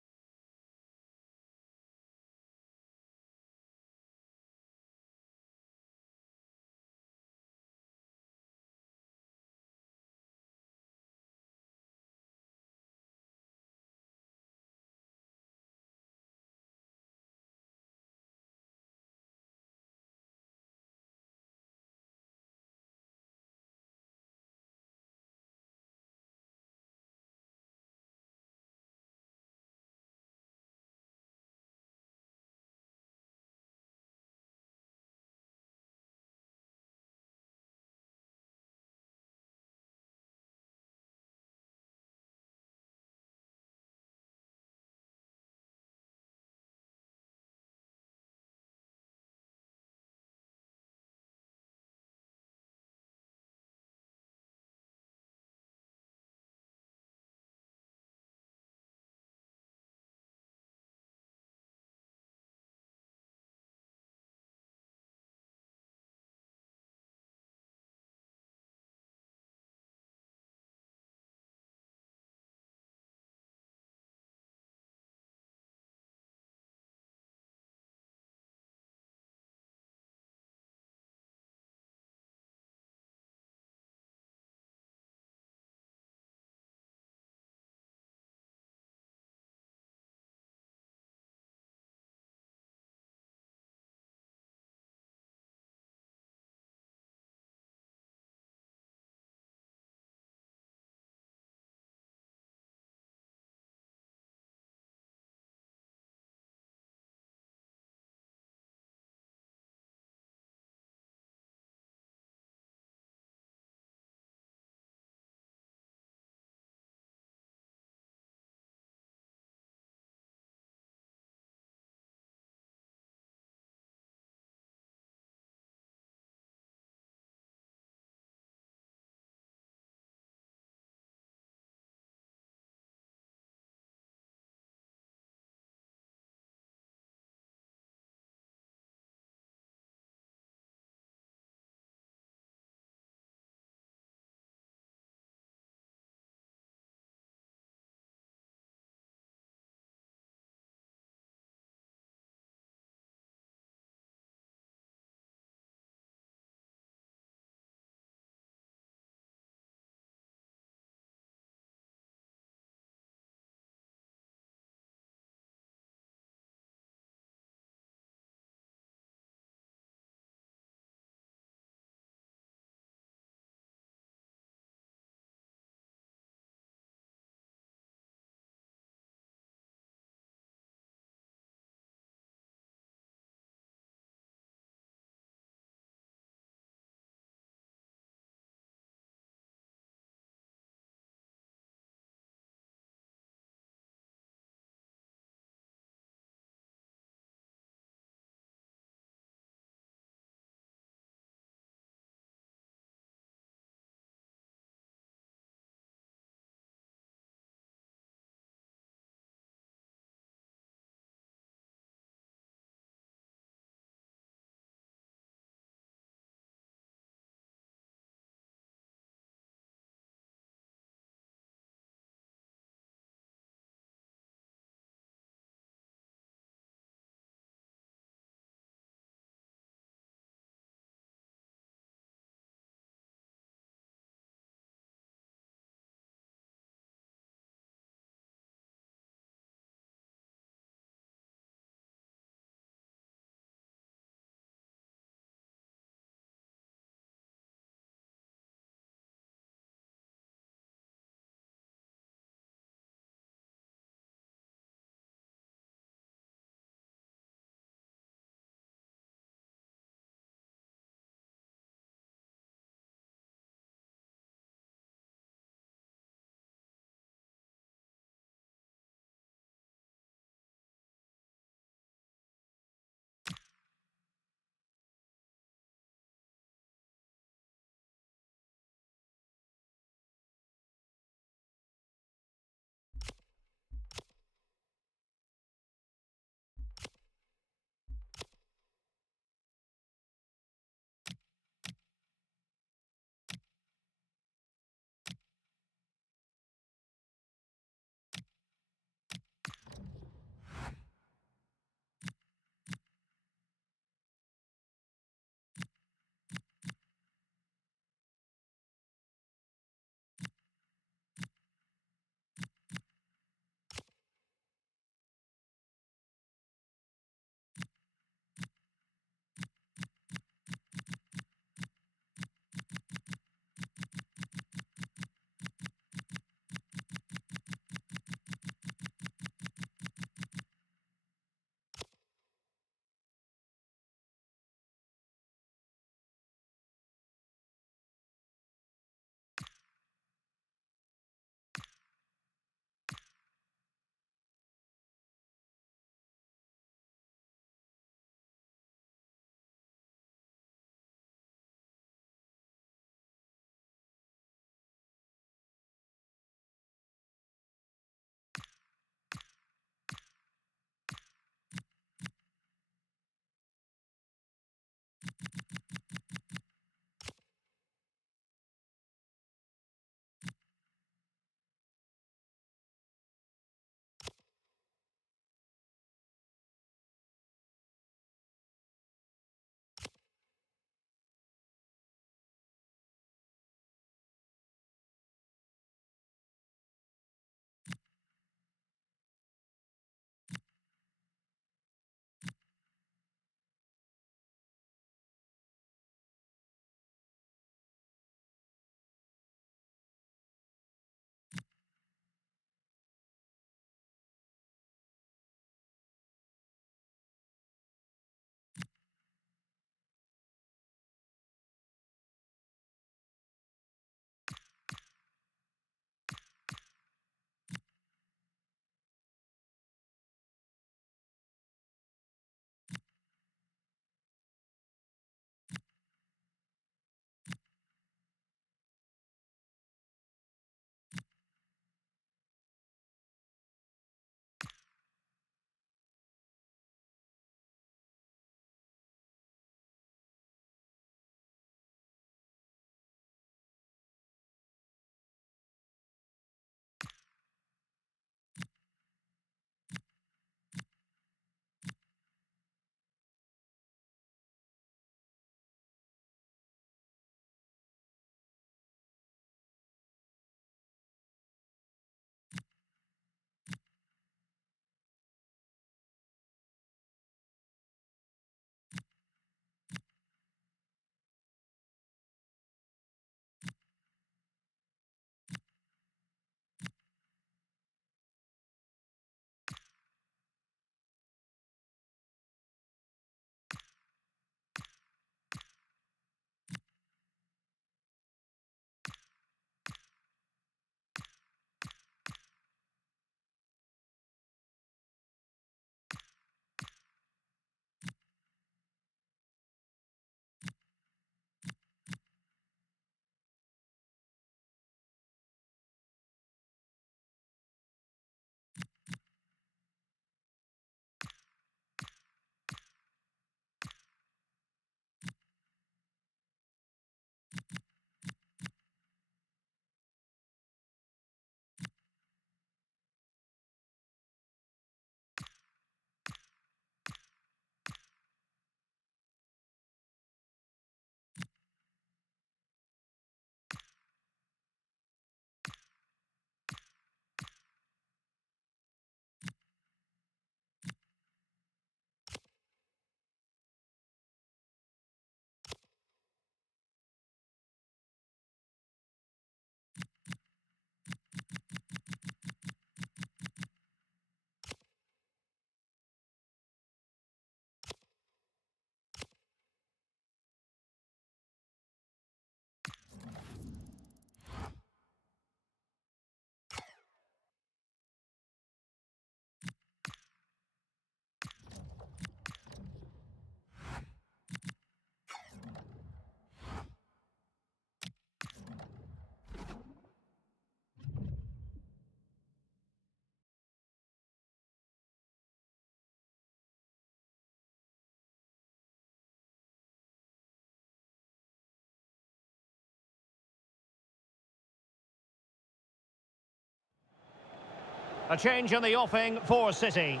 A change in the offing for City.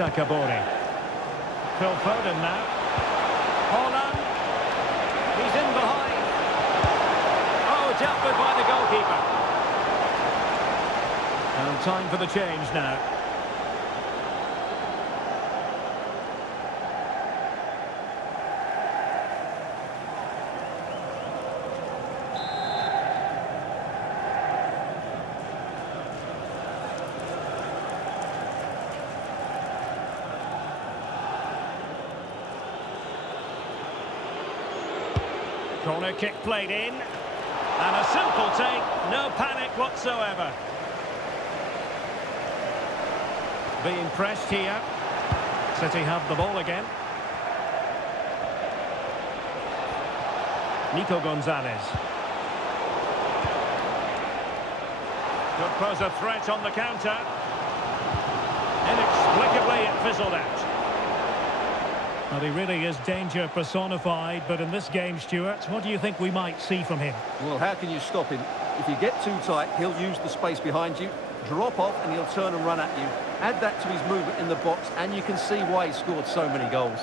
Kabori. Phil Foden now. Holland. He's in behind. Oh, dealt with by the goalkeeper. And time for the change now. Corner kick played in. And a simple take, no panic whatsoever. Being pressed here. City have the ball again. Nico Gonzalez. Could pose a threat on the counter. Inexplicably it fizzled out. Well, he really is danger personified, but in this game, Stuart, what do you think we might see from him? Well, how can you stop him? If you get too tight, he'll use the space behind you, drop off, and he'll turn and run at you. Add that to his movement in the box, and you can see why he scored so many goals.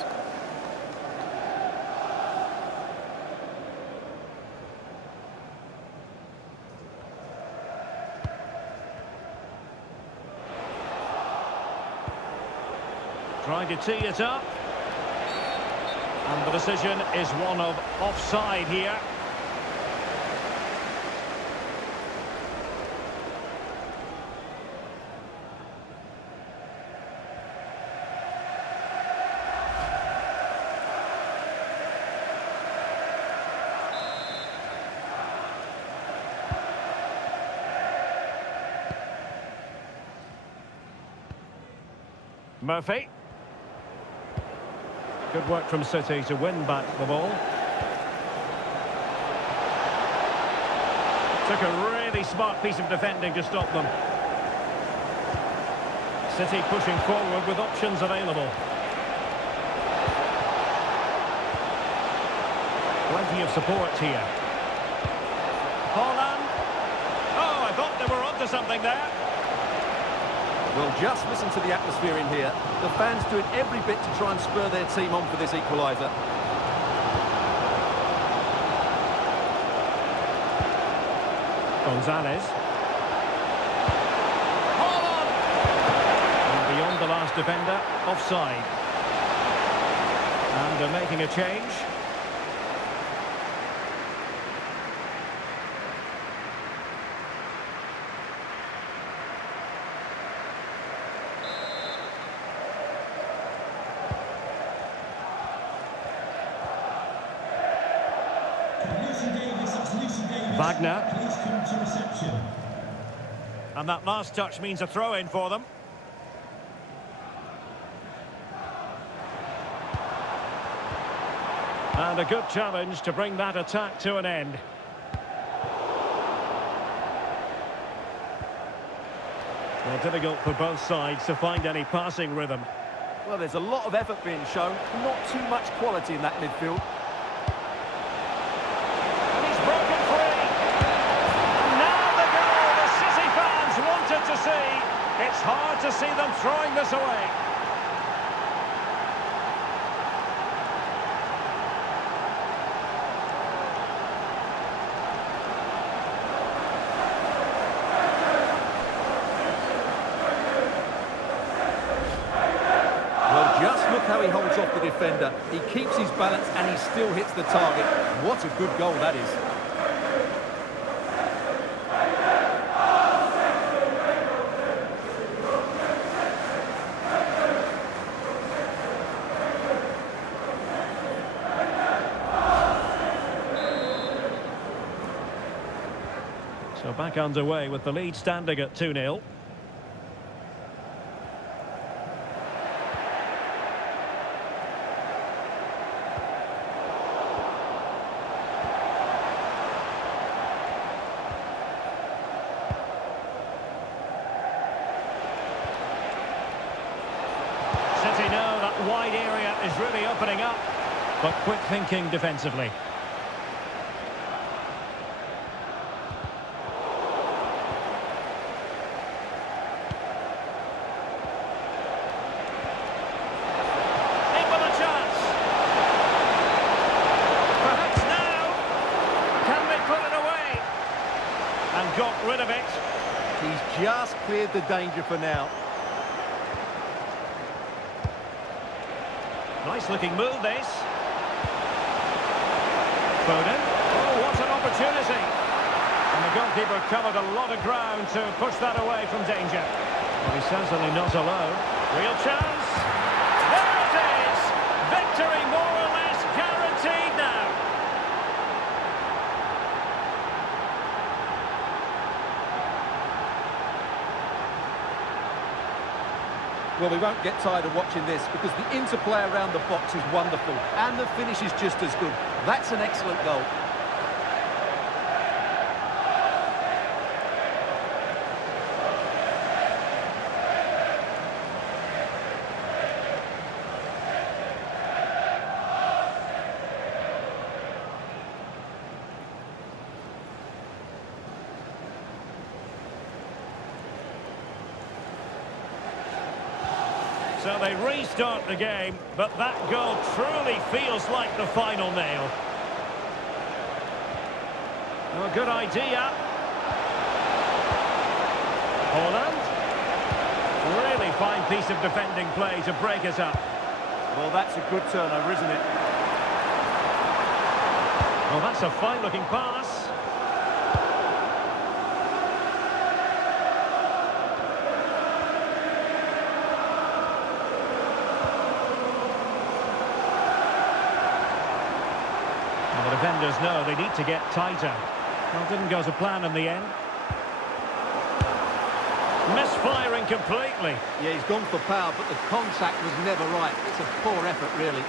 Trying to tee it up. And the decision is one of offside here. Murphy. Good work from City to win back the ball. Took a really smart piece of defending to stop them. City pushing forward with options available. Plenty of support here. Holland. Oh, I thought they were onto something there. Well, just listen to the atmosphere in here. The fans doing every bit to try and spur their team on for this equaliser. Gonzalez. Holland! And beyond the last defender, offside. And they're making a change. Wagner. Please come to reception. And that last touch means a throw-in for them. And a good challenge to bring that attack to an end. Well, difficult for both sides to find any passing rhythm. Well, there's a lot of effort being shown, not too much quality in that midfield. And he's broken free. And now the goal the City fans wanted to see. It's hard to see them throwing this away. How he holds off the defender. He keeps his balance and he still hits the target. What a good goal that is. So back underway with the lead standing at 2-0. City know that wide area is really opening up, but quick thinking defensively. In with a chance. Perhaps now. Can they put it away? And got rid of it. He's just cleared the danger for now. Nice looking move, this. Foden. Oh, what an opportunity. And the goalkeeper covered a lot of ground to push that away from danger. Well, he's certainly not alone. Real chance. There it is. Victory more or less guaranteed now. Well, we won't get tired of watching this because the interplay around the box is wonderful and the finish is just as good. That's an excellent goal. So they restart the game, but that goal truly feels like the final nail. Oh, good idea. Holland. Really fine piece of defending play to break us up. Well, that's a good turnover, isn't it? Well, that's a fine-looking pass. The defenders know they need to get tighter. Well, didn't go to plan in the end. Misfiring completely. Yeah, he's gone for power, but the contact was never right. It's a poor effort, really.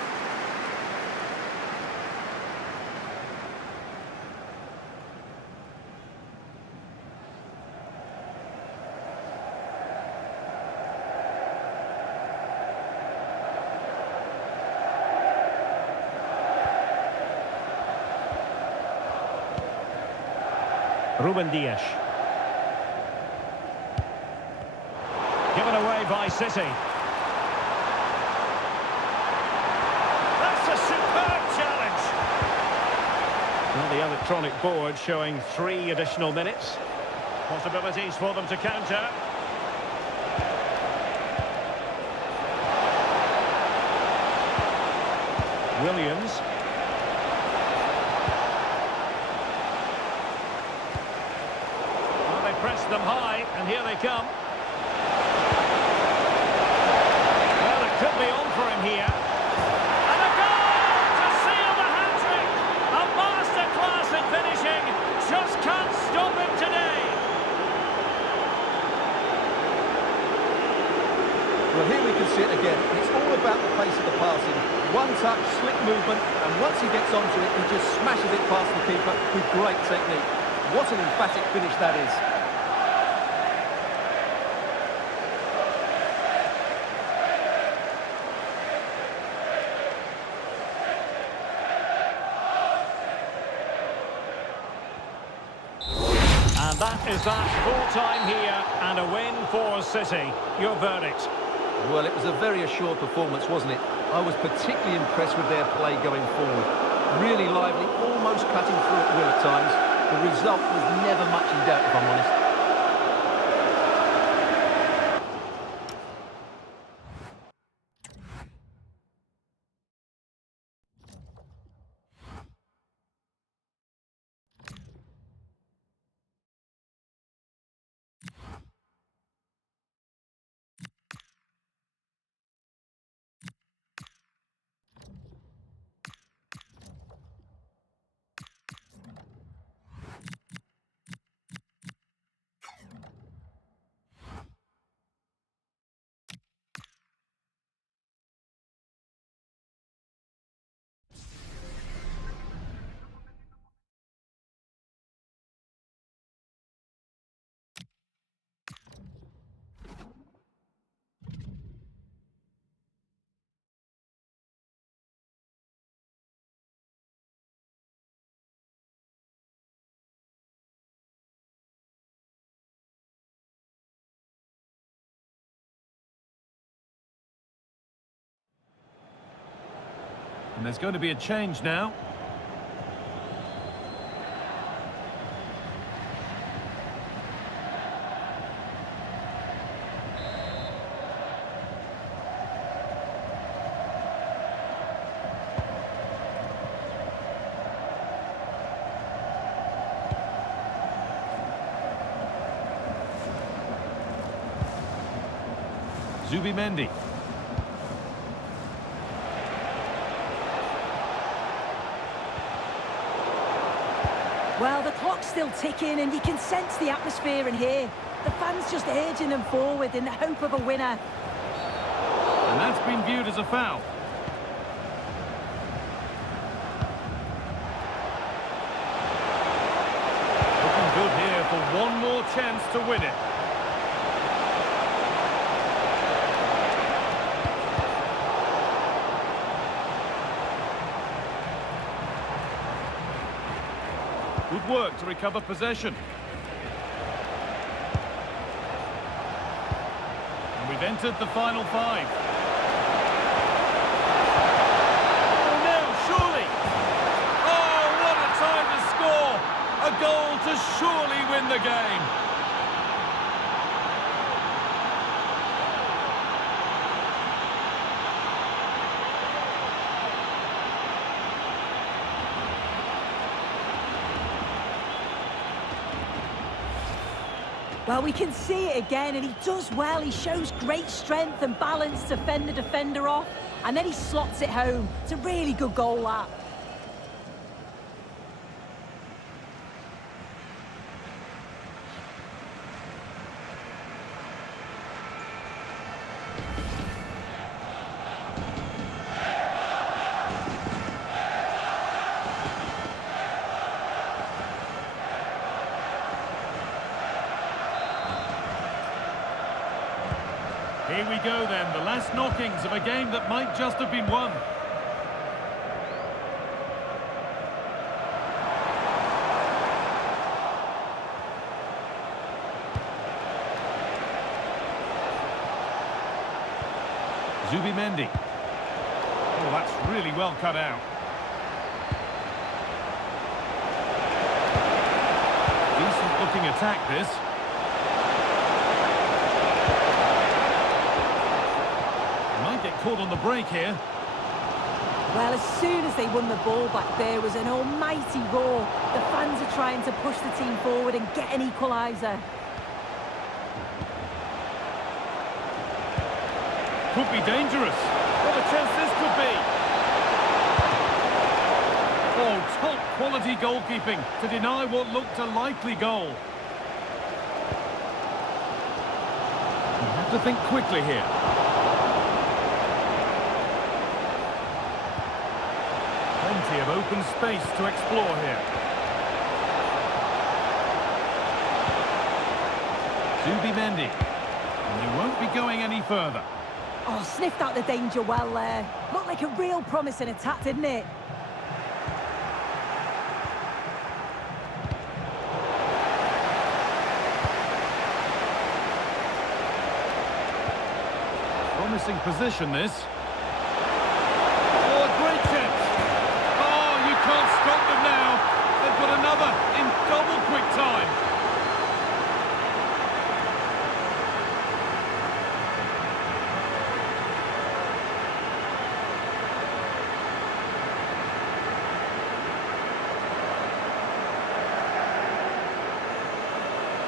Ruben Dias. Given away by City. That's a superb challenge. Well, the electronic board showing 3 additional minutes. Possibilities for them to counter. Williams. Press them high, and here they come. Well, it could be on for him here. And a goal to seal the hat-trick! A masterclass in finishing. Just can't stop him today. Well, here we can see it again. It's all about the pace of the passing. One touch, slick movement, and once he gets onto it, he just smashes it past the keeper with great technique. What an emphatic finish that is. That is that, full time here and a win for City. Your verdict? Well, it was a very assured performance, wasn't it? I was particularly impressed with their play going forward. Really lively, almost cutting through at will at times. The result was never much in doubt, if I'm honest. And there's going to be a change now. Zubimendi. Well, the clock's still ticking and you can sense the atmosphere in here. The fans just urging them forward in the hope of a winner. And that's been viewed as a foul. Looking good here for one more chance to win it. Good work to recover possession. And we've entered the final 5. Oh no, surely! Oh, what a time to score! A goal to surely win the game. Well, we can see it again, and he does well. He shows great strength and balance to fend the defender off, and then he slots it home. It's a really good goal, that. Here we go then, the last knockings of a game that might just have been won. Zubimendi. Oh, that's really well cut out. Decent looking attack, this. Might get caught on the break here. Well, as soon as they won the ball back, there was an almighty roar. The fans are trying to push the team forward and get an equaliser. Could be dangerous. What a chance this could be. Oh, top quality goalkeeping to deny what looked a likely goal. You have to think quickly here. Plenty of open space to explore here. Zubimendi. And they won't be going any further. Oh, sniffed out the danger well there. Looked like a real promising attack, didn't it? Promising position, this. Oh, a great chance. Oh, you can't stop them now. They've got another in double quick time.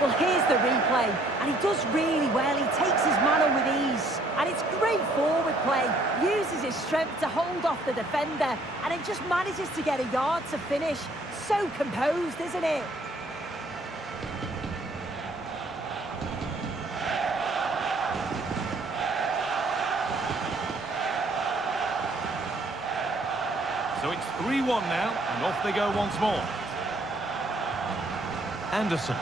Well, here's the replay, and he does really well. He takes his man on with ease, and it's great forward play. Uses his strength to hold off the defender, and it just manages to get a yard to finish. So composed, isn't it? So it's 3-1 now, and off they go once more. Anderson.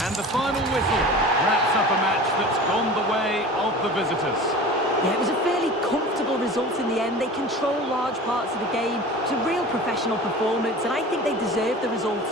And the final whistle wraps up a match that's gone the way of the visitors. Yeah, it was a fairly comfortable result in the end. They control large parts of the game. It's a real professional performance, and I think they deserve the result.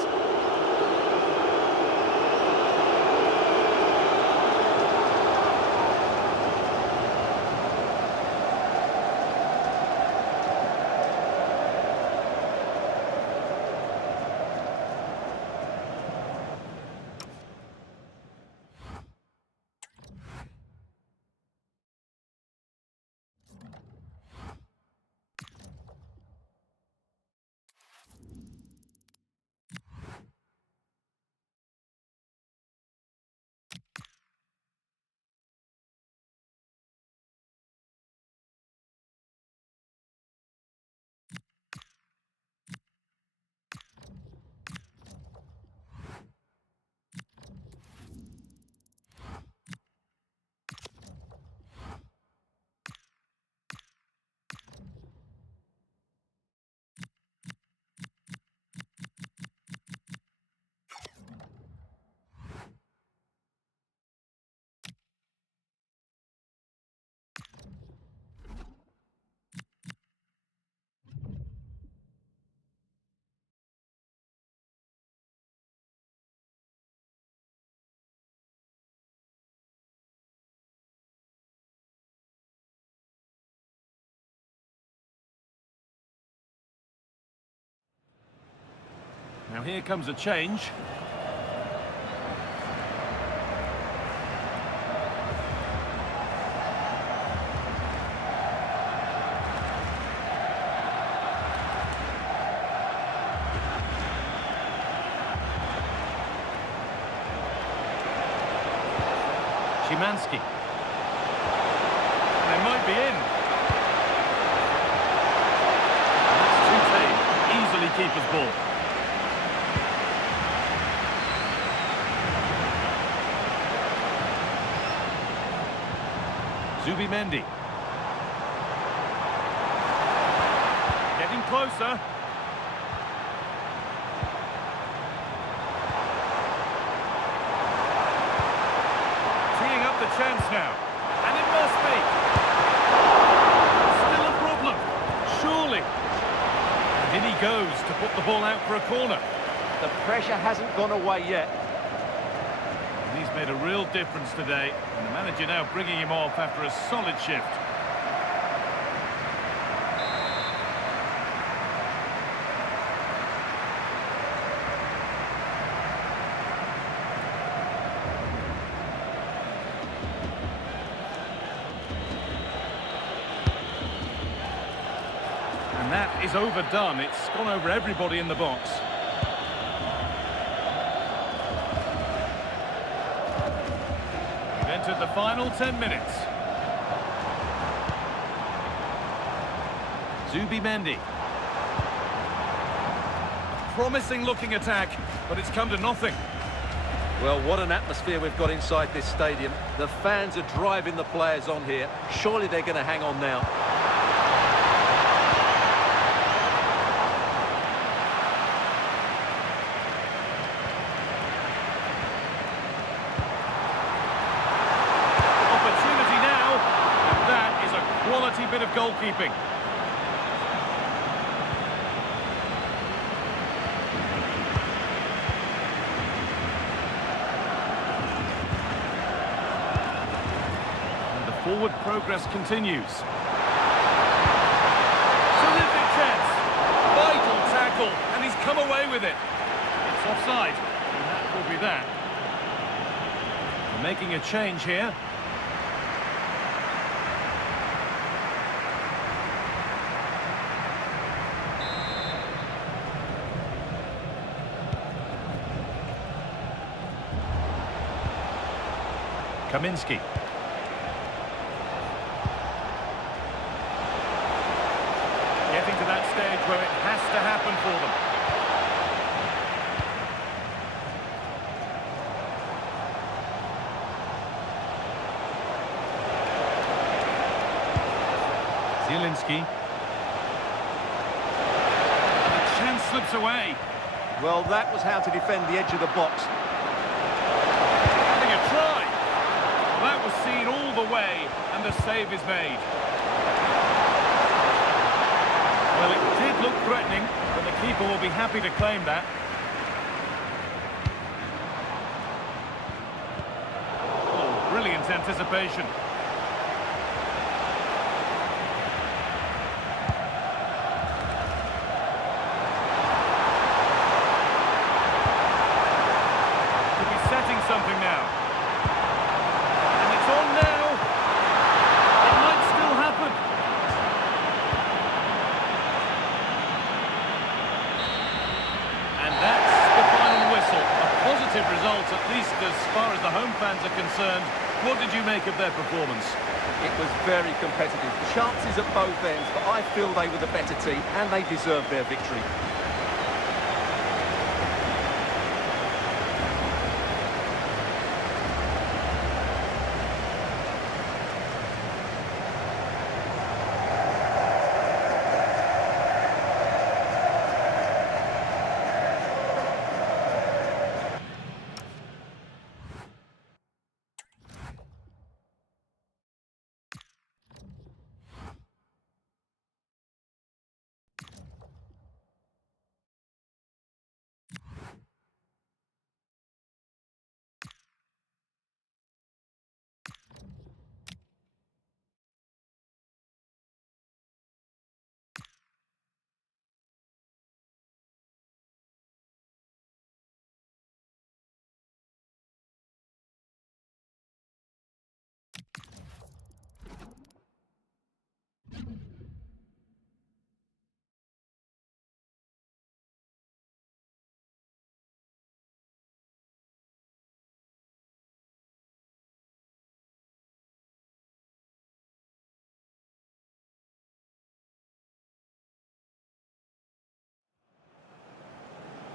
here comes a change. Szymanski. They might be in. That's too tame. Easily keeper's ball. Zubimendi. Getting closer. Teeing up the chance now. And it must be. Still a problem. Surely. And in he goes to put the ball out for a corner. The pressure hasn't gone away yet. And he's made a real difference today. And the manager now bringing him off after a solid shift. And that is overdone. It's gone over everybody in the box. We've entered the final 10 minutes. Zubimendi. Promising looking attack, but it's come to nothing. Well, what an atmosphere we've got inside this stadium. The fans are driving the players on here. Surely they're going to hang on now. Opportunity now, and that is a quality bit of goalkeeping. Forward progress continues. Terrific chance. Vital tackle, and he's come away with it. It's offside, and that will be that. We're making a change here. Kaminski. Getting to that stage where it has to happen for them. Zielinski. The chance slips away. Well, that was how to defend the edge of the box. Having a try. That was seen all the way, and the save is made. Well, it did look threatening, but the keeper will be happy to claim that. Oh, brilliant anticipation. Could be setting something now. And it's on now. It might still happen. And that's the final whistle. A positive result, at least as far as the home fans are concerned. What did you make of their performance? It was very competitive. Chances at both ends, but I feel they were the better team and they deserved their victory.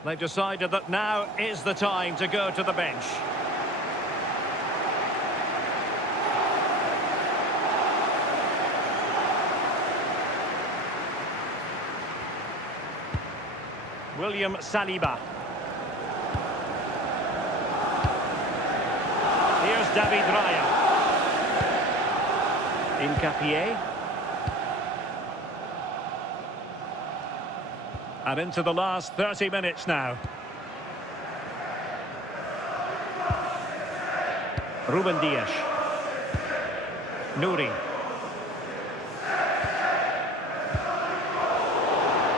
They've decided that now is the time to go to the bench. William Saliba. Here's David Raya. Incapié. And into the last 30 minutes now. Ruben Dias. Nouri.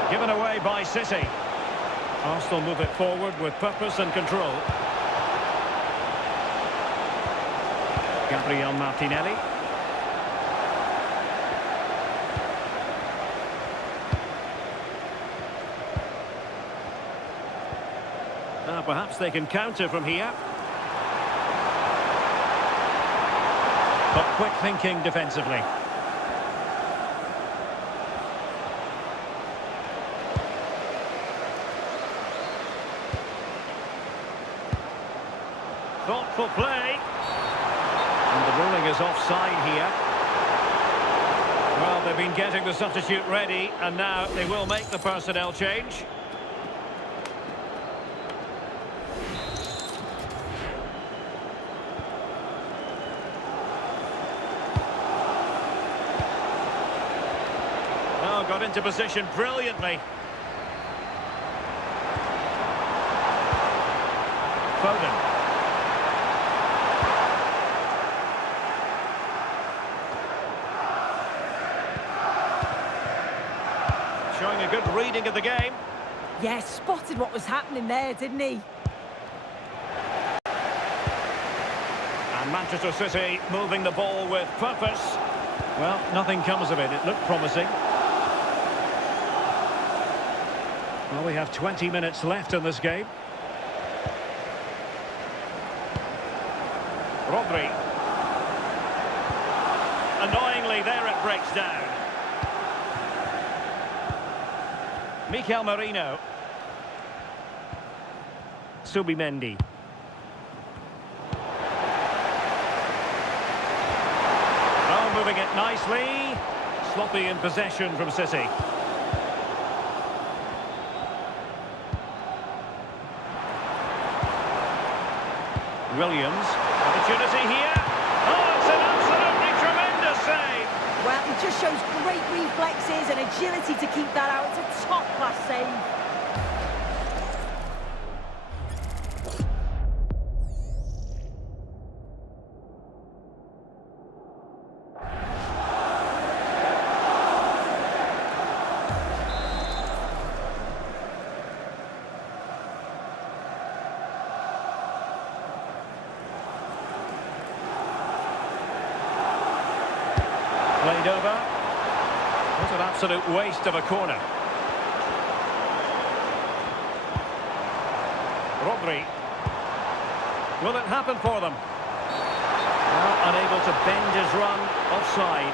Given away by City. Arsenal move it forward with purpose and control. Gabriel Martinelli. Now perhaps they can counter from here. But quick thinking defensively. Thoughtful play. And the ruling is offside here. Well, they've been getting the substitute ready, and now they will make the personnel change. Oh, got into position brilliantly. Foden. Showing a good reading of the game. Yeah, spotted what was happening there, didn't he? And Manchester City moving the ball with purpose. Well, nothing comes of it. It looked promising. Well, we have 20 minutes left in this game. Rodri. Annoyingly, there it breaks down. Mikel Merino. Subimendi. Oh, moving it nicely. Sloppy in possession from City. Williams. Opportunity here. Oh, it's an absolutely tremendous save. Well, he just shows great reflexes and agility to keep that out. It's a top-class save. Played over. What an absolute waste of a corner. Rodri. Will it happen for them? Well, unable to bend his run. Offside.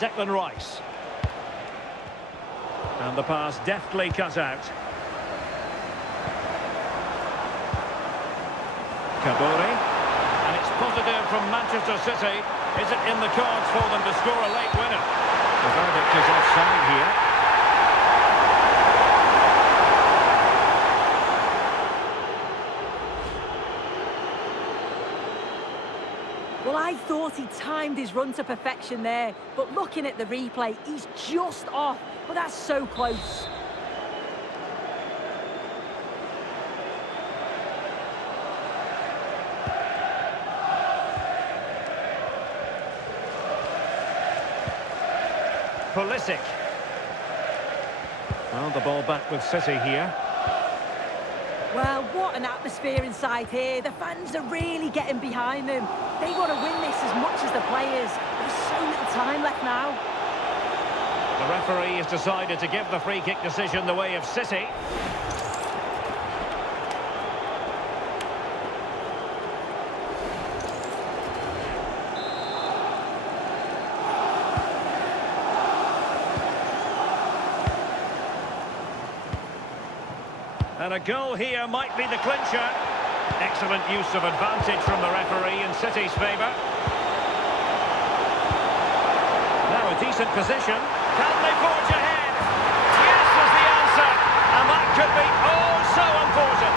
Declan Rice. And the pass deftly cut out. Kabore. And it's positive from Manchester City. Is it in the cards for them to score a late winner? The verdict is offside here. Well, I thought he timed his run to perfection there, but looking at the replay, he's just off. But that's so close. Pulisic. Well, the ball back with City here. Well, what What an atmosphere inside here. The fans are really getting behind them. They want to win this as much as the players. There's so little time left now. The referee has decided to give the free kick decision the way of City. And a goal here might be the clincher. Excellent use of advantage from the referee in City's favour. Now a decent position. Can they forge ahead? Yes is the answer. And that could be oh so important.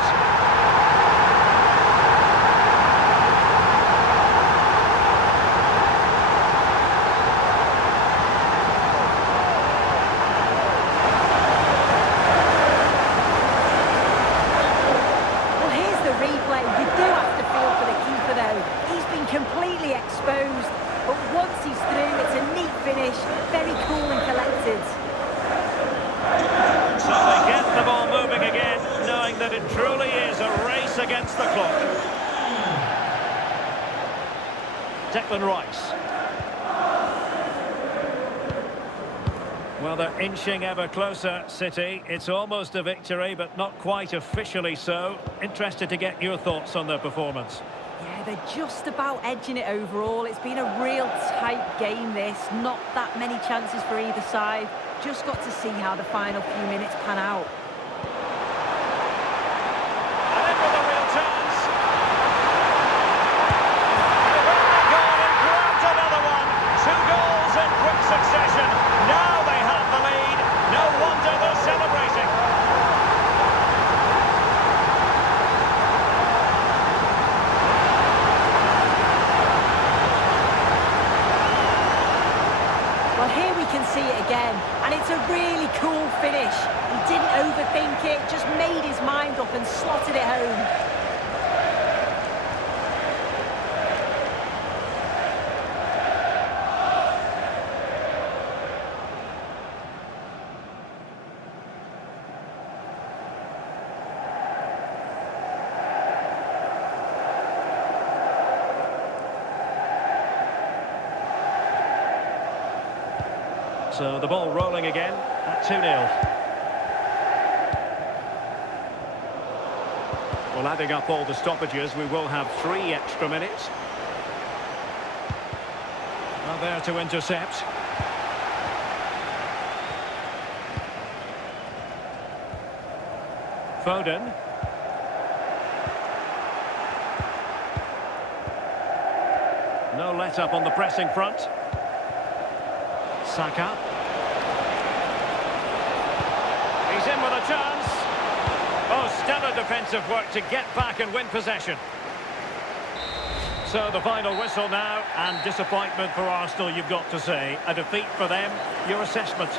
Completely exposed, but once he's through, it's a neat finish, very cool and collected. So they get the ball moving again, knowing that it truly is a race against the clock. Declan Rice. Well, they're inching ever closer, City. It's almost a victory, but not quite officially so. Interested to get your thoughts on their performance. Yeah, they're just about edging it overall. It's been a real tight game, this. Not that many chances for either side. Just got to see how the final few minutes pan out. And in with a real chance. They've gone and grabbed another one. 2 goals in quick succession. Now they have the lead. No wonder they're celebrating. Well, here we can see it again, and it's a really cool finish. He didn't overthink it, just made his mind up and slotted it home. So the ball rolling again at 2-0. Well, adding up all the stoppages, we will have 3 extra minutes. Not there to intercept. Foden. No let-up on the pressing front. Saka. He's in with a chance. Oh, stellar defensive work to get back and win possession. So the final whistle now, and disappointment for Arsenal, you've got to say. A defeat for them. Your assessment?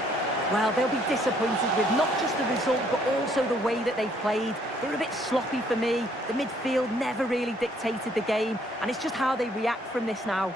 Well, they'll be disappointed with not just the result, but also the way that they've played. They were a bit sloppy for me. The midfield never really dictated the game, and it's just how they react from this now.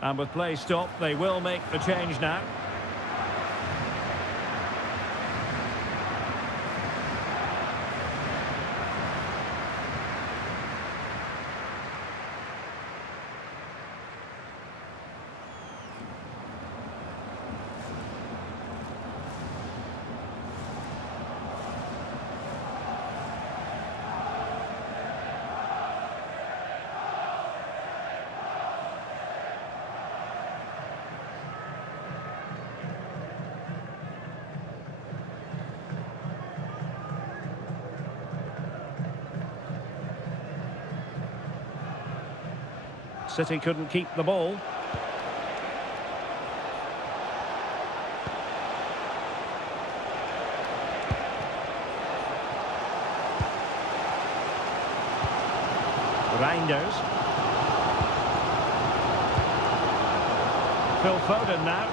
And with play stopped, they will make the change now. City couldn't keep the ball. Reinders. Phil Foden now.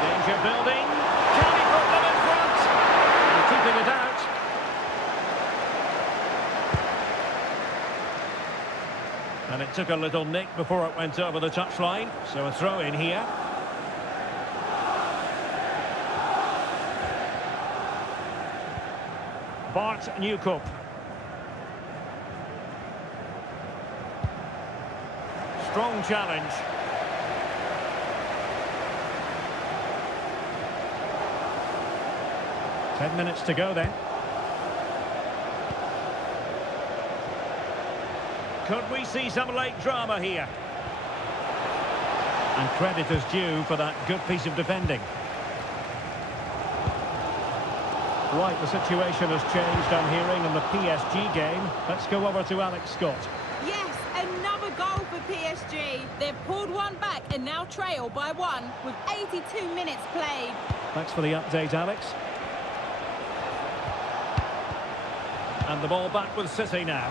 Danger building. Can he put them in front? And keeping it out. And it took a little nick before it went over the touchline. So a throw in here. Bart Newcup. Strong challenge. Ten minutes to go then. Could we see some late drama here? And credit is due for that good piece of defending. Right, the situation has changed, I'm hearing, in the PSG game. Let's go over to Alex Scott. Yes, another goal for PSG. They've pulled one back and now trail by one with 82 minutes played. Thanks for the update, Alex. And the ball back with City now.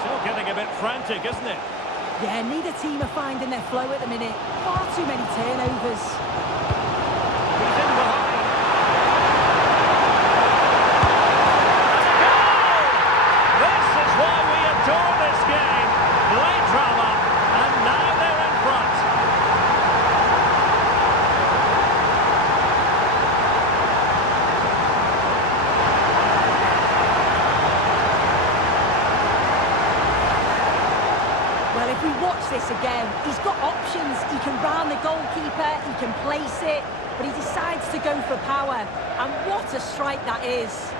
Still getting a bit frantic, isn't it? Yeah, neither team are finding their flow at the minute. Far too many turnovers. He's in behind. This is why we adore this game. Late drama, and now they're in front. Well, if we watch this again, he's got options. He can round the goalkeeper, he can place it, but he decides to go for power. And what a strike that is.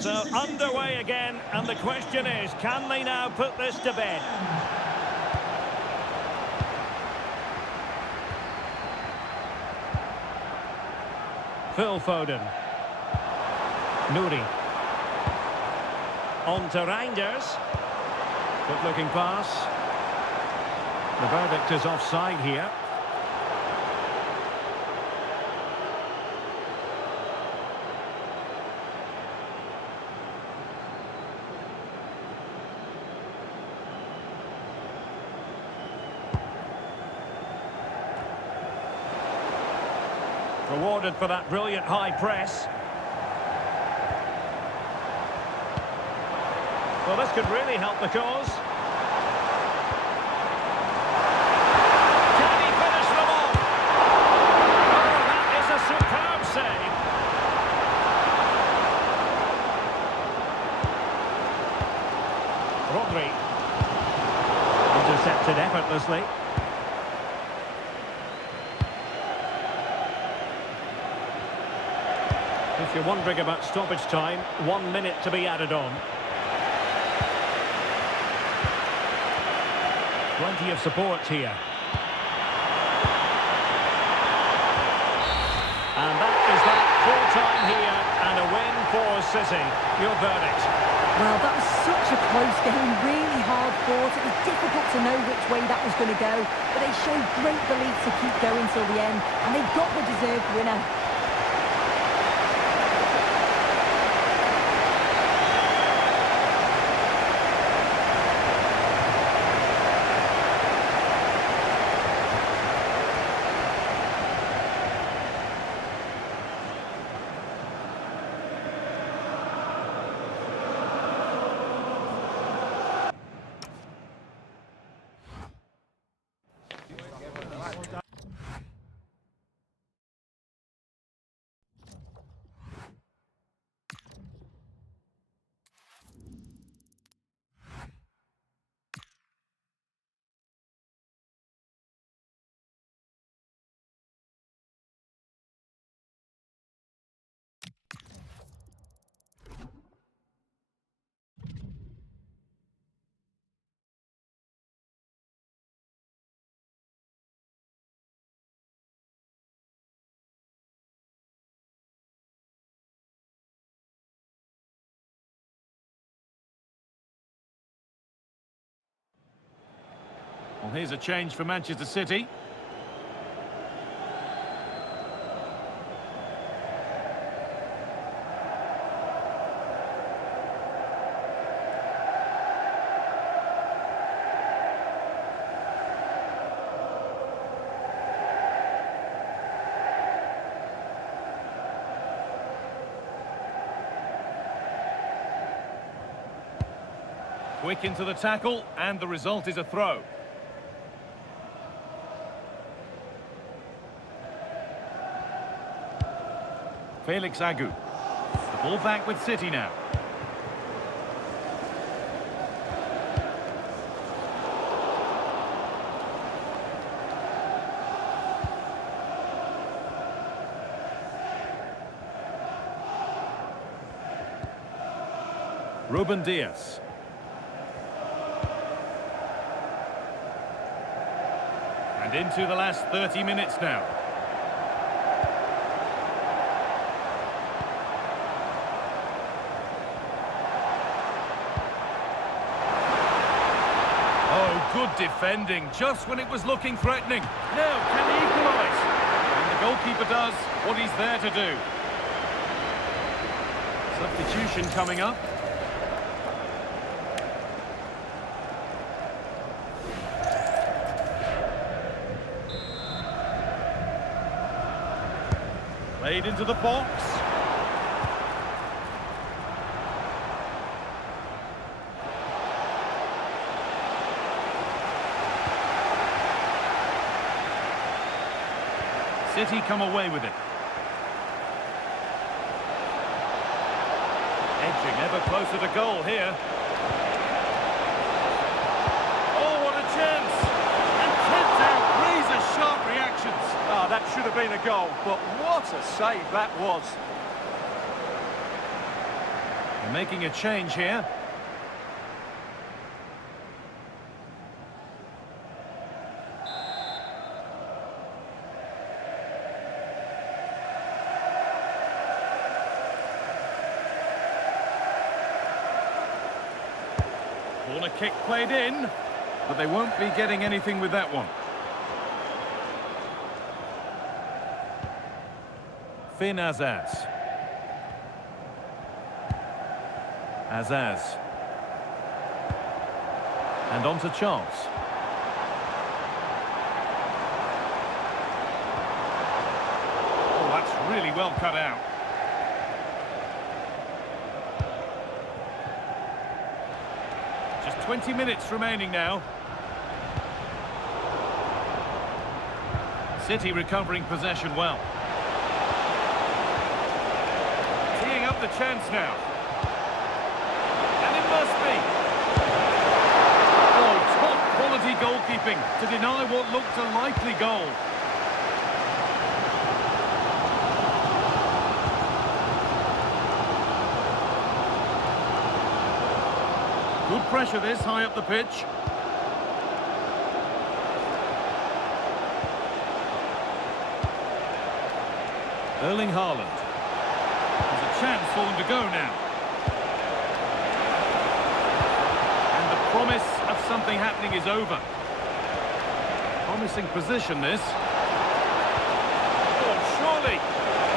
So underway again, and the question is, can they now put this to bed? Phil Foden. Nouri. On to Reinders. Good looking pass. The verdict is offside here. Rewarded for that brilliant high press. Well, this could really help the cause. Can he finish them off? Oh, that is a superb save. Rodri. Intercepted effortlessly. If you're wondering about stoppage time, 1 minute to be added on. Plenty of support here. And that is that, full time here and a win for City. Your verdict? Well, that was such a close game, really hard fought. It was difficult to know which way that was going to go, but they showed great belief to keep going till the end, and they got the deserved winner. Well, here's a change for Manchester City. Quick into the tackle, and the result is a throw. Felix Agu. The ball back with City now. Ruben Diaz. And into the last 30 minutes now. Oh, good defending, just when it was looking threatening. Now, can he equalise? And the goalkeeper does what he's there to do. Substitution coming up. Played into the box. City come away with it. Edging ever closer to goal here. Oh, what a chance! And kept out, razor-sharp reactions. Ah, that should have been a goal, but what a save that was. They're making a change here. Corner kick played in, but they won't be getting anything with that one. Finn Azaz. Azaz. And on to Charles. Oh, that's really well cut out. Just 20 minutes remaining now. City recovering possession well. Teeing up the chance now. And it must be. Oh, top quality goalkeeping to deny what looked a likely goal. Good pressure this, high up the pitch. Erling Haaland. There's a chance for them to go now. something happening is over. Promising position, this. Oh, surely.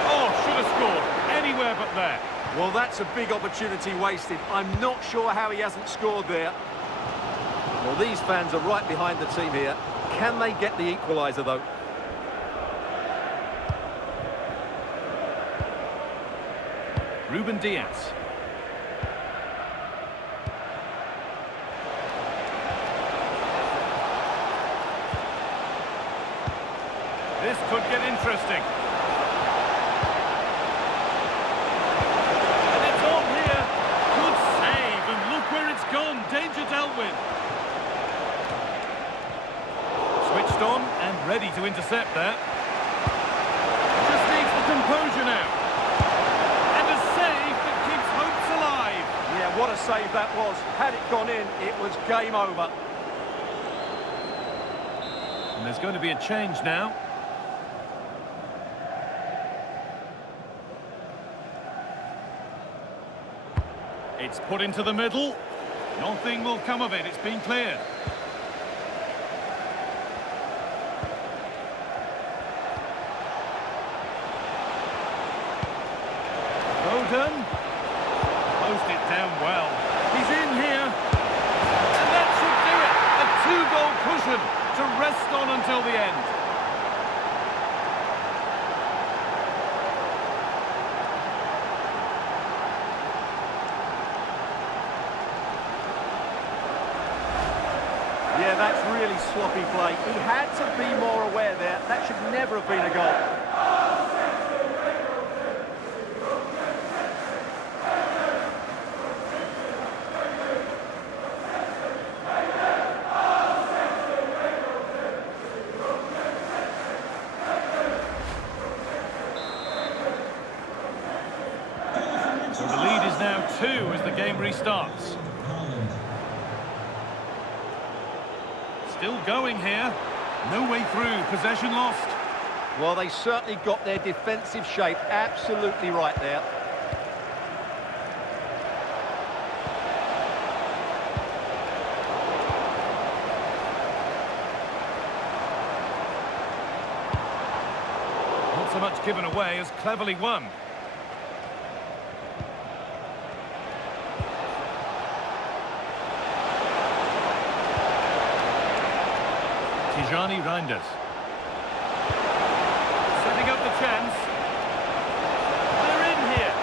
Oh, should have scored. Anywhere but there. Well, that's a big opportunity wasted. I'm not sure how he hasn't scored there. Well, these fans are right behind the team here. Can they get the equaliser, though? Ruben Diaz. This could get interesting. And it's on here. Good save, and look where it's gone. Danger dealt with. Switched on and ready to intercept there. Just needs the composure now. And a save that keeps hopes alive. Yeah, what a save that was. Had it gone in, it was game over. And there's going to be a change now. It's put into the middle. Nothing will come of it. It's been cleared. Foden. Closed it down well. He's in here. And that should do it. A two-goal cushion to rest on until the end. Yeah, that's really sloppy play. He had to be more aware there. That should never have been a goal. So the lead is now 2 as the game restarts. Still going here. No way through. Possession lost. Well, they certainly got their defensive shape absolutely right there. Not so much given away as cleverly won. Tijani Reinders. Setting up the chance. They're in here.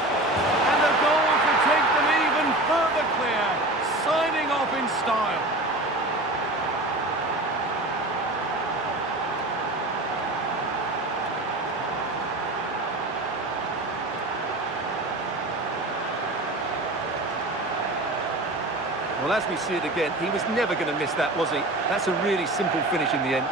And a goal to take them even further clear. Signing off in style. Well, as we see it again, he was never going to miss that, was he? That's a really simple finish in the end.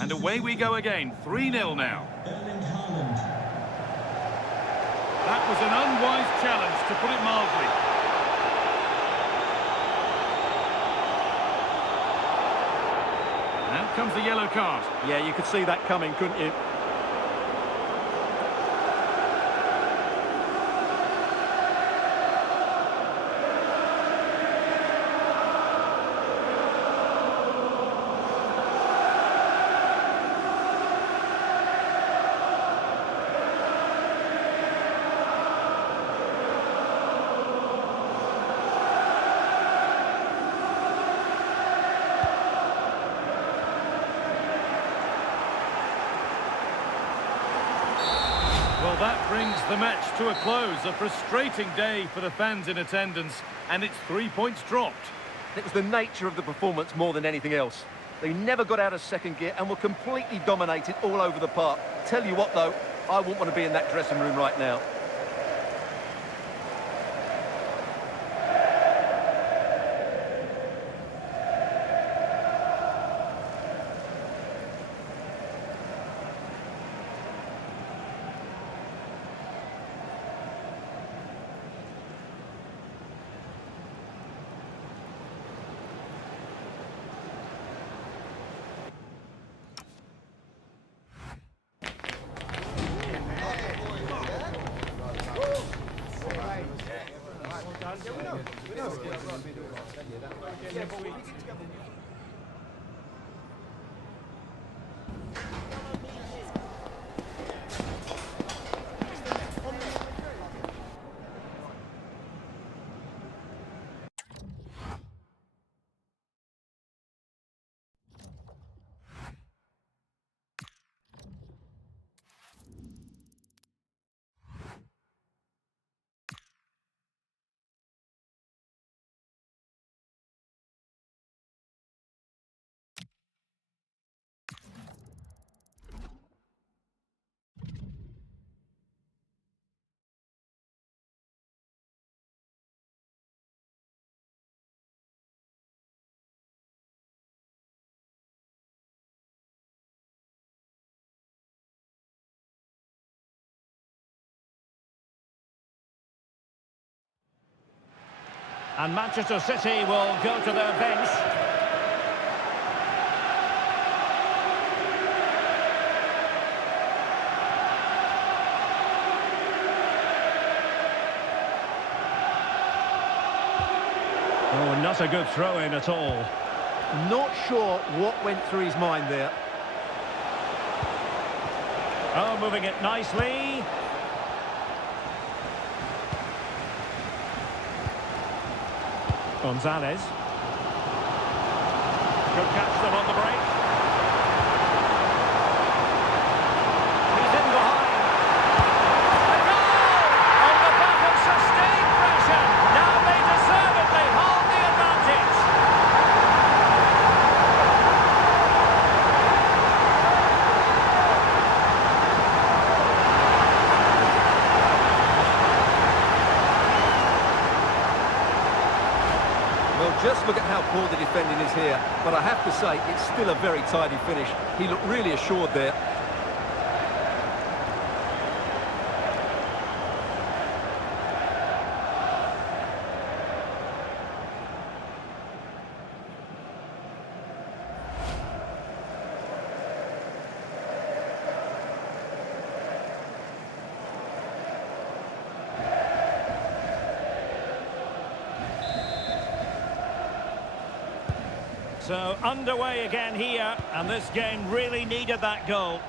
And away we go again. 3-0 now. That was an unwise challenge, to put it mildly. Out comes the yellow card. Yeah, you could see that coming, couldn't you? Well, that brings the match to a close. A frustrating day for the fans in attendance, and it's 3 points dropped. It was the nature of the performance more than anything else. They never got out of second gear and were completely dominated all over the park. Tell you what, though, I wouldn't want to be in that dressing room right now. And Manchester City will go to their bench. Oh, not a good throw-in at all. Not sure what went through his mind there. Oh, moving it nicely. Gonzalez. Good catch them on the break. He's in behind. A goal! On the back of sustained pressure. Now they deservedly hold the advantage. Just look at how poor the defending is here. But I have to say, it's still a very tidy finish. He looked really assured there. So underway again here, and this game really needed that goal.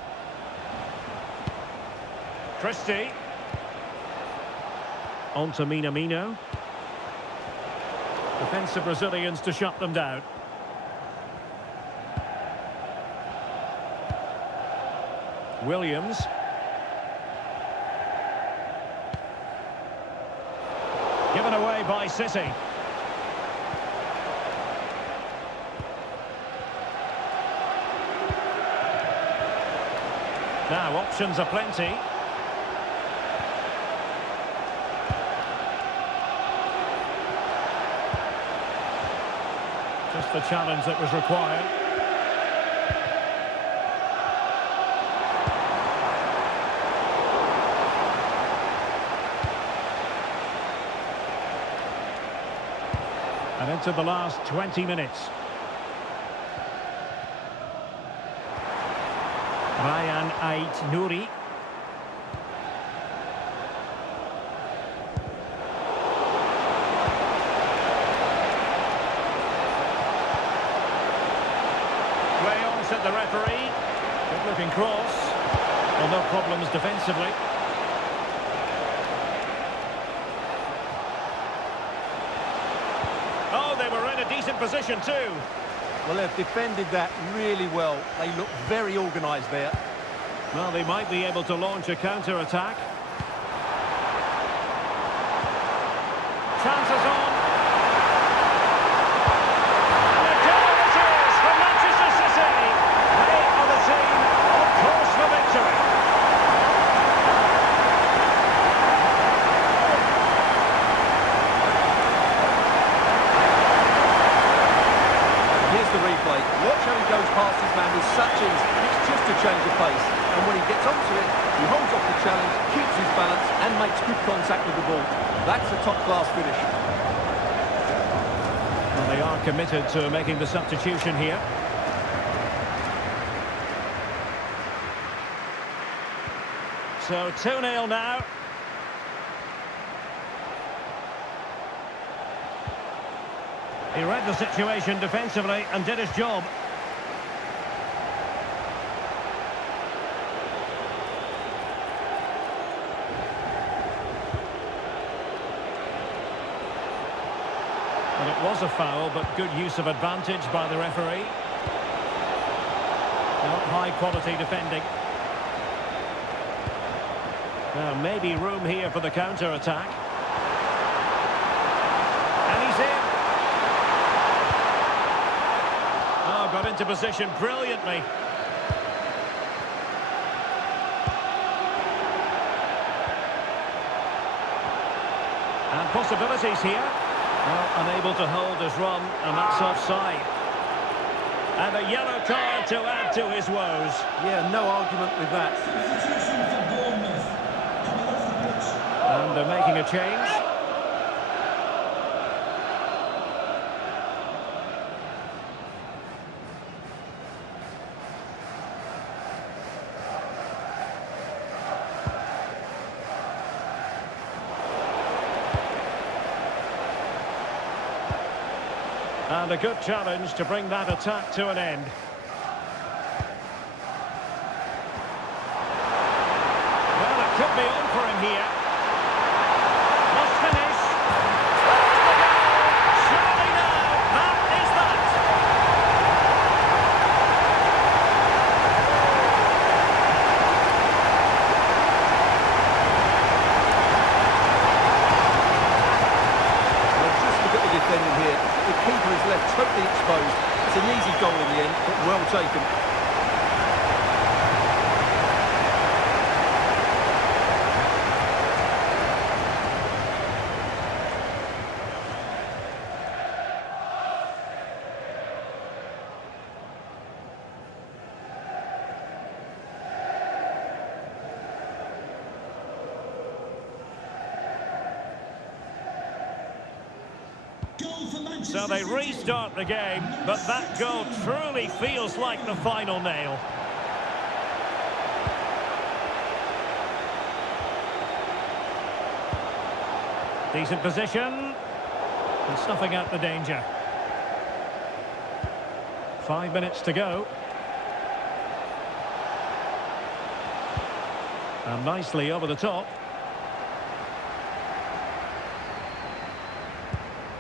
Christie. On to Minamino. Defensive Brazilians to shut them down. Williams. Given away by City. Now, options are plenty. Just the challenge that was required. And into the last 20 minutes. Ryan Ait-Nouri. Play on, said the referee. Good looking cross. Well, no problems defensively. Oh, they were in a decent position too. Well, they've defended that really well. They look very organised there. Well, they might be able to launch a counter-attack. Chances on. And a goal it is for Manchester City. They are the team on course for victory. Here's the replay. Watch how he goes past his man with such ease. It's just a change of pace. And when he gets onto it, he holds off the challenge, keeps his balance, and makes good contact with the ball. That's a top-class finish. Well, they are committed to making the substitution here. So 2-0 now. He read the situation defensively and did his job. And it was a foul, but good use of advantage by the referee. Not high quality defending. Now maybe room here for the counter-attack. And he's in. Oh, got into position brilliantly. And possibilities here. Well, unable to hold his run, and that's offside. And a yellow card to add to his woes. Yeah, no argument with that. Substitution for Bournemouth. Coming off the pitch. And they're making a change. And a good challenge to bring that attack to an end. Well, it could be on for him here. Must finish. Surely now, that is that. Well, just look at the defending here. The keeper is left totally exposed. It's an easy goal in the end, but well taken. Goal for Manchester So they City. restart the game, but that goal truly feels like the final nail. Decent position. And snuffing out the danger. 5 minutes to go. And nicely over the top.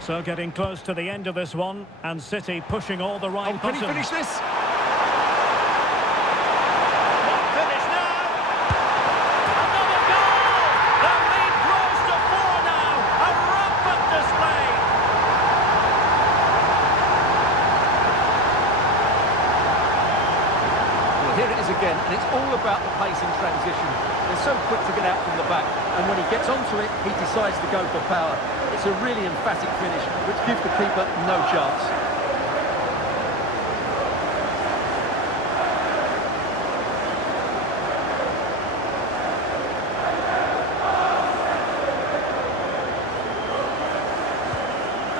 So getting close to the end of this one, and City pushing all the right Oh, can buttons. he finish this? What finish now? Another goal! The lead grows to 4 now. A rampant display. Well, here it is again, and it's all about the pace in transition. They're so quick to get out from the back, and when he gets onto it, he decides to go for power. It's a really emphatic finish, which gives the keeper no chance.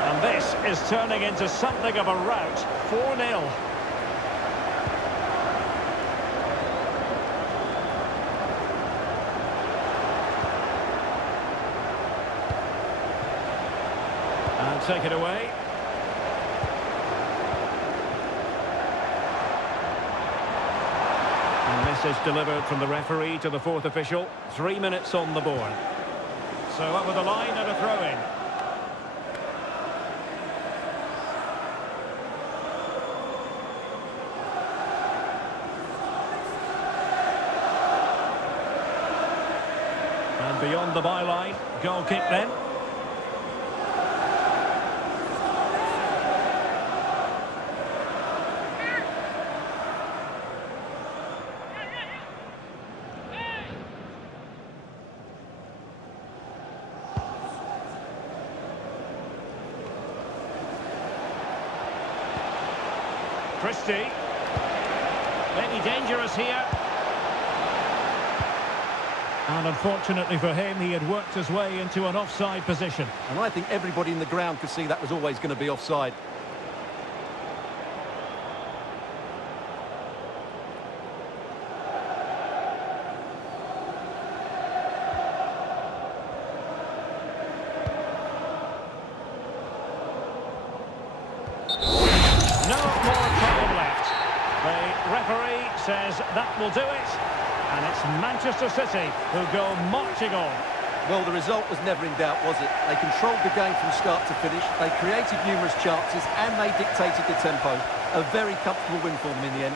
And this is turning into something of a rout. 4-0. And take it away. And message delivered from the referee to the fourth official. 3 minutes on the board. So up with the line and a throw-in. And beyond the byline, goal kick then. Christie. Maybe dangerous here. And unfortunately for him, he had worked his way into an offside position. And I think everybody in the ground could see that was always going to be offside. referee says that will do it. And it's Manchester City who go marching on. Well, the result was never in doubt, was it? They controlled the game from start to finish. They created numerous chances and they dictated the tempo. A very comfortable win for them in the end.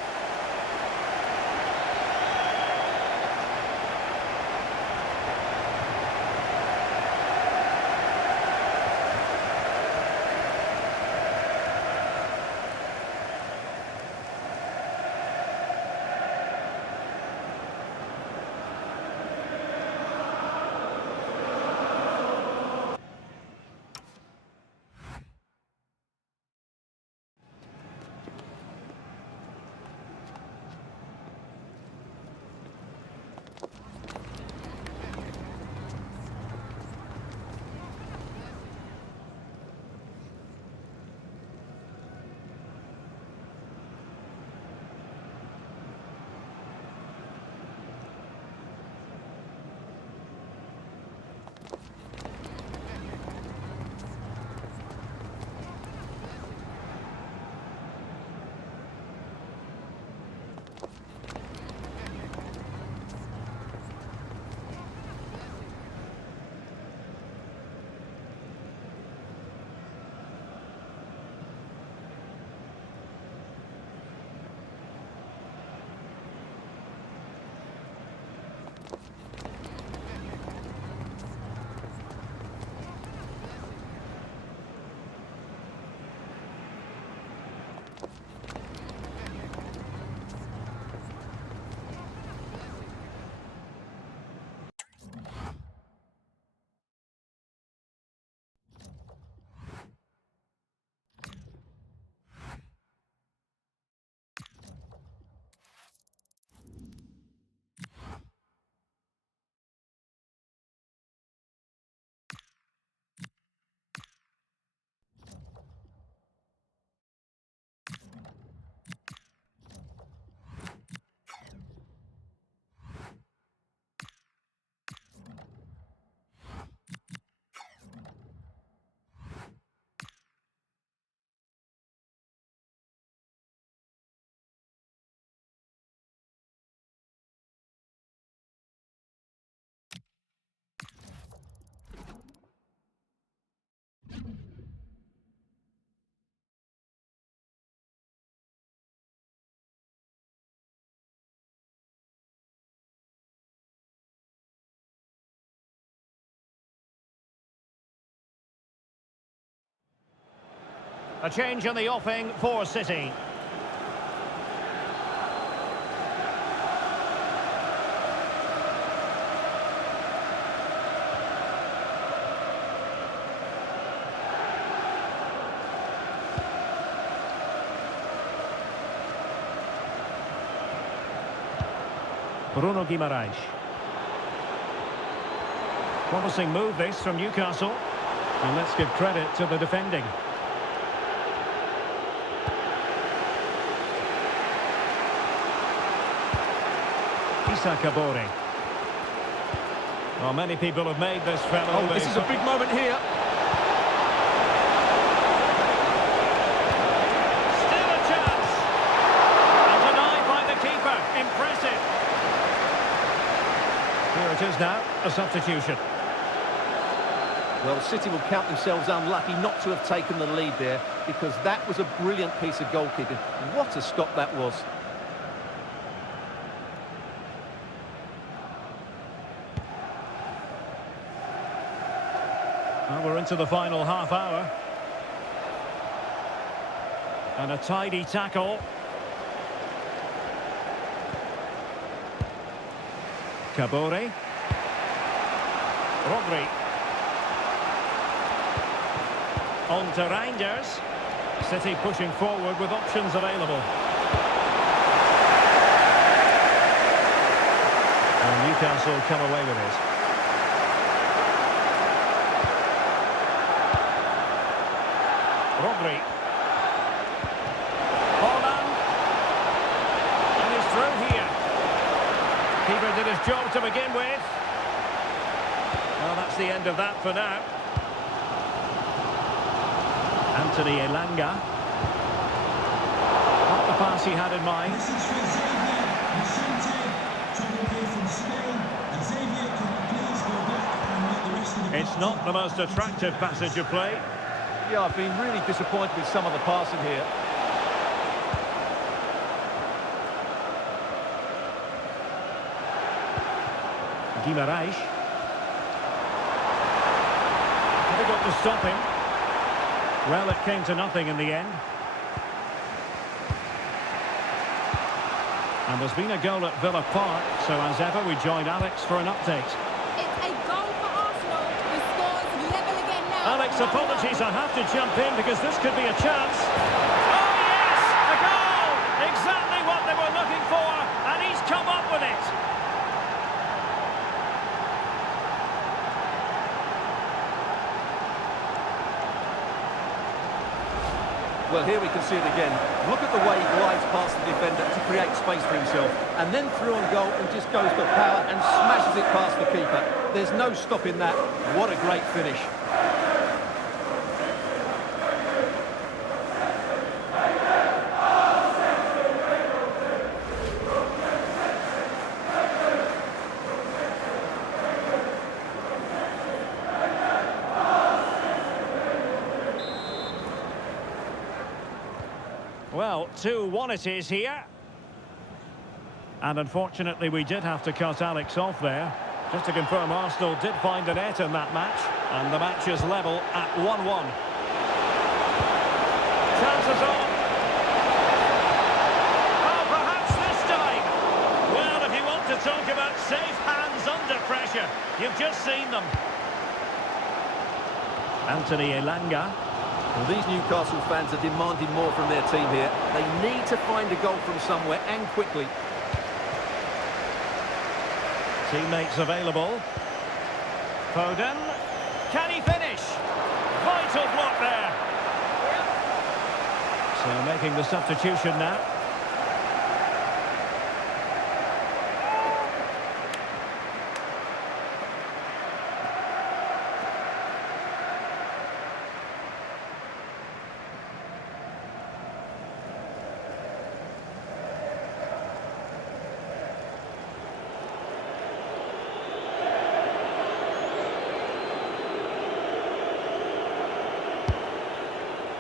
A change in the offing for City. Bruno Guimaraes. Promising move this from Newcastle. And let's give credit to the defending. Kabore. Well, many people have made this fellow. Oh, this is a big moment here. Still a chance. And denied by the keeper. Impressive. Here it is now, a substitution. Well, City will count themselves unlucky not to have taken the lead there, because that was a brilliant piece of goalkeeping. What a stop that was. Well, we're into the final half hour. And a tidy tackle. Kabore. Rodri. On to Reinders. City pushing forward with options available. And Newcastle come away with it. Rodri. Holland. And he's through here. Keeper did his job to begin with. Well, that's the end of that for now. Anthony Elanga. Not the pass he had in mind. Message for Xavier. Vicente, trouble here from Spain. And Xavier, can you please go back and let the rest of the... It's not the most attractive passage of play. Yeah, I've been really disappointed with some of the passing here. Guimaraes. Difficult to stop him. Well, it came to nothing in the end. And there's been a goal at Villa Park, so as ever we join Alex for an update. It's a goal for Arsenal. The score's level again now. Alex, apologies, I have to jump in because this could be a chance. Oh yes, a goal! Exactly what they were looking for, and he's come up with it. Well, here we can see it again. Look at the way he glides past the defender to create space for himself, and then through on goal and just goes for power and smashes it past the keeper. There's no stopping that. What a great finish. Well, 2-1 it is here. And unfortunately, we did have to cut Alex off there. Just to confirm, Arsenal did find a net in that match. And the match is level at 1-1. Chances on. Oh, perhaps this time. Well, if you want to talk about safe hands under pressure, you've just seen them. Anthony Elanga. Well, these Newcastle fans are demanding more from their team here. They need to find a goal from somewhere, and quickly. Teammates available. Foden. Can he finish? Vital block there. So making the substitution now.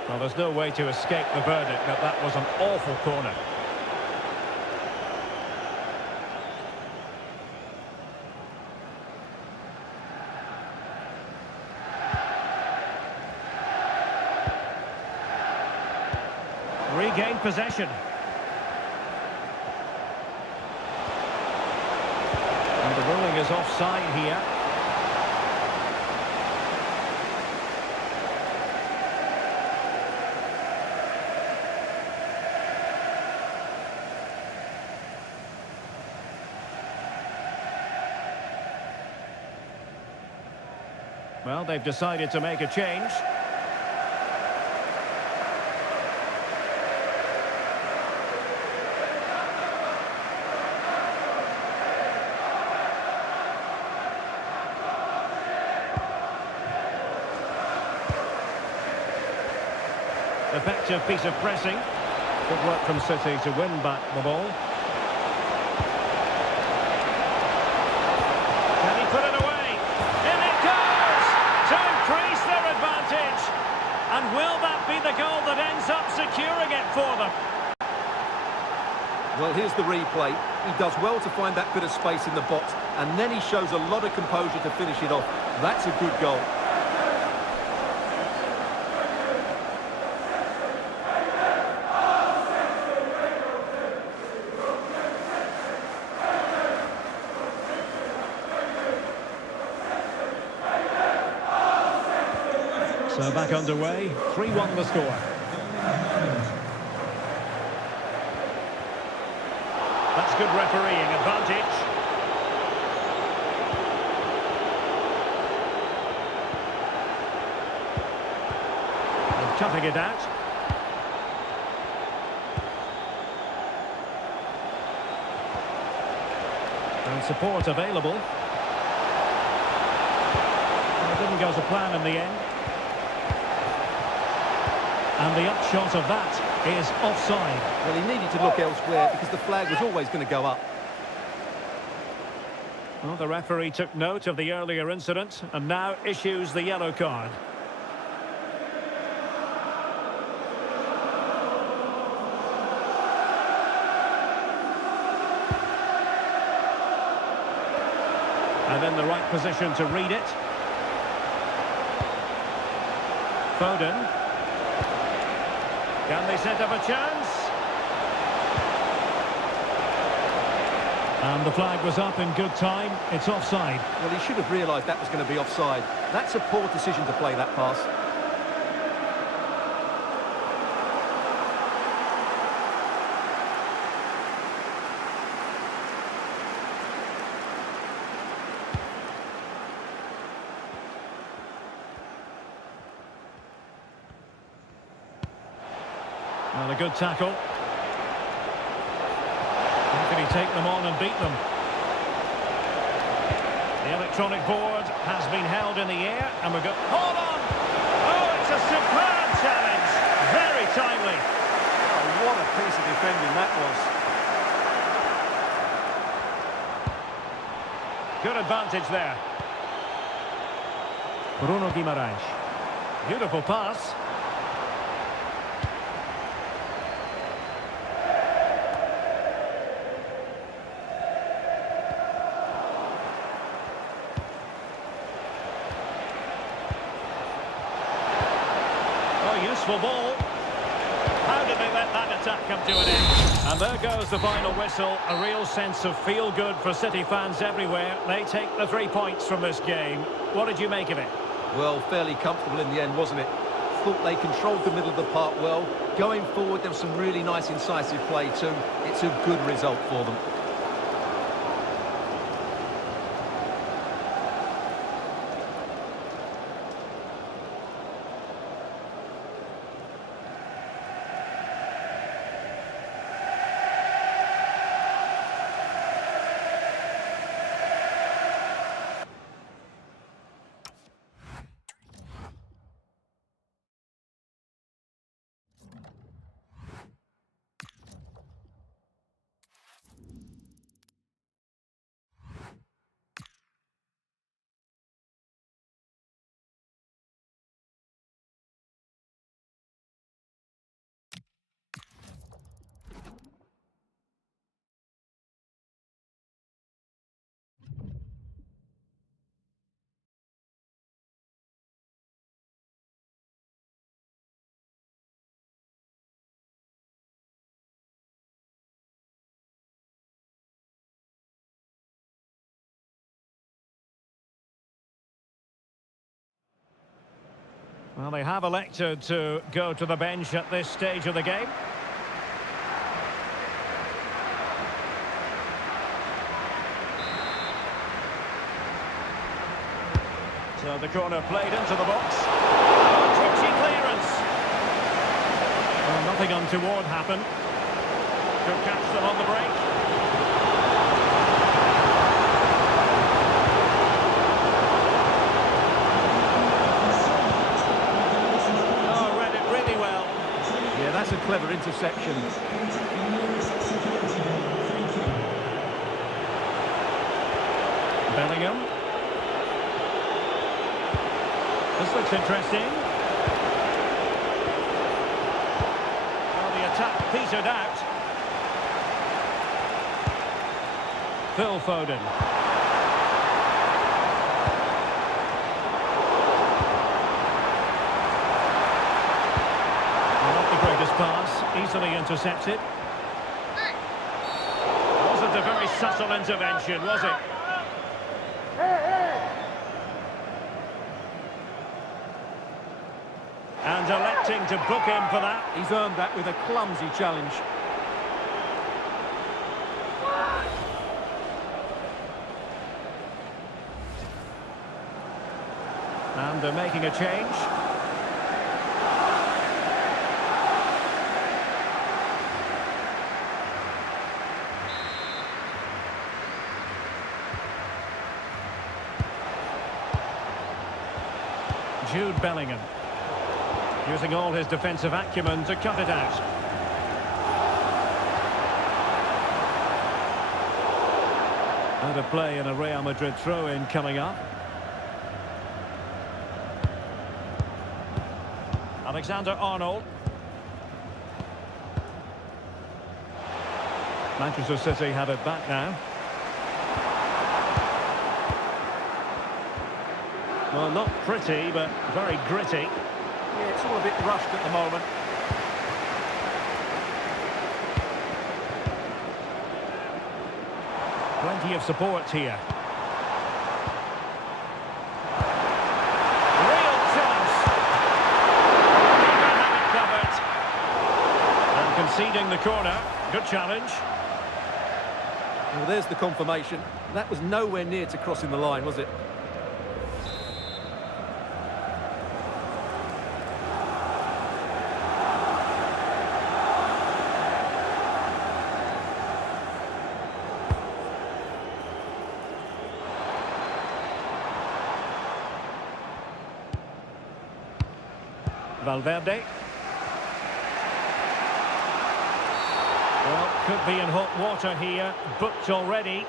Well, there's no way to escape the verdict that that was an awful corner. Regained possession. And the ruling is offside here. Well, they've decided to make a change. Effective piece of pressing. Good work from City to win back the ball. Can he put it away? In it goes! To increase their advantage. And will that be the goal that ends up securing it for them? Well, here's the replay. He does well to find that bit of space in the box, and then he shows a lot of composure to finish it off. That's a good goal. So back underway, 3-1 the score. That's good refereeing, advantage. And cutting it out. And support available. Well, it didn't go to plan in the end. And the upshot of that is offside. Well, he needed to look elsewhere because the flag was always going to go up. Well, the referee took note of the earlier incident and now issues the yellow card. And in the right position to read it. Foden. Can they set up a chance? And the flag was up in good time. It's offside. Well, he should have realised that was going to be offside. That's a poor decision to play that pass. Well, a good tackle. How can he take them on and beat them? The electronic board has been held in the air, and we've got... Hold on! Oh, it's a superb challenge! Very timely. Oh, what a piece of defending that was. Good advantage there. Bruno Guimaraes. Beautiful pass. Useful ball. How did they let that attack come to an end? And there goes the final whistle. A real sense of feel-good for City fans everywhere. They take the 3 points from this game. What did you make of it? Well, fairly comfortable in the end, wasn't it? Thought they controlled the middle of the park well. Going forward, there was some really nice incisive play too. It's a good result for them. Well, they have elected to go to the bench at this stage of the game. So the corner played into the box. Oh, twitchy clearance. Well, nothing untoward happened. Could catch them on the break. That's a clever interception. Bellingham. This looks interesting. Well, the attack petered out. Phil Foden. Pass, easily intercepted. Wasn't a very subtle intervention, was it? And electing to book him for that. He's earned that with a clumsy challenge. And they're making a change. Jude Bellingham, using all his defensive acumen to cut it out. Out of play and a Real Madrid throw-in coming up. Alexander-Arnold. Manchester City have it back now. Well, not pretty, but very gritty. Yeah, it's all a bit rushed at the moment. Plenty of support here. Real chance. Never have it covered. And conceding the corner. Good challenge. Well, there's the confirmation. That was nowhere near to crossing the line, was it? Valverde. Well, could be in hot water here. Booked already.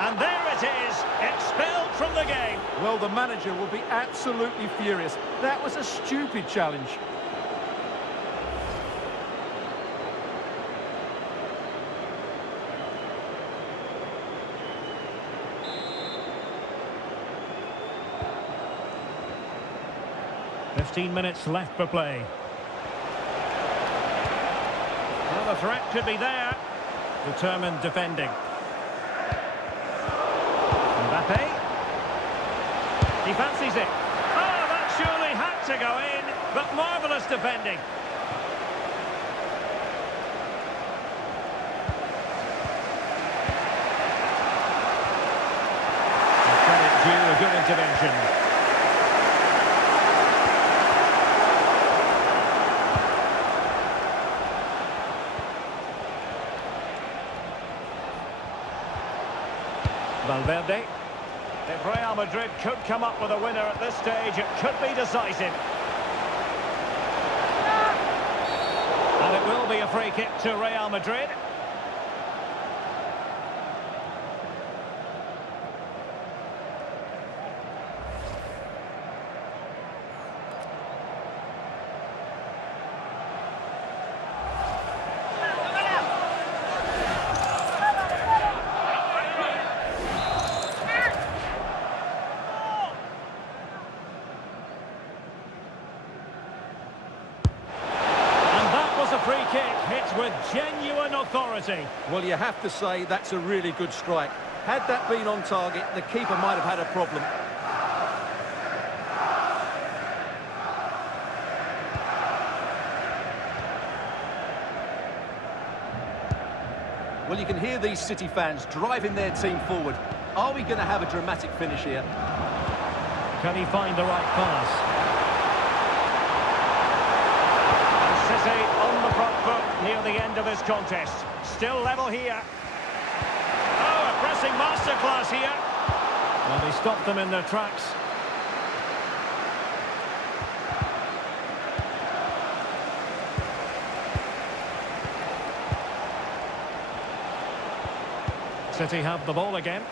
And there it is, expelled from the game. Well, the manager will be absolutely furious. That was a stupid challenge. Minutes left for play. Well, the threat could be there. Determined defending. Mbappe. He fancies it. Oh, that surely had to go in, but marvellous defending. Credit due, a good intervention. Valverde. If Real Madrid could come up with a winner at this stage, it could be decisive. And it will be a free kick to Real Madrid. Free kick hit with genuine authority. Well, you have to say that's a really good strike. Had that been on target, the keeper might have had a problem. Well, you can hear these City fans driving their team forward. Are we going to have a dramatic finish here? Can he find the right pass? City on the front foot near the end of this contest. Still level here. Oh, a pressing masterclass here. Well, they stopped them in their tracks. City have the ball again.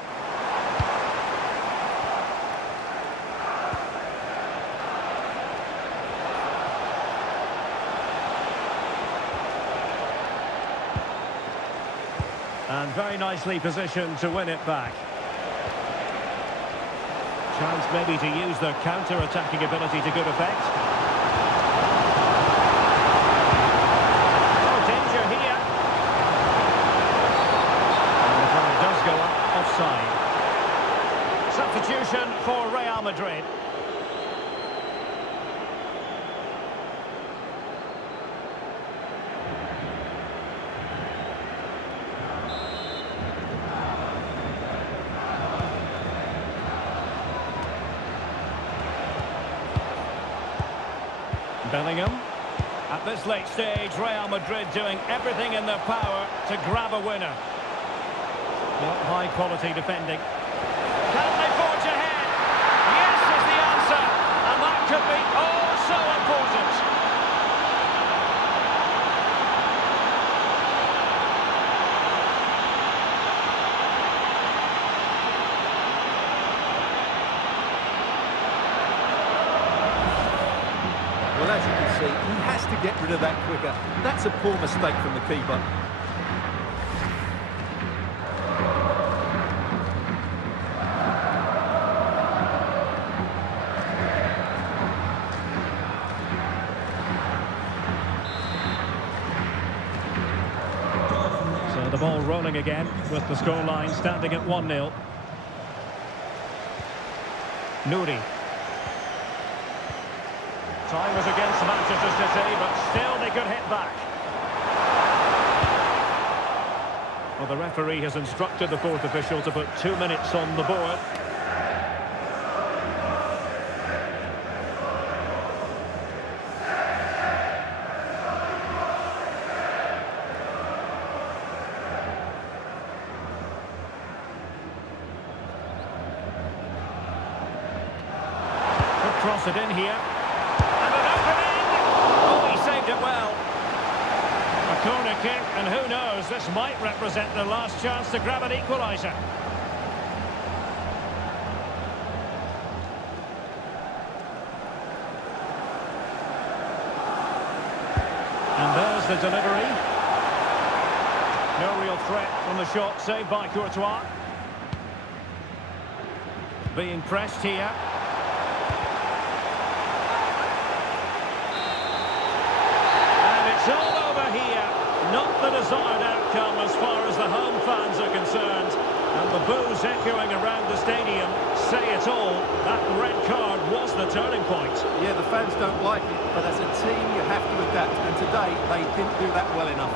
And very nicely positioned to win it back. Chance maybe to use their counter-attacking ability to good effect. Oh, danger here. And the flag does go up offside. Substitution for Real Madrid. Bellingham. At this late stage, Real Madrid doing everything in their power to grab a winner. Not high-quality defending. Can they forge ahead? Yes is the answer. And that could be oh so important. as you can see, he has to get rid of that quicker. That's a poor mistake from the keeper. So the ball rolling again with the scoreline standing at 1-0. Nouri. Time was against Manchester City, but still they could hit back. Well, the referee has instructed the fourth official to put 2 minutes on the board. Could cross it in here. It well. A corner kick, and who knows, this might represent the last chance to grab an equaliser. And there's the delivery. No real threat from the shot, saved by Courtois. Being pressed here. It's all over here. Not the desired outcome as far as the home fans are concerned. And the boos echoing around the stadium say it all. That red card was the turning point. Yeah, the fans don't like it, but as a team you have to adapt. And today they didn't do that well enough.